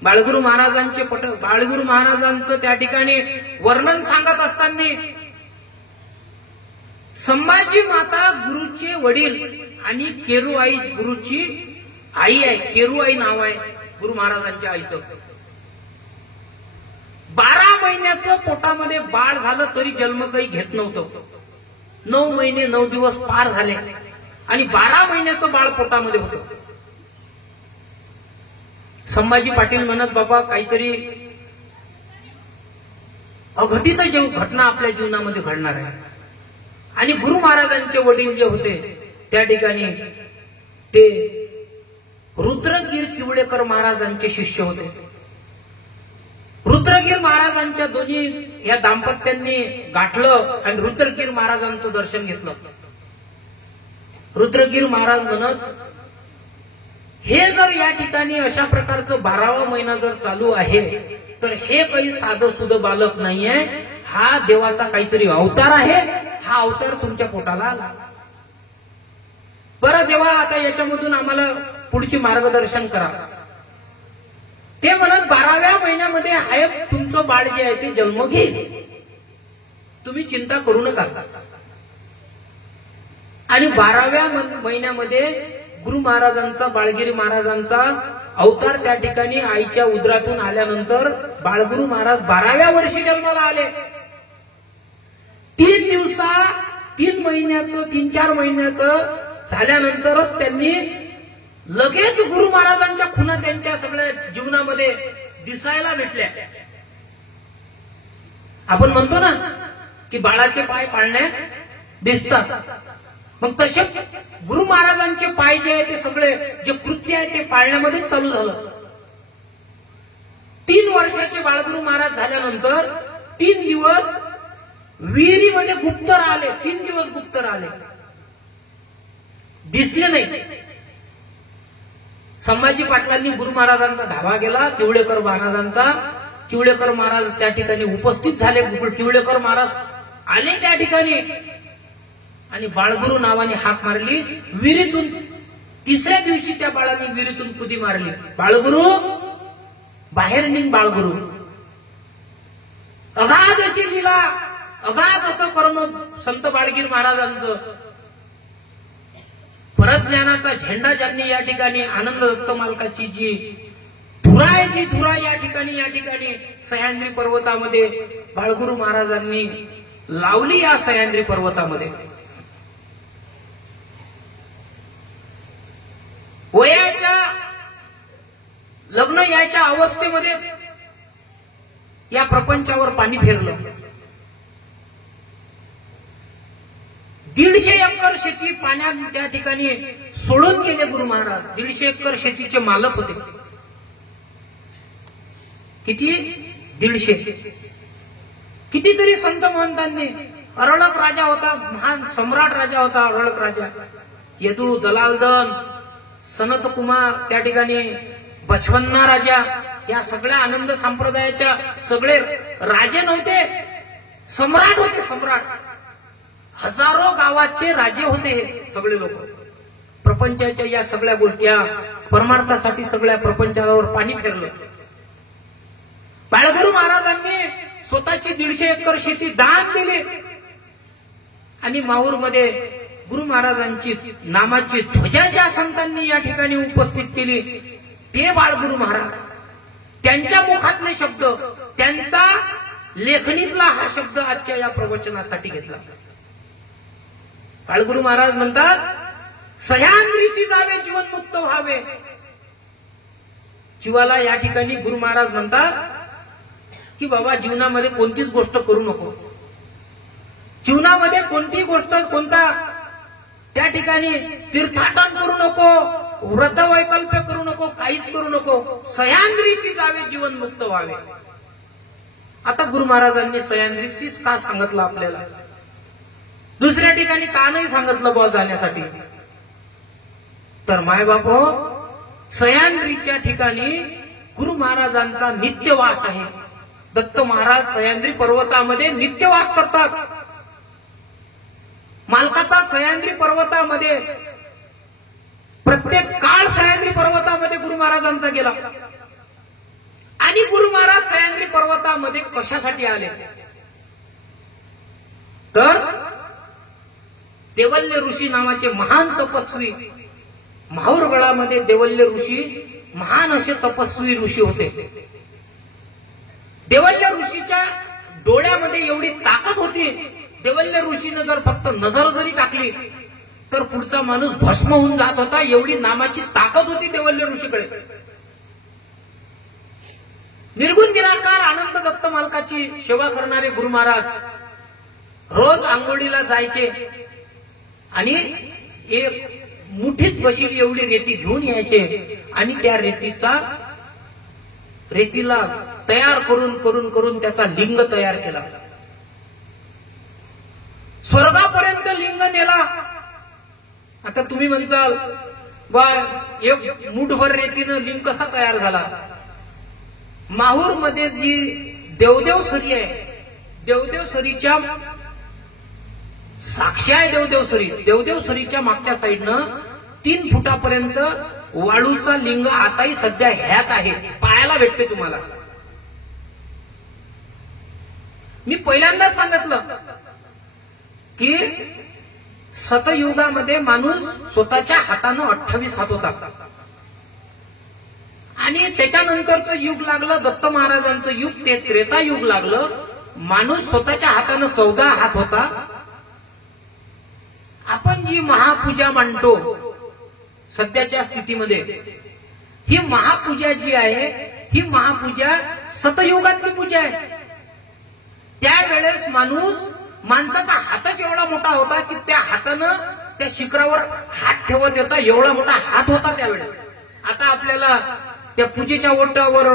बाळगुरु महाराजांचे बाळगुरु महाराजांचं त्या ठिकाणी वर्णन सांगत असताना संभाजी माता गुरुचे वडील आणि केरूआई गुरुची आई आहे. केरूआई नाव आहे गुरु महाराजांच्या आईचं. 12 महिन्याचं पोटामध्ये बाळ झालं तरी जन्म काही घेत नव्हतं. 9 महिने 9 दिवस पार झाले आणि 12 महिन्याचं बाळ पोटामध्ये होतं. संभाजी पाटील म्हणत, बाबा काहीतरी अघटित घटना आपल्या जीवनामध्ये घडणार आहे. आणि गुरु महाराजांचे वडील जे होते त्या ठिकाणी ते रुद्रगीर किवळेकर महाराजांचे शिष्य होते. रुद्रगीर महाराजांच्या दोन्ही या दाम्पत्यांनी गाठलं आणि रुद्रगीर महाराजांचं दर्शन घेतलं. रुद्रगीर महाराज म्हणत, हे जर या ठिकाणी अशा प्रकारचं 12वा महिना जर चालू आहे तर हे काही साधं सुधं बालक नाहीये, हा देवाचा काहीतरी अवतार आहे. हा अवतार तुमच्या पोटाला आला. बरं देवा, आता याच्यामधून आम्हाला पुढची मार्गदर्शन करा. ते म्हणत, 12व्या महिन्यामध्ये आहे तुमचं बाळ जे आहे ते जन्म घेईल, तुम्ही चिंता करू नका. आणि 12व्या महिन्यामध्ये गुरु महाराजांचा, बाळगिरी महाराजांचा अवतार त्या ठिकाणी आईच्या उदरातून आल्यानंतर बाळगुरु महाराज 12व्या वर्षी जन्माला आले. 3 महिन्याचं 3-4 महिन्याचं झाल्यानंतरच त्यांनी लगेच गुरु महाराजांच्या खुणा त्यांच्या सगळ्या जीवनामध्ये दिसायला भेटल्या. आपण म्हणतो ना की बाळाचे पाय पाळण्यात दिसतात, मग तसे गुरु महाराजांचे पाय जे आहे ते सगळे जे कृत्य आहे ते पाळण्यामध्येच चालू झालं. 3 वर्षाचे बाळगुरु महाराज झाल्यानंतर 3 दिवस विहिरीमध्ये गुप्त राहिले. 3 दिवस गुप्त राहिले, दिसले नाही. संभाजी पाटलांनी गुरु महाराजांचा धावा गेला, किवळेकर महाराजांचा. किवळेकर महाराज त्या ठिकाणी उपस्थित झाले. किवळेकर महाराज आले त्या ठिकाणी आणि बाळगुरु नावाने हाक मारली विहिरीतून. 3ऱ्या दिवशी त्या बाळाने विहिरीतून कुदी मारली. बाळगुरु बाहेर निघ, बाळगुरु. अगाध अशी लीला, अगाध असं कर्म संत बाळगीर महाराजांचं. परज्ञानाचा झेंडा ज्यांनी या ठिकाणी आनंद दत्त मालकाची जी धुरा आहे, जी धुरा या ठिकाणी सह्याद्री पर्वतामध्ये बाळगुरु महाराजांनी लावली. या सह्याद्री पर्वतामध्ये वयाच्या लग्न यायच्या अवस्थेमध्ये या प्रपंचावर पाणी फिरलं. 150 एकर शेती पाण्यात त्या ठिकाणी सोडून गेले गुरु महाराज. 150 एकर शेतीचे मालक होते. किती? 150. कितीतरी संत महंतांनी. अरळक राजा होता, महान सम्राट राजा होता अरळक राजा. यदू, दलालदन, सनत कुमार, त्या ठिकाणी बचवन्ना राजा, या सगळ्या आनंद संप्रदायाच्या सगळे राजे नव्हते, सम्राट होते. सम्राट. हजारो गावाचे राजे होते हे सगळे लोक. प्रपंचाच्या या सगळ्या गोष्टी परमार्थासाठी सगळ्या प्रपंचावर पाणी फिरलं. बाळगुरु महाराजांनी स्वतःची 150 एकर शेती दान दिली आणि माहूरमध्ये गुरु महाराजांची नामाची ध्वजा ज्या संतांनी या ठिकाणी उपस्थित केली ते बाळगुरु महाराज. त्यांच्या मुखातले शब्द, त्यांचा लेखणीतला हा शब्द आजच्या या प्रवचनासाठी घेतला. बाळगुरु महाराज म्हणतात, सह्याद्रीशी जावे जीवनमुक्त व्हावे. जीवाला या ठिकाणी गुरु महाराज म्हणतात की बाबा जीवनामध्ये कोणतीच गोष्ट करू नको. जीवनामध्ये कोणती गोष्ट कोणता त्या ठिकाणी तीर्थाटन करू नको, व्रत वैकल्प्य करू नको, काहीच करू नको. सह्याद्रीशी जावे जीवनमुक्त व्हावे. आता गुरु महाराजांनी सह्याद्रीशीच का सांगितलं आपल्याला? दुसऱ्या ठिकाणी का नाही सांगितलं बुवा जाण्यासाठी? तर मायबाप हो, सह्याद्रीच्या ठिकाणी गुरु महाराजांचा नित्यवास आहे. दत्त महाराज सह्याद्री पर्वतामध्ये नित्यवास करतात. मालकाचा सह्याद्री पर्वतामध्ये प्रत्येक काळ सह्याद्री पर्वतामध्ये गुरु महाराजांचा गेला. आणि गुरु महाराज सह्याद्री पर्वतामध्ये कशासाठी आले? तर देवल्य ऋषी नावाचे महान तपस्वी, माहूरगडामध्ये देवल्य ऋषी महान असे तपस्वी ऋषी होते. देवल्य ऋषीच्या डोळ्यामध्ये एवढी ताकद होती, देवल्य ऋषीनं जर फक्त नजर जरी टाकली तर पुढचा माणूस भस्म होऊन जात होता. एवढी नामाची ताकद होती देवल्य ऋषीकडे. निर्गुण निराकार आनंद दत्त मालकाची सेवा करणारे गुरु महाराज रोज आंघोळीला जायचे आणि एक मुठीत बशीली एवढी रेती घेऊन यायचे आणि त्या रेतीला तयार करून करून त्याचा लिंग तयार केला. स्वर्गापर्यंत लिंग नेला. आता तुम्ही म्हणसाल बा एक मुठभर रेतीनं लिंग कसा तयार झाला? माहूर मध्ये जी देवदेवसरी आहे, देवदेवसरीच्या साक्षी आहे देवदेवसरी. देवदेवसरीच्या मागच्या साईडनं 3 फुटापर्यंत वाळूचा लिंग आताही सध्या ह्यात आहे, पायाला भेटते तुम्हाला. मी पहिल्यांदाच सांगितलं की सतयुगामध्ये माणूस स्वतःच्या हातानं 28 हात होता आणि त्याच्यानंतरचं युग लागलं दत्त महाराजांचं युग, ते त्रेता युग लागलं. माणूस स्वतःच्या हातानं 14 हात होता. आपण जी महापूजा मांडतो सध्याच्या स्थितीमध्ये, ही महापूजा जी आहे ही महापूजा सतयुगातली पूजा आहे. त्यावेळेस माणसाचा हातच एवढा मोठा होता की त्या हातानं त्या शिखरावर हात ठेवत होता, एवढा मोठा हात होता त्यावेळेस. आता आपल्याला त्या पूजेच्या ओटावर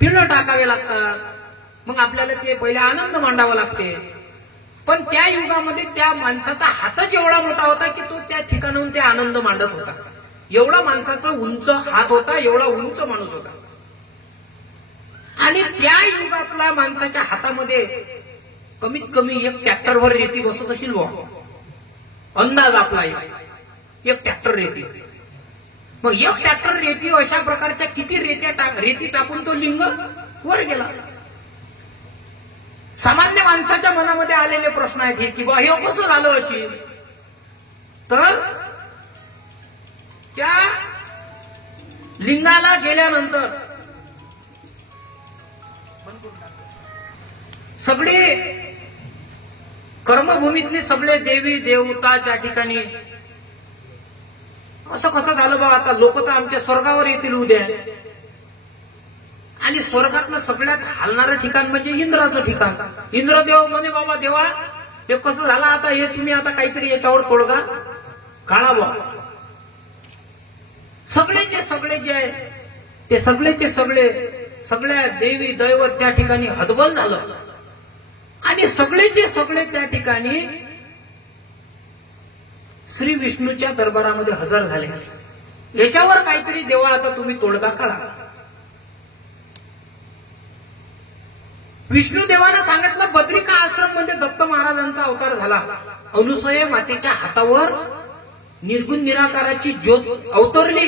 पिळं टाकावे लागतात, मग आपल्याला ते पहिले आनंद मांडावा लागते. पण त्या युगामध्ये त्या माणसाचा हातच एवढा मोठा होता की तो त्या ठिकाणाहून ते आनंद मांडत होता. एवढा माणसाचा उंच हात होता, एवढा उंच माणूस होता. आणि त्या युगातला माणसाच्या हातामध्ये कमीत कमी 1 ट्रॅक्टरवर रेती बसत असेल बुवा, अंदाज आपला एक ट्रॅक्टर रेती. मग 1 ट्रॅक्टर रेती अशा प्रकारच्या किती रेती टाकून तो लिंग वर गेला. सामान्य माणसाच्या मनामध्ये आलेले प्रश्न आहेत हे की बा हे कसं झालं अशी? तर त्या लिंगाला गेल्यानंतर सगळे कर्मभूमीतले सगळे देवी देवता त्या ठिकाणी असं कसं झालं बा? आता लोक तर आमच्या स्वर्गावर येतील उद्या. आणि स्वर्गातलं सगळ्यात हालणारं ठिकाण म्हणजे इंद्राचं ठिकाण. इंद्रदेव म्हणे बाबा देवा हे कसं झालं आता, हे तुम्ही आता काहीतरी याच्यावर तोडगा काढा बा. सगळेचे सगळे जे आहे ते सगळेचे सगळ्या देवी दैवत त्या ठिकाणी हतबल झालं आणि सगळेचे सगळे त्या ठिकाणी श्री विष्णूच्या दरबारामध्ये हजर झाले. याच्यावर काहीतरी देवा आता तुम्ही तोडगा काढा. विष्णुदेवानं सांगितलं बद्रिका आश्रम मध्ये दत्त महाराजांचा अवतार झाला. अनुसये मातेच्या हातावर निर्गुण निराकाराची ज्योत अवतरली.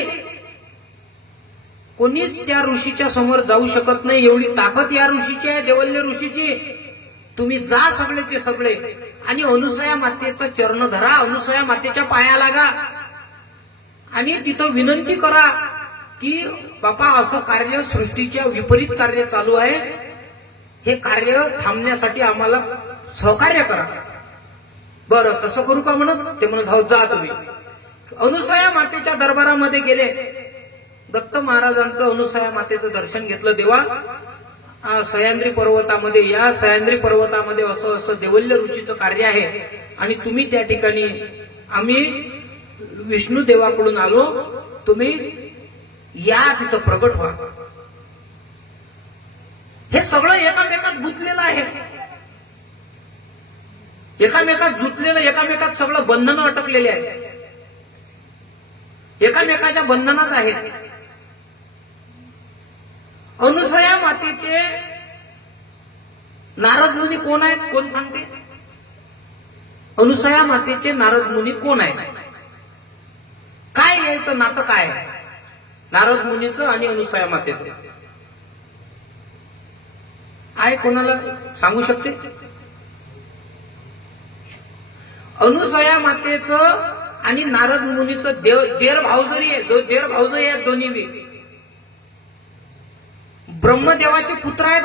कोणीच त्या ऋषीच्या समोर जाऊ शकत नाही, एवढी ताकद या ऋषीची आहे, देवल्य ऋषीची. तुम्ही जा सगळेचे सगळे आणि अनुसया मातेचं चरण धरा, अनुसया मातेच्या पाया लागा आणि तिथं विनंती करा की बापा असं कार्य सृष्टीच्या विपरीत कार्य चालू आहे, हे कार्य थांबण्यासाठी आम्हाला सहकार्य करा. बरं तसं करू का म्हणत? ते म्हणत हो जा तुम्ही. अनुसया मातेच्या दरबारामध्ये गेले. दत्त महाराजांचं अनुसया मातेचं दर्शन घेतलं. देवा, सह्याद्री पर्वतामध्ये, या सह्याद्री पर्वतामध्ये असं असं देवल्य ऋषीचं कार्य आहे आणि तुम्ही त्या ठिकाणी, आम्ही विष्णू देवाकडून आलो, तुम्ही या तिथं प्रगट व्हा. हे सगळं एकामेकात गुंतलेलं आहे. एकामेकात गुंतलेलं, एकामेकात सगळं बंधनं अटकलेले आहेत. एकामेकाच्या बंधनात आहेत. अनुसया मातेचे नारद मुनी कोण आहेत? कोण सांगते? अनुसया मातेचे नारद मुनी कोण आहेत? काय यायचं नातं काय आहे नारद मुनीचं आणि अनुसया मातेचं? आहे कोणाला सांगू शकते? अनुसया मातेचं आणि नारद मुनीचं देर भावजरी आहे. देर भावजरी आहेत दोन्ही बी. ब्रह्मदेवाचे पुत्र आहेत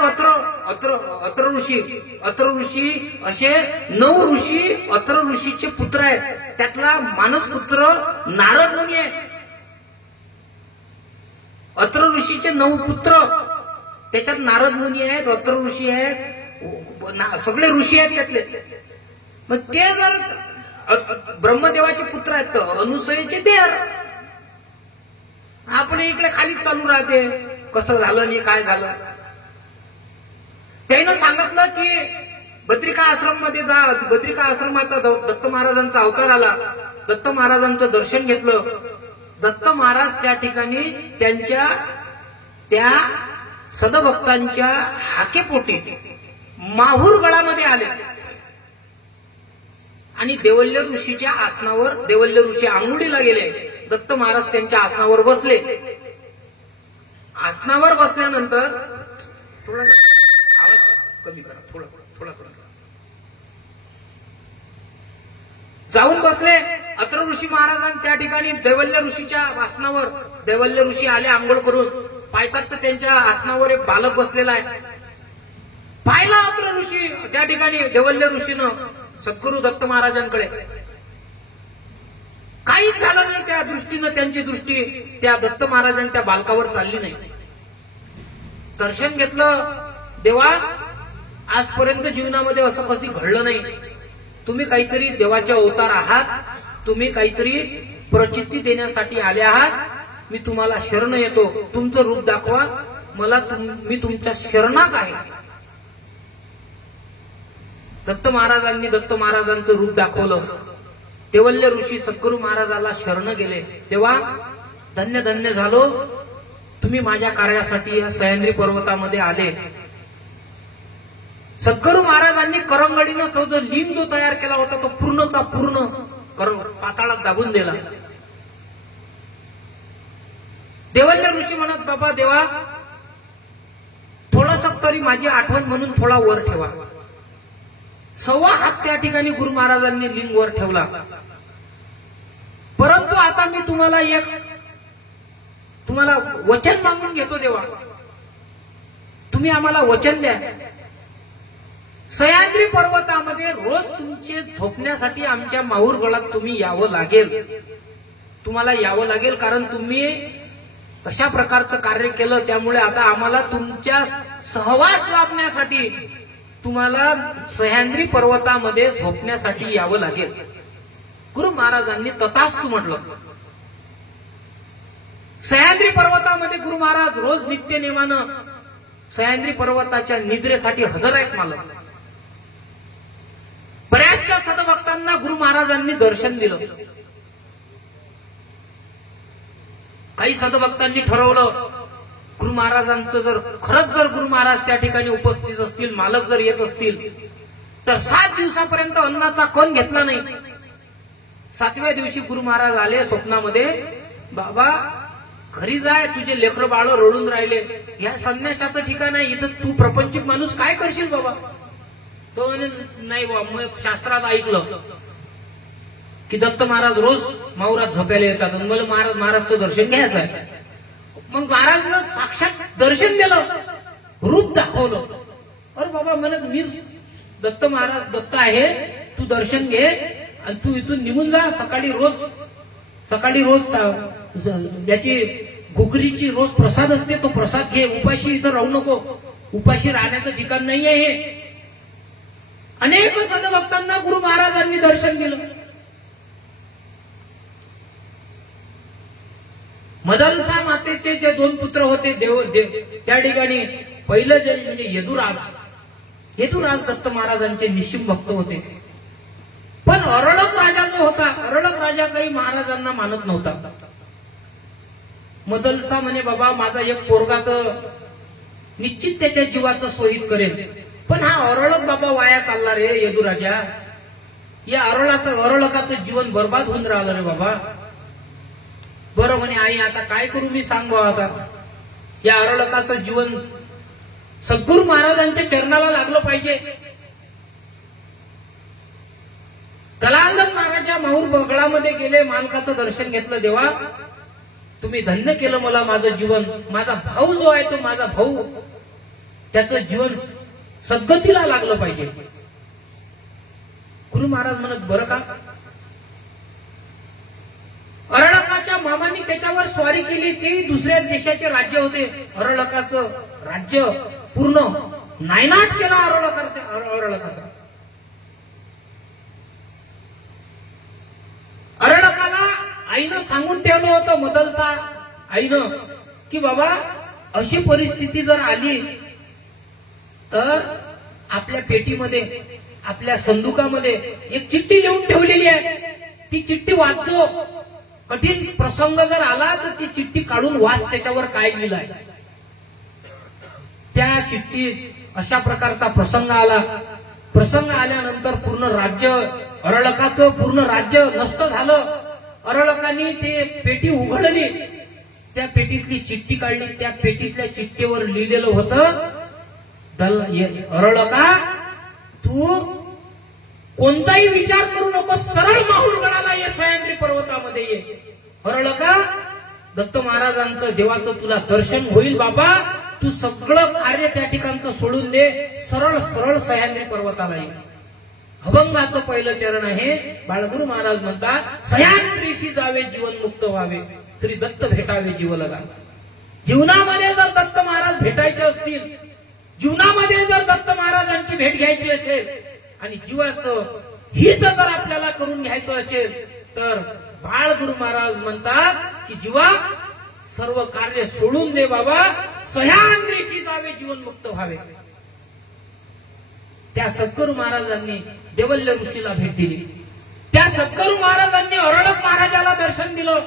अत्र ऋषी. अत्र ऋषी असे 9 ऋषी अत्र ऋषीचे पुत्र आहेत. त्यातला मानस पुत्र नारद मुनी आहे. अत्र ऋषीचे 9 पुत्र, त्याच्यात नारद मुनी आहेत, अत्र ऋषी आहेत, सगळे ऋषी आहेत त्यातले. मग ते जर ब्रह्मदेवाचे पुत्र आहेत तर अनुसयेचे देर. आपल्या इकडे खालीच चालू राहते, कसं झालं नाही काय झालं. त्यानं सांगितलं की बद्रिका आश्रम मध्ये जा. बद्रिका आश्रमाचा दत्त महाराजांचा अवतार आला. दत्त महाराजांचं दर्शन घेतलं. दत्त महाराज त्या ठिकाणी त्यांच्या त्या सदभक्तांच्या हाकेपोटी माहूर गडामध्ये आले आणि देवल्य ऋषीच्या आसनावर, देवल्य ऋषी आंघोळीला गेले. दत्त महाराज त्यांच्या आसनावर बसले. आसनावर बसल्यानंतर थोडा आवाज कमी करा, थोडा जाऊन बसले. अत्र ऋषी महाराजांनी त्या ठिकाणी देवल्य ऋषीच्या आसनावर, देवल्य ऋषी आले आंघोळ करून. पाहतात तर त्यांच्या आसनावर एक बालक बसलेला आहे. पाहिला अत्र ऋषी त्या ठिकाणी देवल्य ऋषीनं सद्गुरु दत्त महाराजांकडे. काहीच झालं नाही त्या दृष्टीनं. त्यांची दृष्टी त्या दत्त महाराजांनी त्या बालकावर चालली नाही. दर्शन घेतलं. देवा, आजपर्यंत जीवनामध्ये असं कधी घडलं नाही. तुम्ही काहीतरी देवाचे अवतार आहात. तुम्ही काहीतरी प्रचिती देण्यासाठी आले आहात. मी तुम्हाला शरण येतो. तुमचं रूप दाखवा मला. मी तुमच्या शरणात आहे. दत्त महाराजांनी दत्त महाराजांचं रूप दाखवलं. देवल्य ऋषी सद्गुरु महाराजाला शरण गेले. तेव्हा धन्य धन्य झालो, तुम्ही माझ्या कार्यासाठी या सह्याद्री पर्वतामध्ये आले. सद्गुरु महाराजांनी करंगडीनं तो जो लिंब जो तयार केला होता तो पूर्णचा पूर्ण पाताळात दाबून दिला. देवल्य ऋषी म्हणत, बाबा देवा, थोडस तरी माझी आठवण म्हणून थोडा वर ठेवा. 1.25 हात त्या ठिकाणी गुरु महाराजांनी लिंग वर ठेवला. परंतु आता मी तुम्हाला वचन मागून घेतो देवा. तुम्ही आम्हाला वचन द्या. सह्याद्री पर्वतामध्ये रोज तुमचे झोपण्यासाठी आमच्या माहूर गडात तुम्ही यावं लागेल. तुम्हाला यावं लागेल कारण तुम्ही अशा प्रकारचं कार्य केलं. त्यामुळे आता आम्हाला तुमच्या सहवास लाभण्यासाठी तुम्हाला सह्याद्री पर्वतामध्ये झोपण्यासाठी यावं लागेल. गुरु महाराजांनी तथास्तु म्हटलं. सह्याद्री पर्वतामध्ये गुरु महाराज रोज नित्य नेमानं सह्याद्री पर्वताच्या निद्रेसाठी हजर आहेत मालक. बऱ्याचशा सदभक्तांना गुरु महाराजांनी दर्शन दिलं. काही सदभक्तांनी ठरवलं गुरु महाराजांचं खरंच जर गुरु महाराज त्या ठिकाणी उपस्थित असतील, मालक जर येत असतील तर 7 दिवसापर्यंत अन्नाचा कण घेतला नाही. 7व्या दिवशी गुरु महाराज आले स्वप्नामध्ये. बाबा घरी जाय, तुझे लेकरं बाळ रडून राहिले. या संन्यासाचं ठिकाण आहे, इथं तू प्रपंचिक माणूस काय करशील बाबा? तो म्हणे नाही बाबा, मग शास्त्रात ऐकलं की दत्त महाराज रोज माहुरात झोपायला येतात आणि मला महाराजचं दर्शन घ्यायचं आहे. मग महाराजनं साक्षात दर्शन दिलं, रूप दाखवलं. अरे बाबा म्हणत, मी दत्त महाराज दत्त आहे, तू दर्शन घे आणि तू इथून निघून जा. सकाळी रोज सकाळी रोज याची घुगरीची रोज प्रसाद असते, तो प्रसाद घे. उपाशी इथं राहू नको, उपाशी राहण्याचं ठिकाण नाही आहे हे. अनेक सदभक्तांना गुरु महाराजांनी दर्शन दिलं. मदलसा मातेचे जे 2 पुत्र होते देव त्या ठिकाणी पहिलं जे म्हणजे यदुराज दत्त महाराजांचे निश्चिम भक्त होते. पण अरळक राजा जो होता, अरळक राजा काही महाराजांना मानत नव्हता. मदलसा म्हणे बाबा माझा एक पोरगा तर निश्चित त्याच्या जीवाचं शहीद करेल, पण हा अरळक बाबा वाया चालला रे यदुराजा. या अरळकाचं जीवन बर्बाद होऊन राहिलं रे बाबा. बरं म्हणे आई आता काय करू मी, सांग बा. आता या अरळकाचं जीवन सद्गुरू महाराजांच्या चरणाला लागलं पाहिजे. दलालदत्त महाराजा माहूर बगळामध्ये गेले, मालकाचं दर्शन घेतलं. देवा तुम्ही धन्य केलं मला, माझं जीवन, माझा भाऊ जो आहे तो माझा भाऊ, त्याचं जीवन सद्गतीला लागलं पाहिजे. गुरु महाराज म्हणत बरं का. अरळकाच्या मामाने त्याच्यावर स्वारी केली. ते दुसऱ्या देशाचे राज्य होते. अरळकाचं राज्य पूर्ण नायनाट केला अरळकाचा. अरळकाला आईनं सांगून ठेवलं होतं, मदलसा आईनं, की बाबा अशी परिस्थिती जर आली तर आपल्या पेटीमध्ये, आपल्या संदुकामध्ये एक चिठ्ठी लिहून ठेवलेली आहे. ती चिठ्ठी वाचतो. कठीण प्रसंग जर आला तर ती चिठ्ठी काढून वाच, त्याच्यावर काय लिहिलंय. त्या चिठ्ठीत अशा प्रकारचा प्रसंग आला. प्रसंग आल्यानंतर पूर्ण राज्य, अरळकाचं पूर्ण राज्य नष्ट झालं. अरळकाने ते पेटी उघडली, त्या पेटीतली चिठ्ठी काढली. त्या पेटीतल्या चिठ्ठीवर लिहिलेलं होतं, अरळका तू कोणताही विचार करू नको, सरळ माहूर गडाला ये, सह्याद्री पर्वतामध्ये ये. अरळका दत्त महाराजांचं देवाचं तुला दर्शन होईल बाबा. तू सगळं कार्य त्या ठिकाणचं सोडून दे, सरळ सरळ सह्याद्री पर्वताला ये. अभंगाचं पहिलं चरण आहे. बाळगुरु महाराज म्हणतात, सह्याद्रीशी जावे जीवन मुक्त व्हावे, श्री दत्त भेटावे जीवलगा. जीवनामध्ये जर दत्त महाराज भेटायचे असतील, जीवनामध्ये जर दत्त महाराजांची भेट घ्यायची असेल आणि जीवाचं हित जर आपल्याला करून घ्यायचं असेल तर बाळ गुरु महाराज म्हणतात की जीवा सर्व कार्य सोडून दे बाबा, सह्याद्रीशी जावे जीवन मुक्त व्हावे. त्या सद्गुरु महाराजांनी देवल्य ऋषीला भेट दिली. त्या सद्गुरु महाराजांनी अरळक महाराजाला दर्शन दिलं.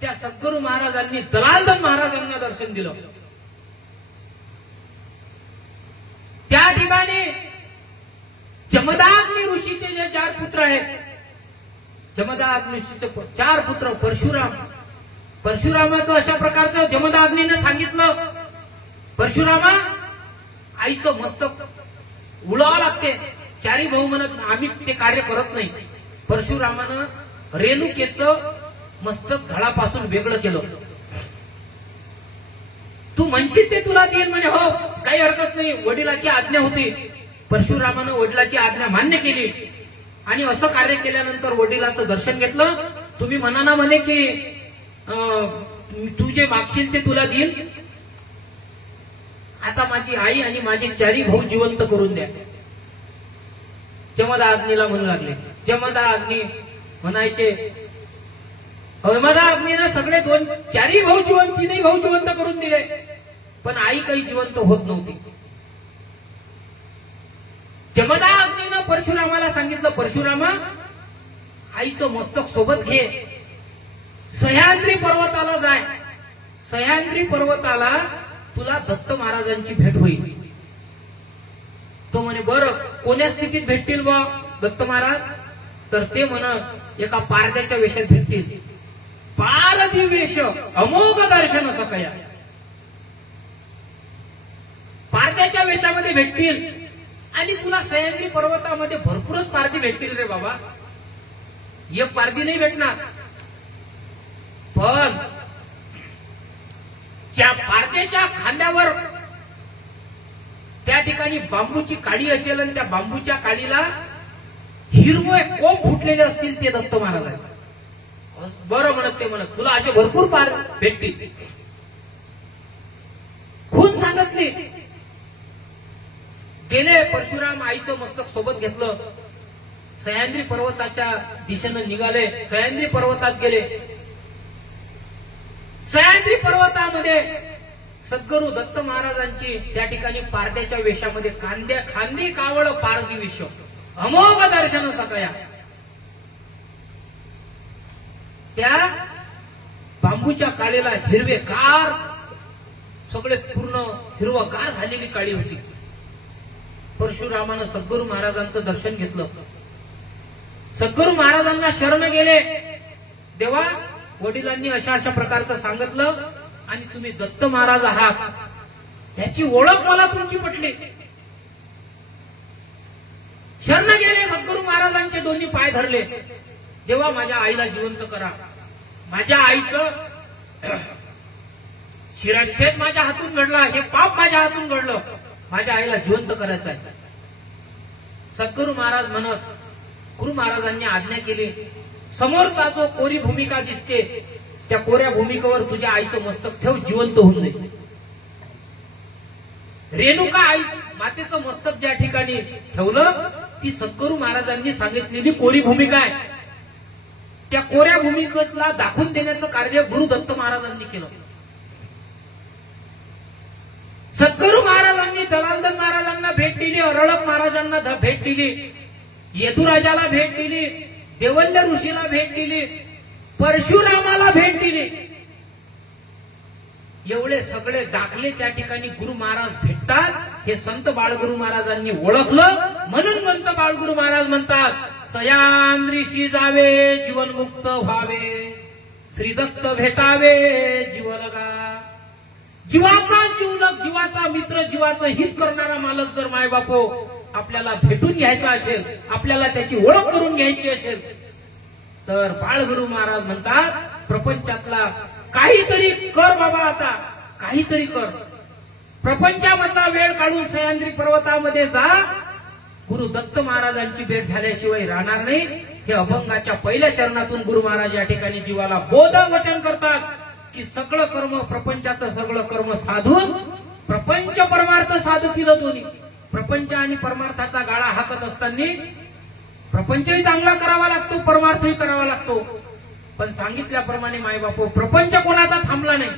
त्या सद्गुरु महाराजांनी दलालदत्त महाराजांना दर्शन दिलं. त्या ठिकाणी जमदाग्नी ऋषीचे जे 4 पुत्र आहेत, जमदाग्नी ऋषीचे 4 पुत्र, परशुरामाचं अशा प्रकारचं जमदाग्नीनं सांगितलं, परशुरामा आईचं मस्तक उडवावं लागते. 4 भाऊ म्हणत आम्ही ते कार्य करत नाही. परशुरामानं रेणुकेचं मस्तक धडापासून वेगळं केलं. तू म्हणशील ते तुला देईल म्हणे. हो काही हरकत नाही, वडिलाची आज्ञा होती. परशुरामानं वडिलाची आज्ञा मान्य केली आणि असं कार्य केल्यानंतर वडिलाचं दर्शन घेतलं. तुम्ही म्हणा ना म्हणे की तू जे मागशील ते तुला देईल. आता माझी आई आणि माझे 4 भाऊ जिवंत करून द्या. जमदाग्नीला म्हणू लागले. जमदाग्नी म्हणायचे, जमदाग्नीनं सगळे 4 भाऊ जिवंत, 3 भाऊ जिवंत करून दिले, पण आई काही जिवंत होत नव्हती. जमदाग्नीनं परशुरामाला सांगितलं, परशुरामा आईचं मस्तक सोबत घे, सह्याद्री पर्वताला जाय. सह्याद्री पर्वताला तुला दत्त महाराजांची भेट होईल. तो म्हणे बरं कोण्या स्थितीत भेटतील बा दत्त महाराज. तर ते म्हण एका पारद्याच्या वेशात भेटतील. पारधी वेश अमोघ दर्शन सकया. पारद्याच्या वेशामध्ये भेटतील आणि तुला सह्याद्री पर्वतामध्ये भरपूरच पारधी भेटतील रे बाबा. एक पारधी नाही भेटणार, पण त्या पारद्याच्या खांद्यावर त्या ठिकाणी बांबूची काडी असेल आणि त्या बांबूच्या काडीला हिरवे कोंब फुटलेले असतील, ते दत्त महाराज आहेत. बरं म्हणत ते म्हणत तुला असे भरपूर पार भेटतील. खून सांगत नाही. गेले परशुराम आईचं मस्तक सोबत घेतलं. सह्याद्री पर्वताच्या दिशेनं निघाले. सह्याद्री पर्वतात गेले. सह्याद्री पर्वतामध्ये सद्गुरू दत्त महाराजांची त्या ठिकाणी पारड्याच्या वेशामध्ये खांदी कावळ पारदी विष अमोघ दर्शन सगळ्या. त्या बांबूच्या काळीला हिरवेगार सगळे पूर्ण हिरवगार झालेली काळी होती. परशुरामानं सद्गुरू महाराजांचं दर्शन घेतलं. सद्गुरू महाराजांना शरण गेले. देवा वडिलांनी अशा प्रकारचं सांगितलं आणि तुम्ही दत्त महाराज आहात त्याची ओळख मला तुमची पटली. शरण गेले. सद्गुरू महाराजांचे दोन्ही पाय धरले. देवा माझ्या आईला जिवंत करा. माझ्या आईचं शिरच्छेद माझ्या हातून घडला. हे पाप माझ्या हातून घडलं. माझ्या आईला जिवंत करायचं आहे. सद्गुरू महाराज म्हणत गुरु महाराजांनी आज्ञा केली. समोरचा जो कोरी भूमिका दिसते त्या कोऱ्या भूमिकेवर तुझ्या आईचं मस्तक ठेव. जिवंत होऊन जाईल. रेणुका आई मातेचं मस्तक ज्या ठिकाणी ठेवलं ती सद्गुरू महाराजांनी सांगितलेली कोरी भूमिका आहे. त्या कोऱ्या भूमिकेला दाखवून देण्याचं कार्य गुरु दत्त महाराजांनी केलं. सद्गुरू महाराजांनी दलालदन महाराजांना भेट दिली. अरळक महाराजांना भेट दिली. यदुराजाला भेट दिली. देवंड ऋषीला भेट दिली. परशुरामाला भेट दिली. एवढे सगळे दाखले त्या ठिकाणी गुरु महाराज भेटतात. हे संत बाळगुरु महाराजांनी ओळखलं. म्हणून संत बाळगुरु महाराज म्हणतात सह्याद्रीशी जावे जीवनमुक्त व्हावे. श्रीदत्त भेटावे जीवलगा. जीवाचा जीवलग जीवाचा मित्र जीवाचं हित करणारा मालक जर मायबापो आपल्याला भेटून घ्यायचा असेल आपल्याला त्याची ओळख करून घ्यायची असेल तर बाळगुरु महाराज म्हणतात प्रपंचातला काहीतरी कर बाबा. आता काहीतरी कर. प्रपंचामधला वेळ काढून सह्याद्री पर्वतामध्ये जा. गुरु दत्त महाराजांची भेट झाल्याशिवाय राहणार नाही. हे अभंगाच्या पहिल्या चरणातून गुरु महाराज या ठिकाणी जीवाला बोधक वचन करतात की सगळं कर्म प्रपंचाचं सगळं कर्म साधून प्रपंच परमार्थ साधतील दोन्ही. प्रपंच आणि परमार्थाचा गाळा हाकत असताना प्रपंचही चांगला करावा लागतो परमार्थही करावा लागतो. पण सांगितल्याप्रमाणे मायबापू प्रपंच कोणाचा थांबला नाही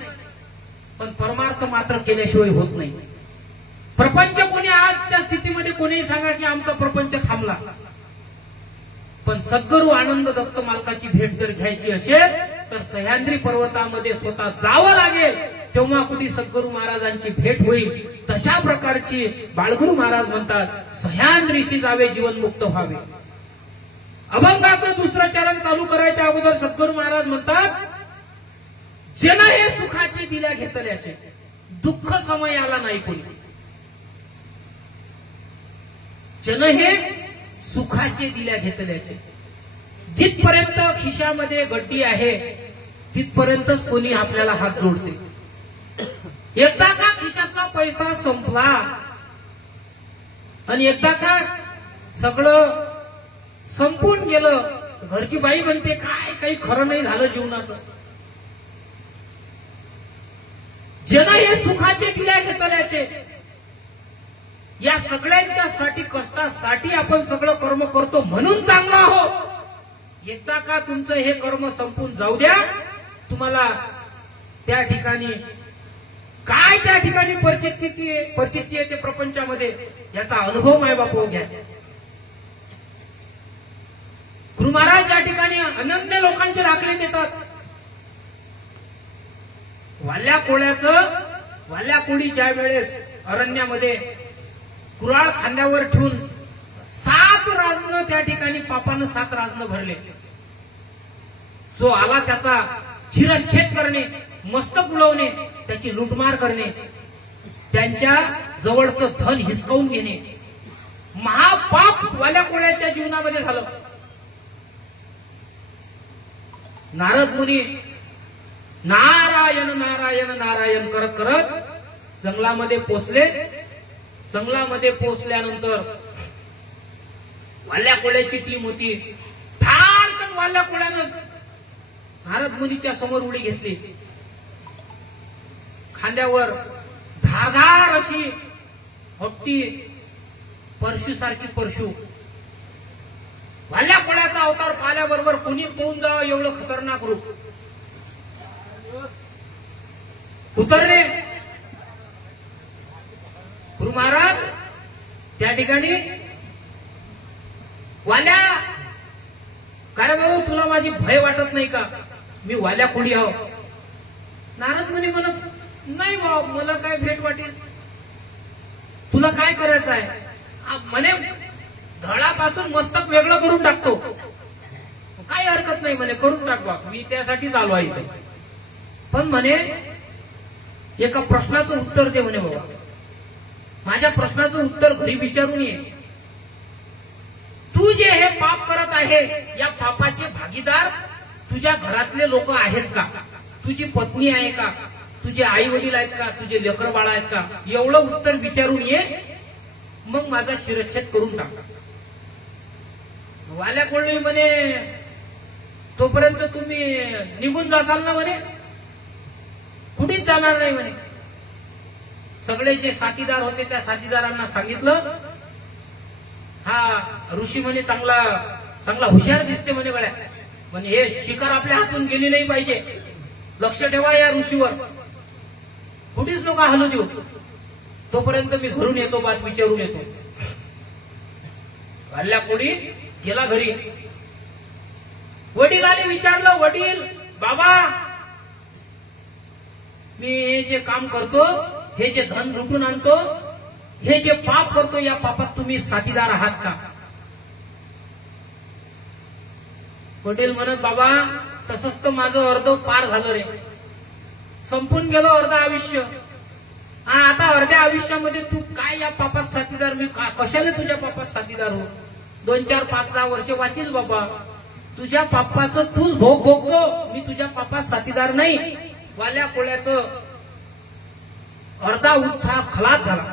पण परमार्थ मात्र केल्याशिवाय होत नाही. प्रपंच कोणी आजच्या स्थितीमध्ये कोणीही सांगा की आमचा प्रपंच थांबला. पण सद्गुरू आनंद दत्त मालकाची भेट जर घ्यायची असेल तर सह्याद्री पर्वतामध्ये स्वतः जावं लागेल. तेव्हा कुठे सद्गुरू महाराजांची भेट होईल. तशा प्रकारची बाळगुरु महाराज म्हणतात सह्याद्रीशी जावे जीवनमुक्त व्हावे. अभंगाचं दुसरं चरण चालू करायच्या अगोदर सद्गुरू महाराज म्हणतात जन हे सुखाचे दिल्या घेतल्याचे दुःख समय आला नाही कोणी. जन हे सुखाचे दिल्या घेतल्याचे. जिथपर्यंत खिशामध्ये गड्डी आहे तिथपर्यंतच कोणी आपल्याला हात जोडते. एकदा का खिशातला पैसा संपला आणि एकदा का सगळं संपून गेलं घरची बाई म्हणते काय काही खरं नाही झालं जीवनाचं. जन हे सुखाचे दिल्या घेतल्याचे. या सगळ्यांच्यासाठी कष्टासाठी आपण सगळं कर्म करतो म्हणून चांगला हो. एकदा का तुमचं हे कर्म संपून जाऊ द्या. तुम्हाला त्या ठिकाणी काय त्या ठिकाणी परिस्थिती येते प्रपंचामध्ये याचा अनुभव मायबापू घ्या. गुरु महाराज या ठिकाणी अनन्य लोकांचे दाखले देतात. वाल्या कोळी ज्या वेळेस अरण्यामध्ये कुऱ्हाड खांद्यावर ठेवून 7 राजनं त्या ठिकाणी पापानं 7 राजनं भरले. जो आला त्याचा शिरच्छेद करणे मस्तक उडवणे त्याची लुटमार करणे त्यांच्या जवळचं धन हिसकावून घेणे महापाप वाल्या कोळ्याच्या जीवनामध्ये झालं. नारद मुनी नारायण नारायण नारायण करत करत जंगलामध्ये पोचले. जंगलामध्ये पोचल्यानंतर वाल्या कोळ्याची टीम होती. धाडकन वाल्या कोळ्यानं नारद मुनीच्या समोर उडी घेतली. खांद्यावर धारदार अशी मोठी परशुसारखी परशु. भाल्या कोळ्याचा अवतार पाहिल्याबरोबर कोणी पोहून जावं एवढं खतरनाक रूप. उतरले गुरु महाराज त्या ठिकाणी. वाल्या काय भाऊ तुला माझी भय वाटत नाही का? मी वाल्या कोडी आहो. नारद मुनी म्हणत नाही भाऊ मला काय भेट वाटेल. तुला काय करायचं आहे? म्हणे धडापासून मस्तक वेगळं करून टाकतो. काही हरकत नाही म्हणे करून टाकवा मी त्यासाठीच आलो आहे इथे. पण म्हणे एका प्रश्नाचं उत्तर दे म्हणे बाबा. माझ्या प्रश्नाचं उत्तर घरी विचारून ये. तू जे हे पाप करत आहे या पापाचे भागीदार तुझ्या घरातले लोक आहेत का? तुझी पत्नी आहे का? तुझे आई वडील आहेत का? तुझे लेकर बाळ आहेत का? एवढं उत्तर विचारून ये मग माझा शिरच्छेद करून टाक. वाल्या कोळी म्हणे तोपर्यंत तुम्ही निघून जासाल ना म्हणे. कुठेच जाणार नाही म्हणे. सगळे जे साथीदार होते त्या साथीदारांना सांगितलं हा ऋषी म्हणे चांगला चांगला हुशार दिसते म्हणे गड्या. म्हणजे हे शिकार आपल्या हातून गेली नाही पाहिजे. लक्ष ठेवा या ऋषीवर. कुठेच नका हलू देऊ. तोपर्यंत मी घरून येतो बात विचारून येतो. हल्ल्या कोडी गेला घरी. वडिलांनी विचारलं वडील बाबा मी हे जे काम करतो हे जे धन लुटून आणतो हे जे पाप करतो या पापात तुम्ही साथीदार आहात का? वडील म्हणत बाबा तसंच तर माझं अर्ध पार झालं रे. संपून गेलो अर्ध आयुष्य. आता अर्ध्या आयुष्यामध्ये तू काय या पापात साथीदार? मी कशाला तुझ्या पापात साथीदार हो? 2, 4, 5, 10 वर्ष वाचील बाबा. तुझ्या पापाचं तूच भोग भोगतो. मी तुझ्या पापात साथीदार नाही. वाल्या कोळ्याचं अर्धा उत्साह खलास झाला.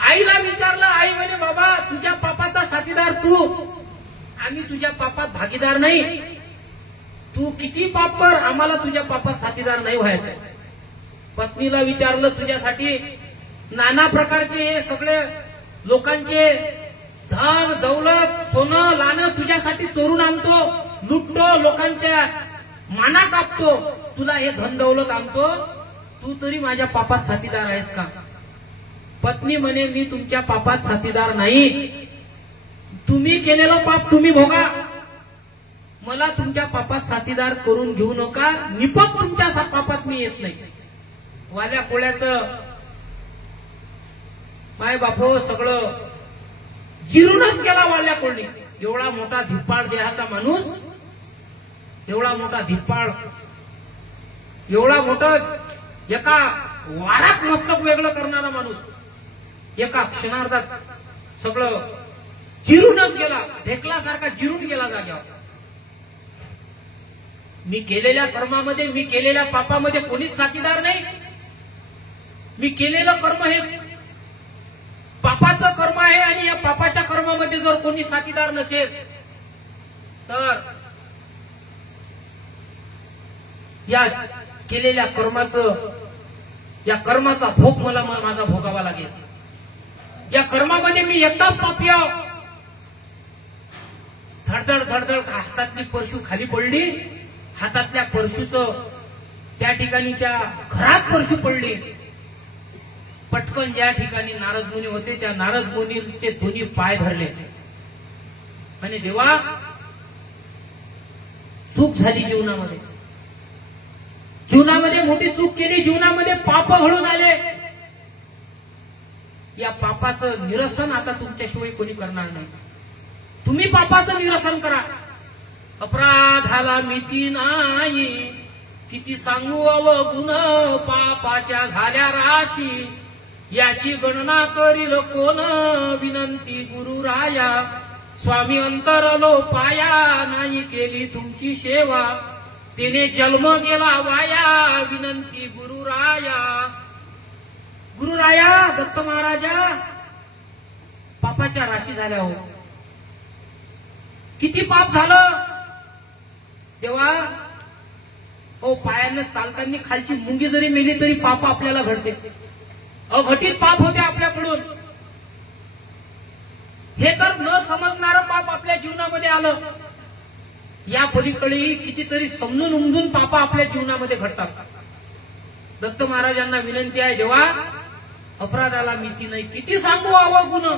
आईला विचारलं. आई म्हणे बाबा तुझ्या पापाचा साथीदार तू. आम्ही तुझ्या पापात भागीदार नाही. तू किती पाप कर आम्हाला तुझ्या पापात साथीदार नाही व्हायचं. पत्नीला विचारलं तुझ्यासाठी नाना प्रकारचे हे सगळे लोकांचे धन दौलत सोनं लाणं तुझ्यासाठी चोरून आणतो, लुटतो, लोकांच्या माना कापतो. तुला हे धन दौलत आणतो. तू तरी माझ्या पापात साथीदार आहेस का? पत्नी म्हणे मी तुमच्या पापात साथीदार नाही. तुम्ही केलेलं पाप तुम्ही भोगा. मला तुमच्या पापात साथीदार करून घेऊ नका. निपट तुमच्या पापात मी येत नाही. वाल्या कोळ्याचं माय बापो सगळं जिरूनच गेला. वाल्या कोळी एवढा मोठा धिप्पाड देहाचा माणूस, एवढा मोठा धिप्पाड, एवढा मोठा एका वारात मस्तक वेगळं करणारा माणूस एका क्षणार्धात सगळं जिरूनच गेला. ढेकलासारखा जिरून गेला जाग्यावर. मी केलेल्या कर्मामध्ये मी केलेल्या पापामध्ये कोणीच साथीदार नाही. मी केलेलं कर्म हे पापाचं कर्म आहे आणि या पापाच्या कर्मामध्ये जर कोणी साथीदार नसेल तर या केलेल्या कर्माचं या कर्माचा भोग मला माझा भोगावा लागेल. या कर्मामध्ये मी एकटाच पापी आहो. धडधड धडधड हातातली परशु खाली पडली. हातातल्या परशुचं त्या ठिकाणी त्या घरात परशु पडली. पटकन ज्या ठिकाणी नारद मुनी होते त्या नारद मुनीचे दोन्ही पाय धरले आणि देवा चूक झाली जीवनामध्ये. जीवनामध्ये मोठी चूक केली. जीवनामध्ये पाप घडून आले. या पापाचं निरसन आता तुमच्याशिवाय कोणी करणार नाही. तुम्ही पापाचं निरसन करा. अपराधाला मिती नाही. किती सांगू अवगुण पापाच्या झाल्या राशी. याची गणना करील कोण विनंती गुरुराया. स्वामी अंतरलो पाया नाही केली तुमची सेवा. तिने जन्म गेला वाया विनंती गुरुराया. गुरुराया दत्त महाराजा पापाच्या राशी झाल्या हो. किती पाप झालं. तेव्हा हो पायानं चालताना खालची मुंगी जरी मेली तरी पाप आपल्याला घडते, अघटित पाप होते आपल्याकडून. हे तर न समजणारं पाप आपल्या जीवनामध्ये आलं. या पलीकडे कितीतरी समजून उमजून पाप आपल्या जीवनामध्ये घडतात. दत्त महाराजांना विनंती आहे, देवा अपराधाला मिती नाही. किती सांगू अवगुण,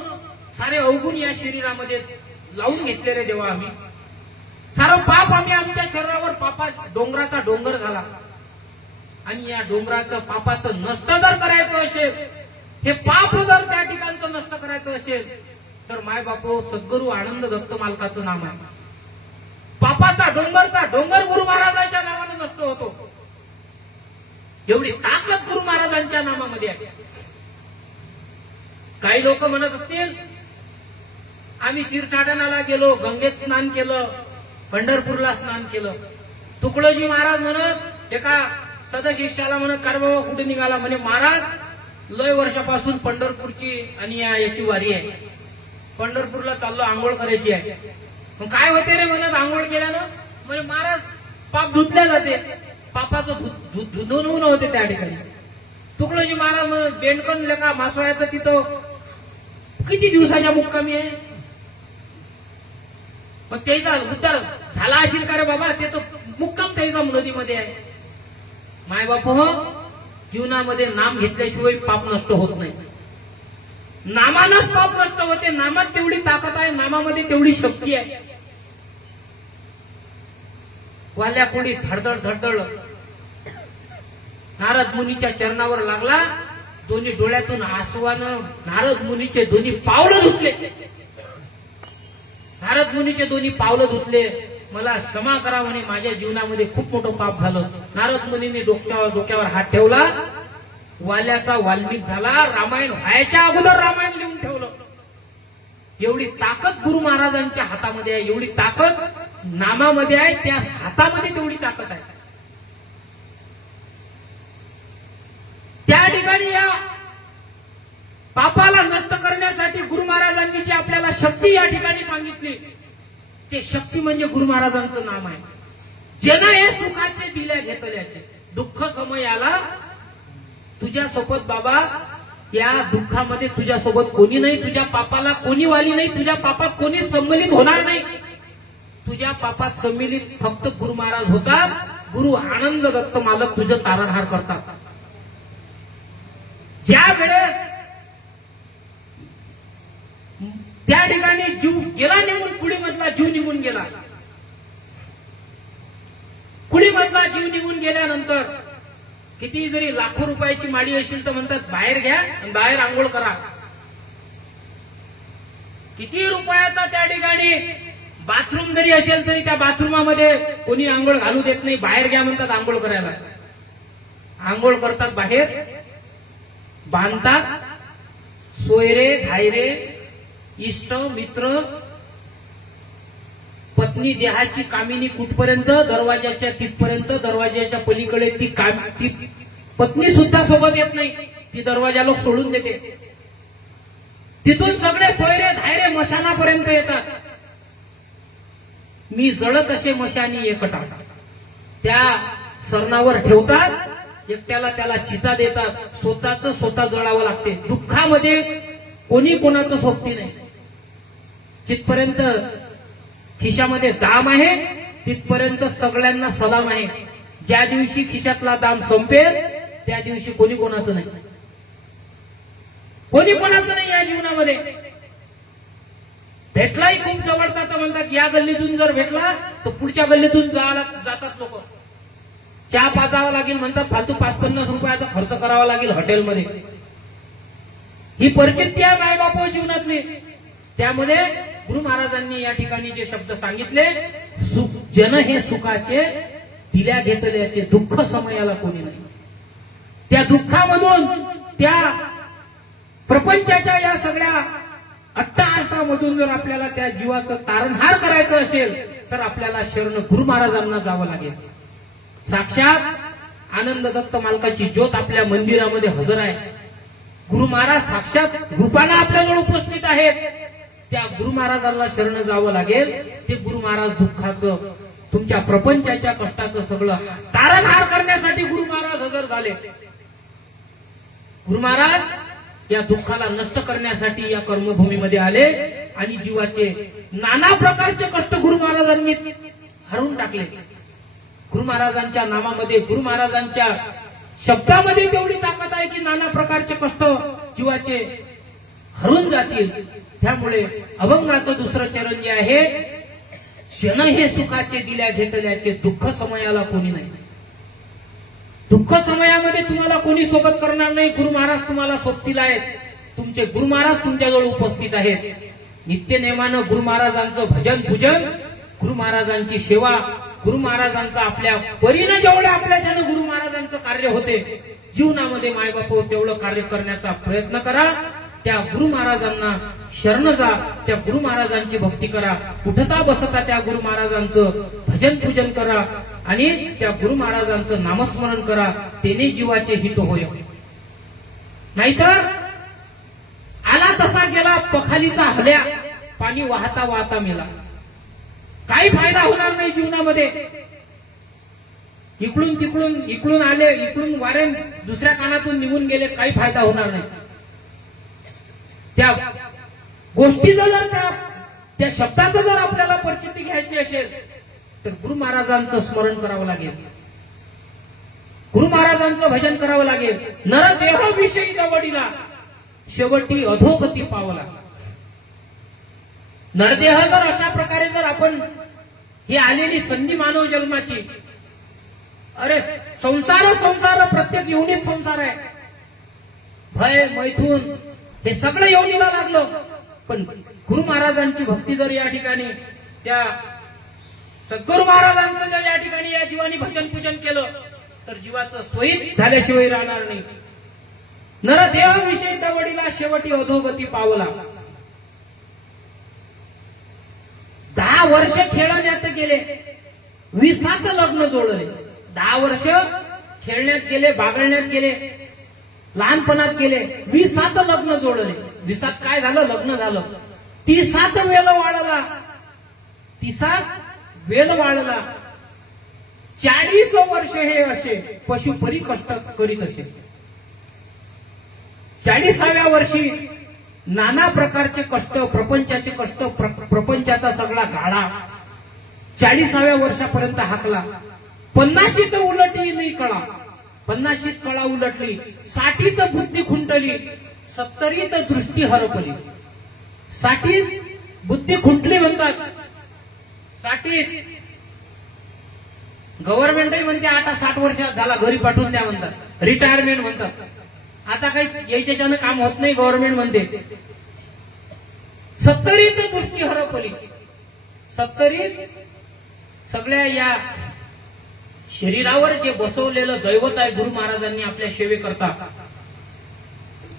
सारे अवगुण या शरीरामध्ये लावून घेतले रे देवा. आम्ही सारं पाप आम्ही आमच्या शरीरावर पापा डोंगराचा डोंगर झाला. आणि या डोंगराचं पापाचं नष्ट जर करायचं असेल, हे पाप जर त्या ठिकाणचं नष्ट करायचं असेल तर मायबापो सद्गुरू आनंद दत्त मालकाचं नाम आहे. पापाचा डोंगर गुरु महाराजांच्या नावाने नष्ट होतो. एवढी ताकद गुरु महाराजांच्या नामामध्ये आहे. काही लोक म्हणत असतील आम्ही तीर्थाटनाला गेलो, गंगेत स्नान केलं, पंढरपूरला स्नान केलं. तुकडोजी महाराज म्हणत एका सदशिष्याला म्हणत, कार बाबा कुठे निघाला? म्हणे महाराज लय वर्षापासून पंढरपूरची आणि याची वारी आहे, पंढरपूरला चाललो, आंघोळ करायची आहे. मग काय होते रे म्हणत आंघोळ केल्यानं? म्हणजे महाराज पाप धुतल्या जाते, पापाचं धुणं होते त्या ठिकाणी. तुकडोजी महाराज म्हणत बेंडकन लेखा मासोळ्याचं तिथं किती दिवसाच्या मुक्कामी आहे? मग त्याचा उद्धार झाला असेल का रे बाबा? ते तर मुक्काम त्याचा नदीमध्ये आहे. मायबाप हो, जीवनामध्ये नाम घेतल्याशिवाय पाप नष्ट होत नाही. नामानंच पाप नष्ट होते. नामात तेवढी ताकद आहे, नामामध्ये तेवढी शक्ती आहे. वाल्या कोणी धडधड धडधड नारद मुनीच्या चरणावर लागला. दोन्ही डोळ्यातून आसवानं नारद मुनीचे दोन्ही पावलं धुतले. नारद मुनीचे दोन्ही पावलं धुतले. मला क्षमा करा म्हणे, माझ्या जीवनामध्ये खूप मोठं पाप झालं. नारद मुनीने डोक्यावर हात ठेवला. वाल्याचा वाल्मिक झाला. रामायण व्हायच्या अगोदर रामायण लिहून ठेवलं. एवढी ताकद गुरु महाराजांच्या हातामध्ये आहे, एवढी ताकद नामामध्ये आहे, त्या हातामध्ये तेवढी ताकद आहे. त्या ठिकाणी या पापाला नष्ट करण्यासाठी गुरु महाराजांनी जी आपल्याला शक्ती या ठिकाणी सांगितली, ते शक्ती म्हणजे गुरु महाराजांचं नाम आहे. जन हे सुखाचे दिल्या घेतल्याचे. दुःख समयाला तुझ्यासोबत बाबा, या दुःखामध्ये तुझ्यासोबत कोणी नाही, तुझ्या पापाला कोणी वाली नाही, तुझ्या पापात कोणी सम्मिलित होणार नाही. तुझ्या पापात सम्मिलित फक्त गुरु महाराज होतात. गुरु आनंद दत्त मालक तुझं तारणहार करतात. ज्या वेळेस त्या ठिकाणी जीव गेला निघून, कुडीमधला जीव निघून गेला. कुडीमधला जीव निघून गेल्यानंतर किती जरी लाखो रुपयाची माडी असेल तर म्हणतात बाहेर घ्या आणि बाहेर आंघोळ करा. किती रुपयाचा त्या ठिकाणी बाथरूम जरी असेल तरी त्या बाथरूमामध्ये कोणी आंघोळ घालू देत नाही. बाहेर घ्या म्हणतात आंघोळ करायला. आंघोळ करतात, बाहेर बांधतात. सोयरे धायरे इष्ट मित्र पत्नी देहाची कामिनी कुठपर्यंत? दरवाजाच्या तिथपर्यंत. दरवाजाच्या पलीकडे ती पत्नी सुद्धा सोबत येत नाही, ती दरवाजाला सोडून देते. तिथून सगळे सोयरे धायरे मशानापर्यंत येतात. मी जळत असे मशानी एकटा, त्या सरणावर ठेवतात. एकट्याला त्याला चिता देतात. स्वतःच स्वतः जळावं लागते. दुःखामध्ये कोणी कोणाचं सोबती नाही. जिथपर्यंत खिशामध्ये दाम आहे तिथपर्यंत सगळ्यांना सलाम आहे. ज्या दिवशी खिशातला दाम संपेल त्या दिवशी कोणी कोणाचं नाही, कोणी कोणाचं नाही या जीवनामध्ये. भेटलाही खूप जवळचा तर म्हणतात या गल्लीतून जर भेटला तर पुढच्या गल्लीतून जातात लोक. चहा पाजावा लागेल म्हणतात, फालतू 5-50 रुपयाचा खर्च करावा लागेल हॉटेलमध्ये. ही परिस्थिती आहे मायबापू जीवनातली. त्यामध्ये गुरु महाराजांनी या ठिकाणी जे शब्द सांगितले, जन हे सुखाचे दिल्या घेतल्याचे. दुःख समयाला कोणी नाही. त्या दुःखामधून, त्या प्रपंचाच्या या सगळ्या अट्टहासामधून जर आपल्याला त्या जीवाचं तारणहार करायचं असेल तर आपल्याला शरण गुरु महाराजांना जावं लागेल. साक्षात आनंद दत्त मालकाची ज्योत आपल्या मंदिरामध्ये हजर आहे. गुरु महाराज साक्षात रूपानं आपल्याजवळ उपस्थित आहेत. त्या गुरु महाराजांना शरण जावं लागेल. ते गुरु महाराज दुःखाचं तुमच्या प्रपंचाच्या कष्टाचं सगळं तारणहार करण्यासाठी गुरु महाराज हजर झाले. गुरु महाराज या दुःखाला नष्ट करण्यासाठी या कर्मभूमीमध्ये आले आणि जीवाचे नाना प्रकारचे कष्ट गुरु महाराजांनी हरवून टाकले. गुरु महाराजांच्या नामामध्ये, गुरु महाराजांच्या शब्दामध्ये तेवढी ताकद आहे की नाना प्रकारचे कष्ट जीवाचे हरून जातील. त्यामुळे अभंगाचं दुसरं चरण जे आहे, क्षण हे सुखाचे दिल्या घेतल्याचे, दुःख समयाला कोणी नाही. दुःख समयामध्ये तुम्हाला कोणी सोबत करणार नाही. गुरु महाराज तुम्हाला सोबतीला आहेत. तुमचे गुरु महाराज तुमच्याजवळ उपस्थित आहेत. नित्य नेमानं गुरु महाराजांचं भजन पूजन, गुरु महाराजांची सेवा, गुरु महाराजांचा आपल्या परीनं जेवढं आपल्याच्यानं गुरु महाराजांचं कार्य होते, जीवनामध्ये मायबापो तेवढं कार्य करण्याचा प्रयत्न करा. त्या गुरु महाराजांना शरण जा, त्या गुरु महाराजांची भक्ती करा. उठता बसता त्या गुरु महाराजांचं भजन पूजन करा आणि त्या गुरु महाराजांचं नामस्मरण करा. त्याने जीवाचे हित होय. नाहीतर आला तसा गेला पखालीचा हल्या, पाणी वाहता वाहता मेला. काही फायदा होणार नाही जीवनामध्ये. इकडून तिकडून, इकडून आले, इकडून वारे दुसऱ्या कानातून निघून गेले, काही फायदा होणार नाही. त्या गोष्टीचं जर त्या शब्दाचं जर आपल्याला परिचिती घ्यायची असेल तर गुरु महाराजांचं स्मरण करावं लागेल, गुरु महाराजांचं भजन करावं लागेल. नरदेह विषयी दवडीला, शेवटी अधोगती पावला. नरदेह जर अशा प्रकारे जर आपण ही आलेली संधी मानव जन्माची, अरे संसार संसार प्रत्येक योनीत संसार आहे. भय मैथून हे सगळं योनीला लागलं. पण गुरु महाराजांची भक्ती जर या ठिकाणी, त्या सद्गुरु महाराजांचं जर या ठिकाणी या जीवानी भजन पूजन केलं तर जीवाचं स्वहित झाल्याशिवाय राहणार नाही. नरदेह विषयी दवडीला, शेवटी अधोगती पावला. 10 वर्ष खेळण्यात गेले, 20 लग्न जोडले. 10 वर्ष खेळण्यात गेले, बागळण्यात गेले, लहानपणात गेले, 20 लग्न जोडले. 20 काय झालं? लग्न झालं. 30 वेल वाळला, 30 वेल वाळला. 40 वर्ष हे असे पशुपरी कष्ट करीत असे. 40व्या वर्षी नाना प्रकारचे कष्ट, प्रपंचाचे कष्ट, प्रपंचाचा सगळा गाडा 40व्या वर्षापर्यंत हाकला. 50शीत उलटी नाही कळा, 50शीत कळा उलटली. 60त बुद्धी खुंटली, 70त दृष्टी हरपली. 60त बुद्धी खुंटली म्हणतात. 60त गव्हर्नमेंटही म्हणते आता 60 वर्ष झाला घरी पाठवून द्या म्हणतात, रिटायरमेंट म्हणतात. आता काही याच्यानं काम होत नाही, गव्हर्नमेंट म्हणते. 70त दृष्टी हरपली. 70त सगळ्या या शरीरावर जे बसवलेलं दैवत आहे गुरु महाराजांनी आपल्या सेवेकरता,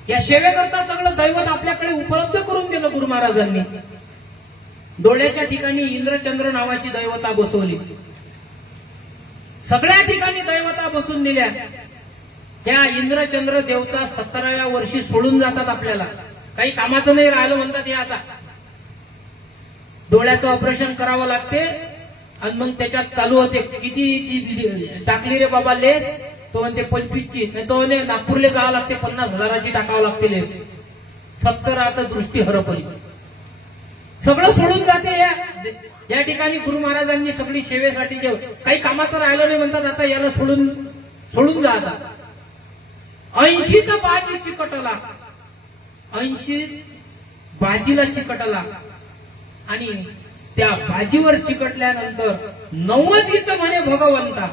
या सेवेकरता सगळं दैवत आपल्याकडे उपलब्ध करून दिलं गुरु महाराजांनी. डोळ्याच्या ठिकाणी इंद्रचंद्र नावाची दैवता बसवली, सगळ्या ठिकाणी दैवता बसून दिल्या. त्या इंद्रचंद्र देवता 17व्या वर्षी सोडून जातात आपल्याला. काही कामाचं नाही राहिलं म्हणतात. हे आता डोळ्याचं ऑपरेशन करावं लागते आणि मग त्याच्यात चालू होते, किती टाकली रे बाबा लेस? तो म्हणते 25ची. नाही तो म्हणे नागपूरला जावं लागते, 50,000ची टाकावं लागते लेस. 70 आता दृष्टी हरपली. सगळं सोडून जाते. या ठिकाणी गुरु महाराजांनी सगळी सेवेसाठी जे काही कामाचं राहिलं नाही म्हणतात, आता याला सोडून जा. आता 80 बाजी चिकटला, 80 बाजीला चिकटला आणि त्या बाजीवर चिकटल्यानंतर 90त म्हणे भगवंता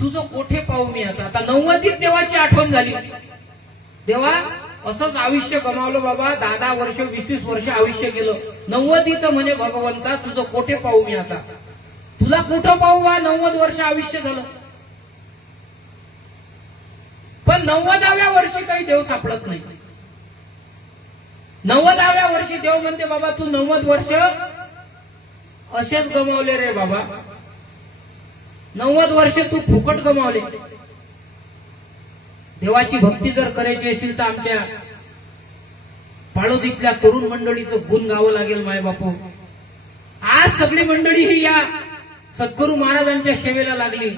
तुझं कोठे पाहू मी आता. आता 90त देवाची आठवण झाली. देवा असंच आयुष्य गमावलं बाबा, 10 वर्ष 20 वर्ष आयुष्य गेलं. 90त म्हणे भगवंता तुझं कोठे पाहू मी आता. तुला कुठं पाहू बा, 90 वर्ष आयुष्य झालं. पण 90व्या वर्षी काही देव सापडत नाही. 90व्या वर्षी देव म्हणते बाबा तू 90 वर्ष असेच गमावले रे बाबा. 90 वर्ष तू फुकट गमावले. देवाची भक्ती जर करायची असेल तर आमच्या पाळोदीतल्या तरुण मंडळीचं गुण गावं लागेल माय बापू. आज सगळी मंडळी ही या सद्गुरू महाराजांच्या सेवेला लागली.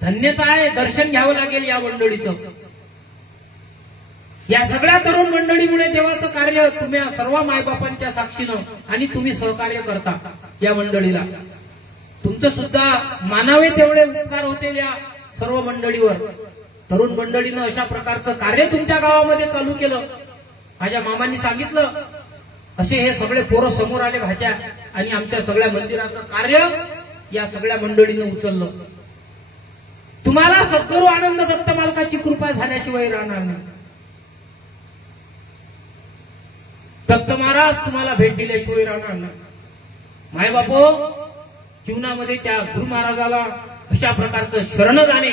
धन्यता आहे, दर्शन घ्यावं लागेल या मंडळीचं. या सगळ्या तरुण मंडळीमुळे देवाचं कार्य तुम्ही सर्व मायबापांच्या साक्षीनं आणि तुम्ही सहकार्य करता या मंडळीला. तुमचं सुद्धा मानावे तेवढे उपकार होतील या सर्व मंडळीवर. तरुण मंडळीनं अशा प्रकारचं कार्य तुमच्या गावामध्ये चालू केलं. माझ्या मामांनी सांगितलं असे हे सगळे पोरं समोर आले भाच्या आणि आमच्या सगळ्या मंदिराचं कार्य या सगळ्या मंडळीनं उचललं. तुम्हाला सद्गुरू आनंद दत्त मालकाची कृपा झाल्याशिवाय राहणार नाही. दत्त महाराज तुम्हाला भेट दिल्याशिवाय राहणार नाही. मायबापो, जीवनामध्ये त्या गुरु महाराजाला अशा प्रकारचं शरण जाणे,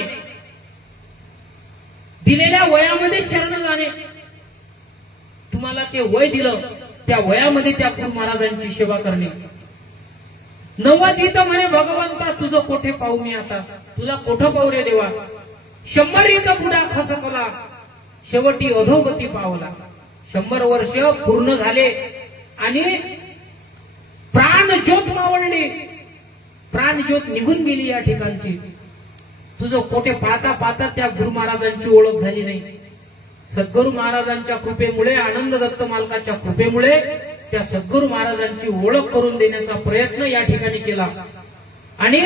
दिलेल्या वयामध्ये शरण जाणे, तुम्हाला ते वय दिलं त्या वयामध्ये त्या गुरु महाराजांची सेवा करणे. 90 इथं म्हणे भगवंता तुझं कोठे पाहू मी आता, तुला कोठं पाहू रे देवा. 100 इथं पुढा खसकला, शेवटी अधोगती पावला. 100 वर्ष पूर्ण झाले आणि प्राणज्योत मावळली, प्राणज्योत निघून गेली या ठिकाणची. तुझं कोठे पाहता पाहता त्या गुरु महाराजांची ओळख झाली नाही. सद्गुरू महाराजांच्या कृपेमुळे, आनंद दत्त मालकाच्या कृपेमुळे त्या सद्गुरू महाराजांची ओळख करून देण्याचा प्रयत्न या ठिकाणी केला. आणि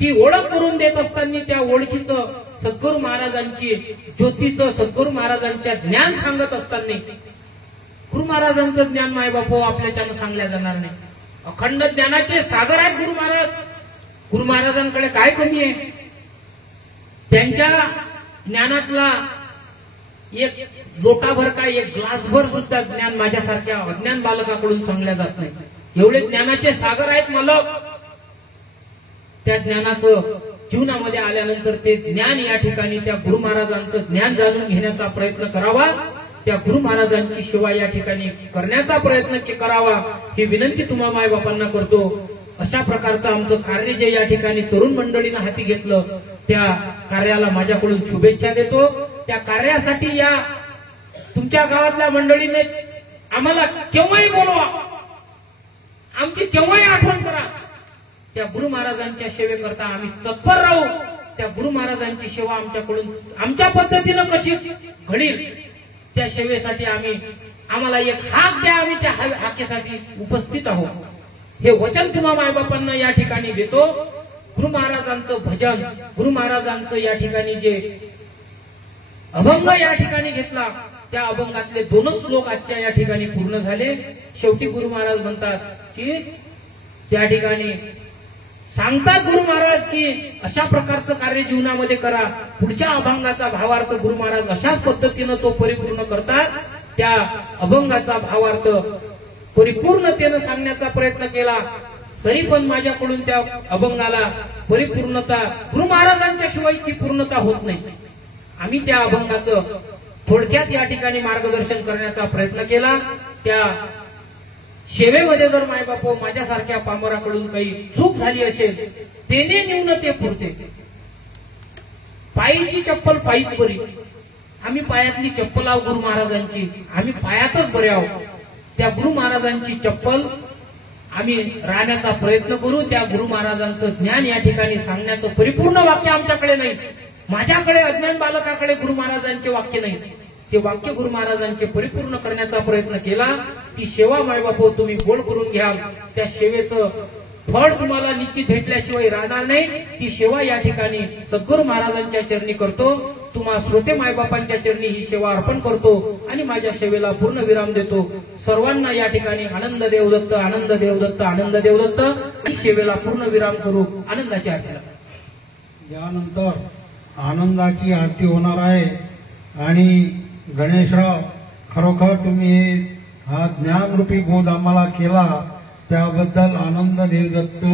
ती ओळख करून देत असताना त्या ओळखीचं, सद्गुरू महाराजांची ज्योतीचं, सद्गुरू महाराजांच्या ज्ञान सांगत असताना, गुरु महाराजांचं ज्ञान मायबापो आपल्याच्यानं सांगल्या जाणार नाही. अखंड ज्ञानाचे सागर आहेत गुरु महाराज. गुरु महाराजांकडे काय कमी आहे? त्यांच्या ज्ञानातला एक लोटाभर काय, एक ग्लासभर सुद्धा ज्ञान माझ्यासारख्या अज्ञान बालकाकडून सांगल्या जात नाही. एवढे ज्ञानाचे सागर आहेत मालक. त्या ज्ञानाचं जीवनामध्ये आल्यानंतर ते ज्ञान या ठिकाणी त्या गुरु महाराजांचं ज्ञान जाणून घेण्याचा प्रयत्न करावा. त्या गुरु महाराजांची सेवा या ठिकाणी करण्याचा प्रयत्न करावा ही विनंती तुम्हा मायबापांना करतो. अशा प्रकारचं आमचं कार्य जे या ठिकाणी तरुण मंडळीनं हाती घेतलं त्या कार्याला माझ्याकडून शुभेच्छा देतो. त्या कार्यासाठी या तुमच्या गावातल्या मंडळीने आम्हाला केव्हाही बोलवा, आमची केव्हाही आठवण करा. त्या गुरु महाराजांच्या सेवेकरता आम्ही तत्पर राहू. त्या गुरु महाराजांची सेवा आमच्याकडून आमच्या पद्धतीनं कशी घडील त्या सेवेसाठी आम्हाला एक हाक द्या. आम्ही त्या हाकेसाठी उपस्थित आहोत. हे वचन तुम्हा मायबापांना या ठिकाणी देतो. गुरु महाराजांचं भजन, गुरु महाराजांचं या ठिकाणी जे अभंग या ठिकाणी घेतला त्या अभंगातले 2च श्लोक आजच्या या ठिकाणी पूर्ण झाले. शेवटी गुरु महाराज म्हणतात की त्या ठिकाणी सांगतात गुरु महाराज की अशा प्रकारचं कार्य जीवनामध्ये करा. पुढच्या अभंगाचा भावार्थ गुरु महाराज अशाच पद्धतीनं तो परिपूर्ण करतात. त्या अभंगाचा भावार्थ परिपूर्णतेनं सांगण्याचा प्रयत्न केला तरी पण माझ्याकडून त्या अभंगाला परिपूर्णता, गुरु महाराजांच्या शिवाय ती पूर्णता होत नाही. आम्ही त्या अभंगाचं थोडक्यात या ठिकाणी मार्गदर्शन करण्याचा प्रयत्न केला. त्या सेवेमध्ये जर मायबापो माझ्यासारख्या पामराकडून काही चूक झाली असेल, तेने न्यून ते पुरते. पायीची चप्पल पायीच बरी. आम्ही पायातली चप्पल आहो गुरु महाराजांची, आम्ही पायातच बरे आहोत. त्या गुरु महाराजांची चप्पल आम्ही राहण्याचा प्रयत्न करू. त्या गुरु महाराजांचं ज्ञान या ठिकाणी सांगण्याचं परिपूर्ण वाक्य आमच्याकडे नाही. माझ्याकडे अज्ञान बालकाकडे गुरु महाराजांचे वाक्य नाही. ते वाक्य गुरु महाराजांचे परिपूर्ण करण्याचा प्रयत्न केला. ती सेवा मायबापो तुम्ही गोड करून घ्याल. त्या सेवेचं फळ तुम्हाला निश्चित भेटल्याशिवाय राहणार नाही. ती सेवा या ठिकाणी सद्गुरू महाराजांच्या चरणी करतो. तुम्हा श्रोते मायबापांच्या चरणी ही सेवा अर्पण करतो आणि माझ्या सेवेला पूर्ण विराम देतो. सर्वांना या ठिकाणी आनंद देवदत्त, आनंद देवदत्त, आनंद देवदत्त. ही सेवेला पूर्ण विराम करू. आनंदाची आरती. यानंतर आनंदाची आरती होणार आहे. आणि गणेशराव, खरोखर तुम्ही हा ज्ञानरूपी बोध आम्हाला केला त्याबद्दल आनंद देवदत्त,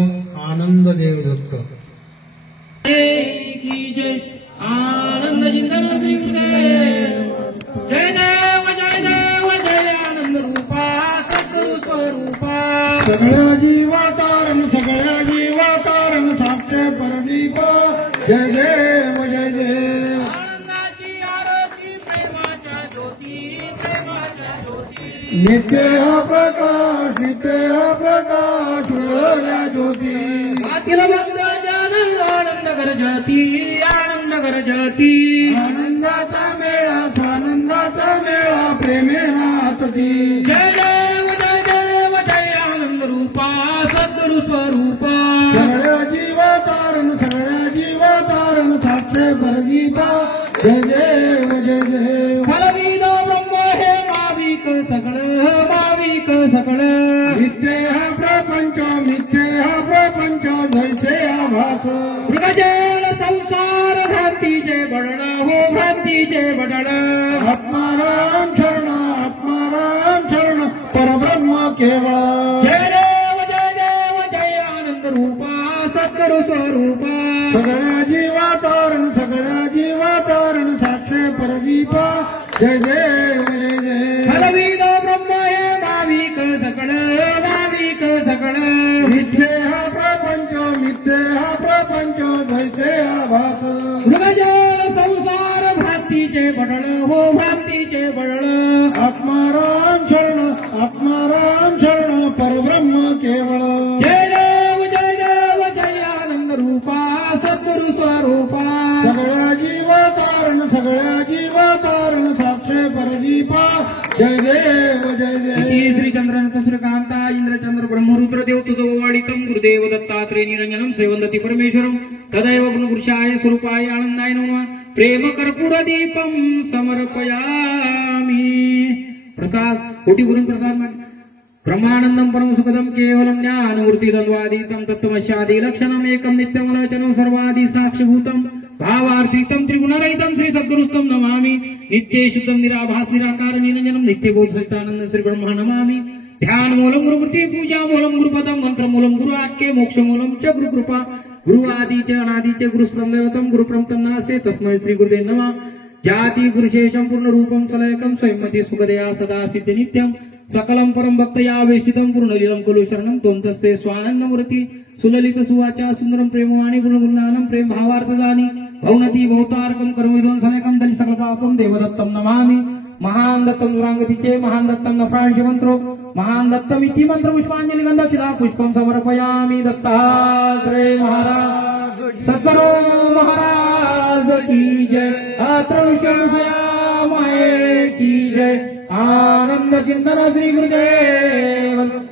आनंद देवदत्त. जय आनंद जिंदाबाद. जय देव, जय देव, जय आनंद रूपा, सद्गुरु स्वरूपा. सगळ्या जीवातारण, सगळ्या जीवातारण, साक्षे परदीप. जय देव, जय देव. आनंदाची आरती, प्रेमाच्या ज्योती, प्रेमाच्या ज्योती. नित्य हा प्रकाश, नित्य हा प्रकाश, उरल्या ज्योती. अखिल भक्त गर्जती आनंद गर्जती आनंदाचा मेळा स्वानंदाचा मेळा प्रेमे नाचती जय देव जय आनंद रूपा सद्गुरु स्वरूपा सगळ्या जीवातारण सगळ्या जीवातारण साक्षे परदीपा जय देव जय देव फलविद ब्रह्म हे माविक सगळं मिथ्ये हा प्रपंच मिथ्ये हा प्रपंच जैसे आभास मृगजल संसार भ्रांतीचे बडण हो भ्रांतीचे बडण आत्माराम शरण परब्रह्म केवळ जय देव जय आनंद रूपा सद्गुरु स्वरूपा सगळ्या जीवातारण साक्षे परदीपा जय देव जय देव फलविद ब्रह्म हे माविक सगळं मिथ्ये हा प्रपंच जैसे आभास मृगजल संसार भ्रांतीचे बडळ हो भ्रांतीचे बडळ आत्माराम शरण परब्रह्म केवळ जय देव जय आनंद रूपा सद्गुरु स्वरूपा सगळ्या जीवातारण साक्षे परदीपा जय देव जय देव श्रीचंद्रनंत सूर्यकांता इंद्रचंद्र ब्रह्मरुद्र देव तुझवाडितम गुरुदेव दत्तात्रेय निरंजनम सेवंदती परमेश्वरम तदैव गुणपुरुषाय स्वरूपाय आनंदाय नमः प्रेम कर्पूर दीपम समर्पयामि प्रसाद कोटी गुरुं प्रसाद ब्रह्मानंदम परम सुखदम केवलम ज्ञानमूर्ति द्वंद्वादीतम तत्वमस्यादि लक्षणम एकम नित्यमलोचनम सर्वादि साक्षिभूतम भावार्थीतम त्रिगुणरहितम श्री सद्गुरुस्तम नमामि नित्य शुद्धम निराभास निराकार निरंजनम नित्यबोध सहितानंद श्री ब्रह्म नमामि ध्यान मूलम गुरुमूर्ति पूजा मूलम गुरुपदम मंत्र मूलम गुरु आख्ये मोक्ष मूलम च गुरु कृपा गुरु आदिचे अनादिचे गुरुस्प्रम देवतम गुरुप्रमतम नास्ते तस्मै श्री गुरुदेव नमः जाति पुरुषेशम पूर्ण रूपम कलयकम स्वयंमति सुखदया सदा सिद्ध नित्यम सकलम परम भक्तया वेष्टितम पूर्णलीलम कुलु शरणम त्वं तस्य स्वानंद मूर्ति सुललित सुवाचा सुंदरम प्रेमवाणी गुणगुणानम प्रेम भावार्थदानी भवनती भवतारकम कर्मविध्वंसनकम दलि सकल पापम देवदत्तम नमामि महान दत्तम दुरांगतीचे महान दत्तम नफांशी मंत्रो महान दत्तम इति मंत्र पुष्पांजलि गंधक्षिता पुष्पम समर्पयामि दत्तात्रेय महाराज सद्गुरु महाराज की जय अत्रविषण माये की जय आनंद चिंतन श्री गुरुदेव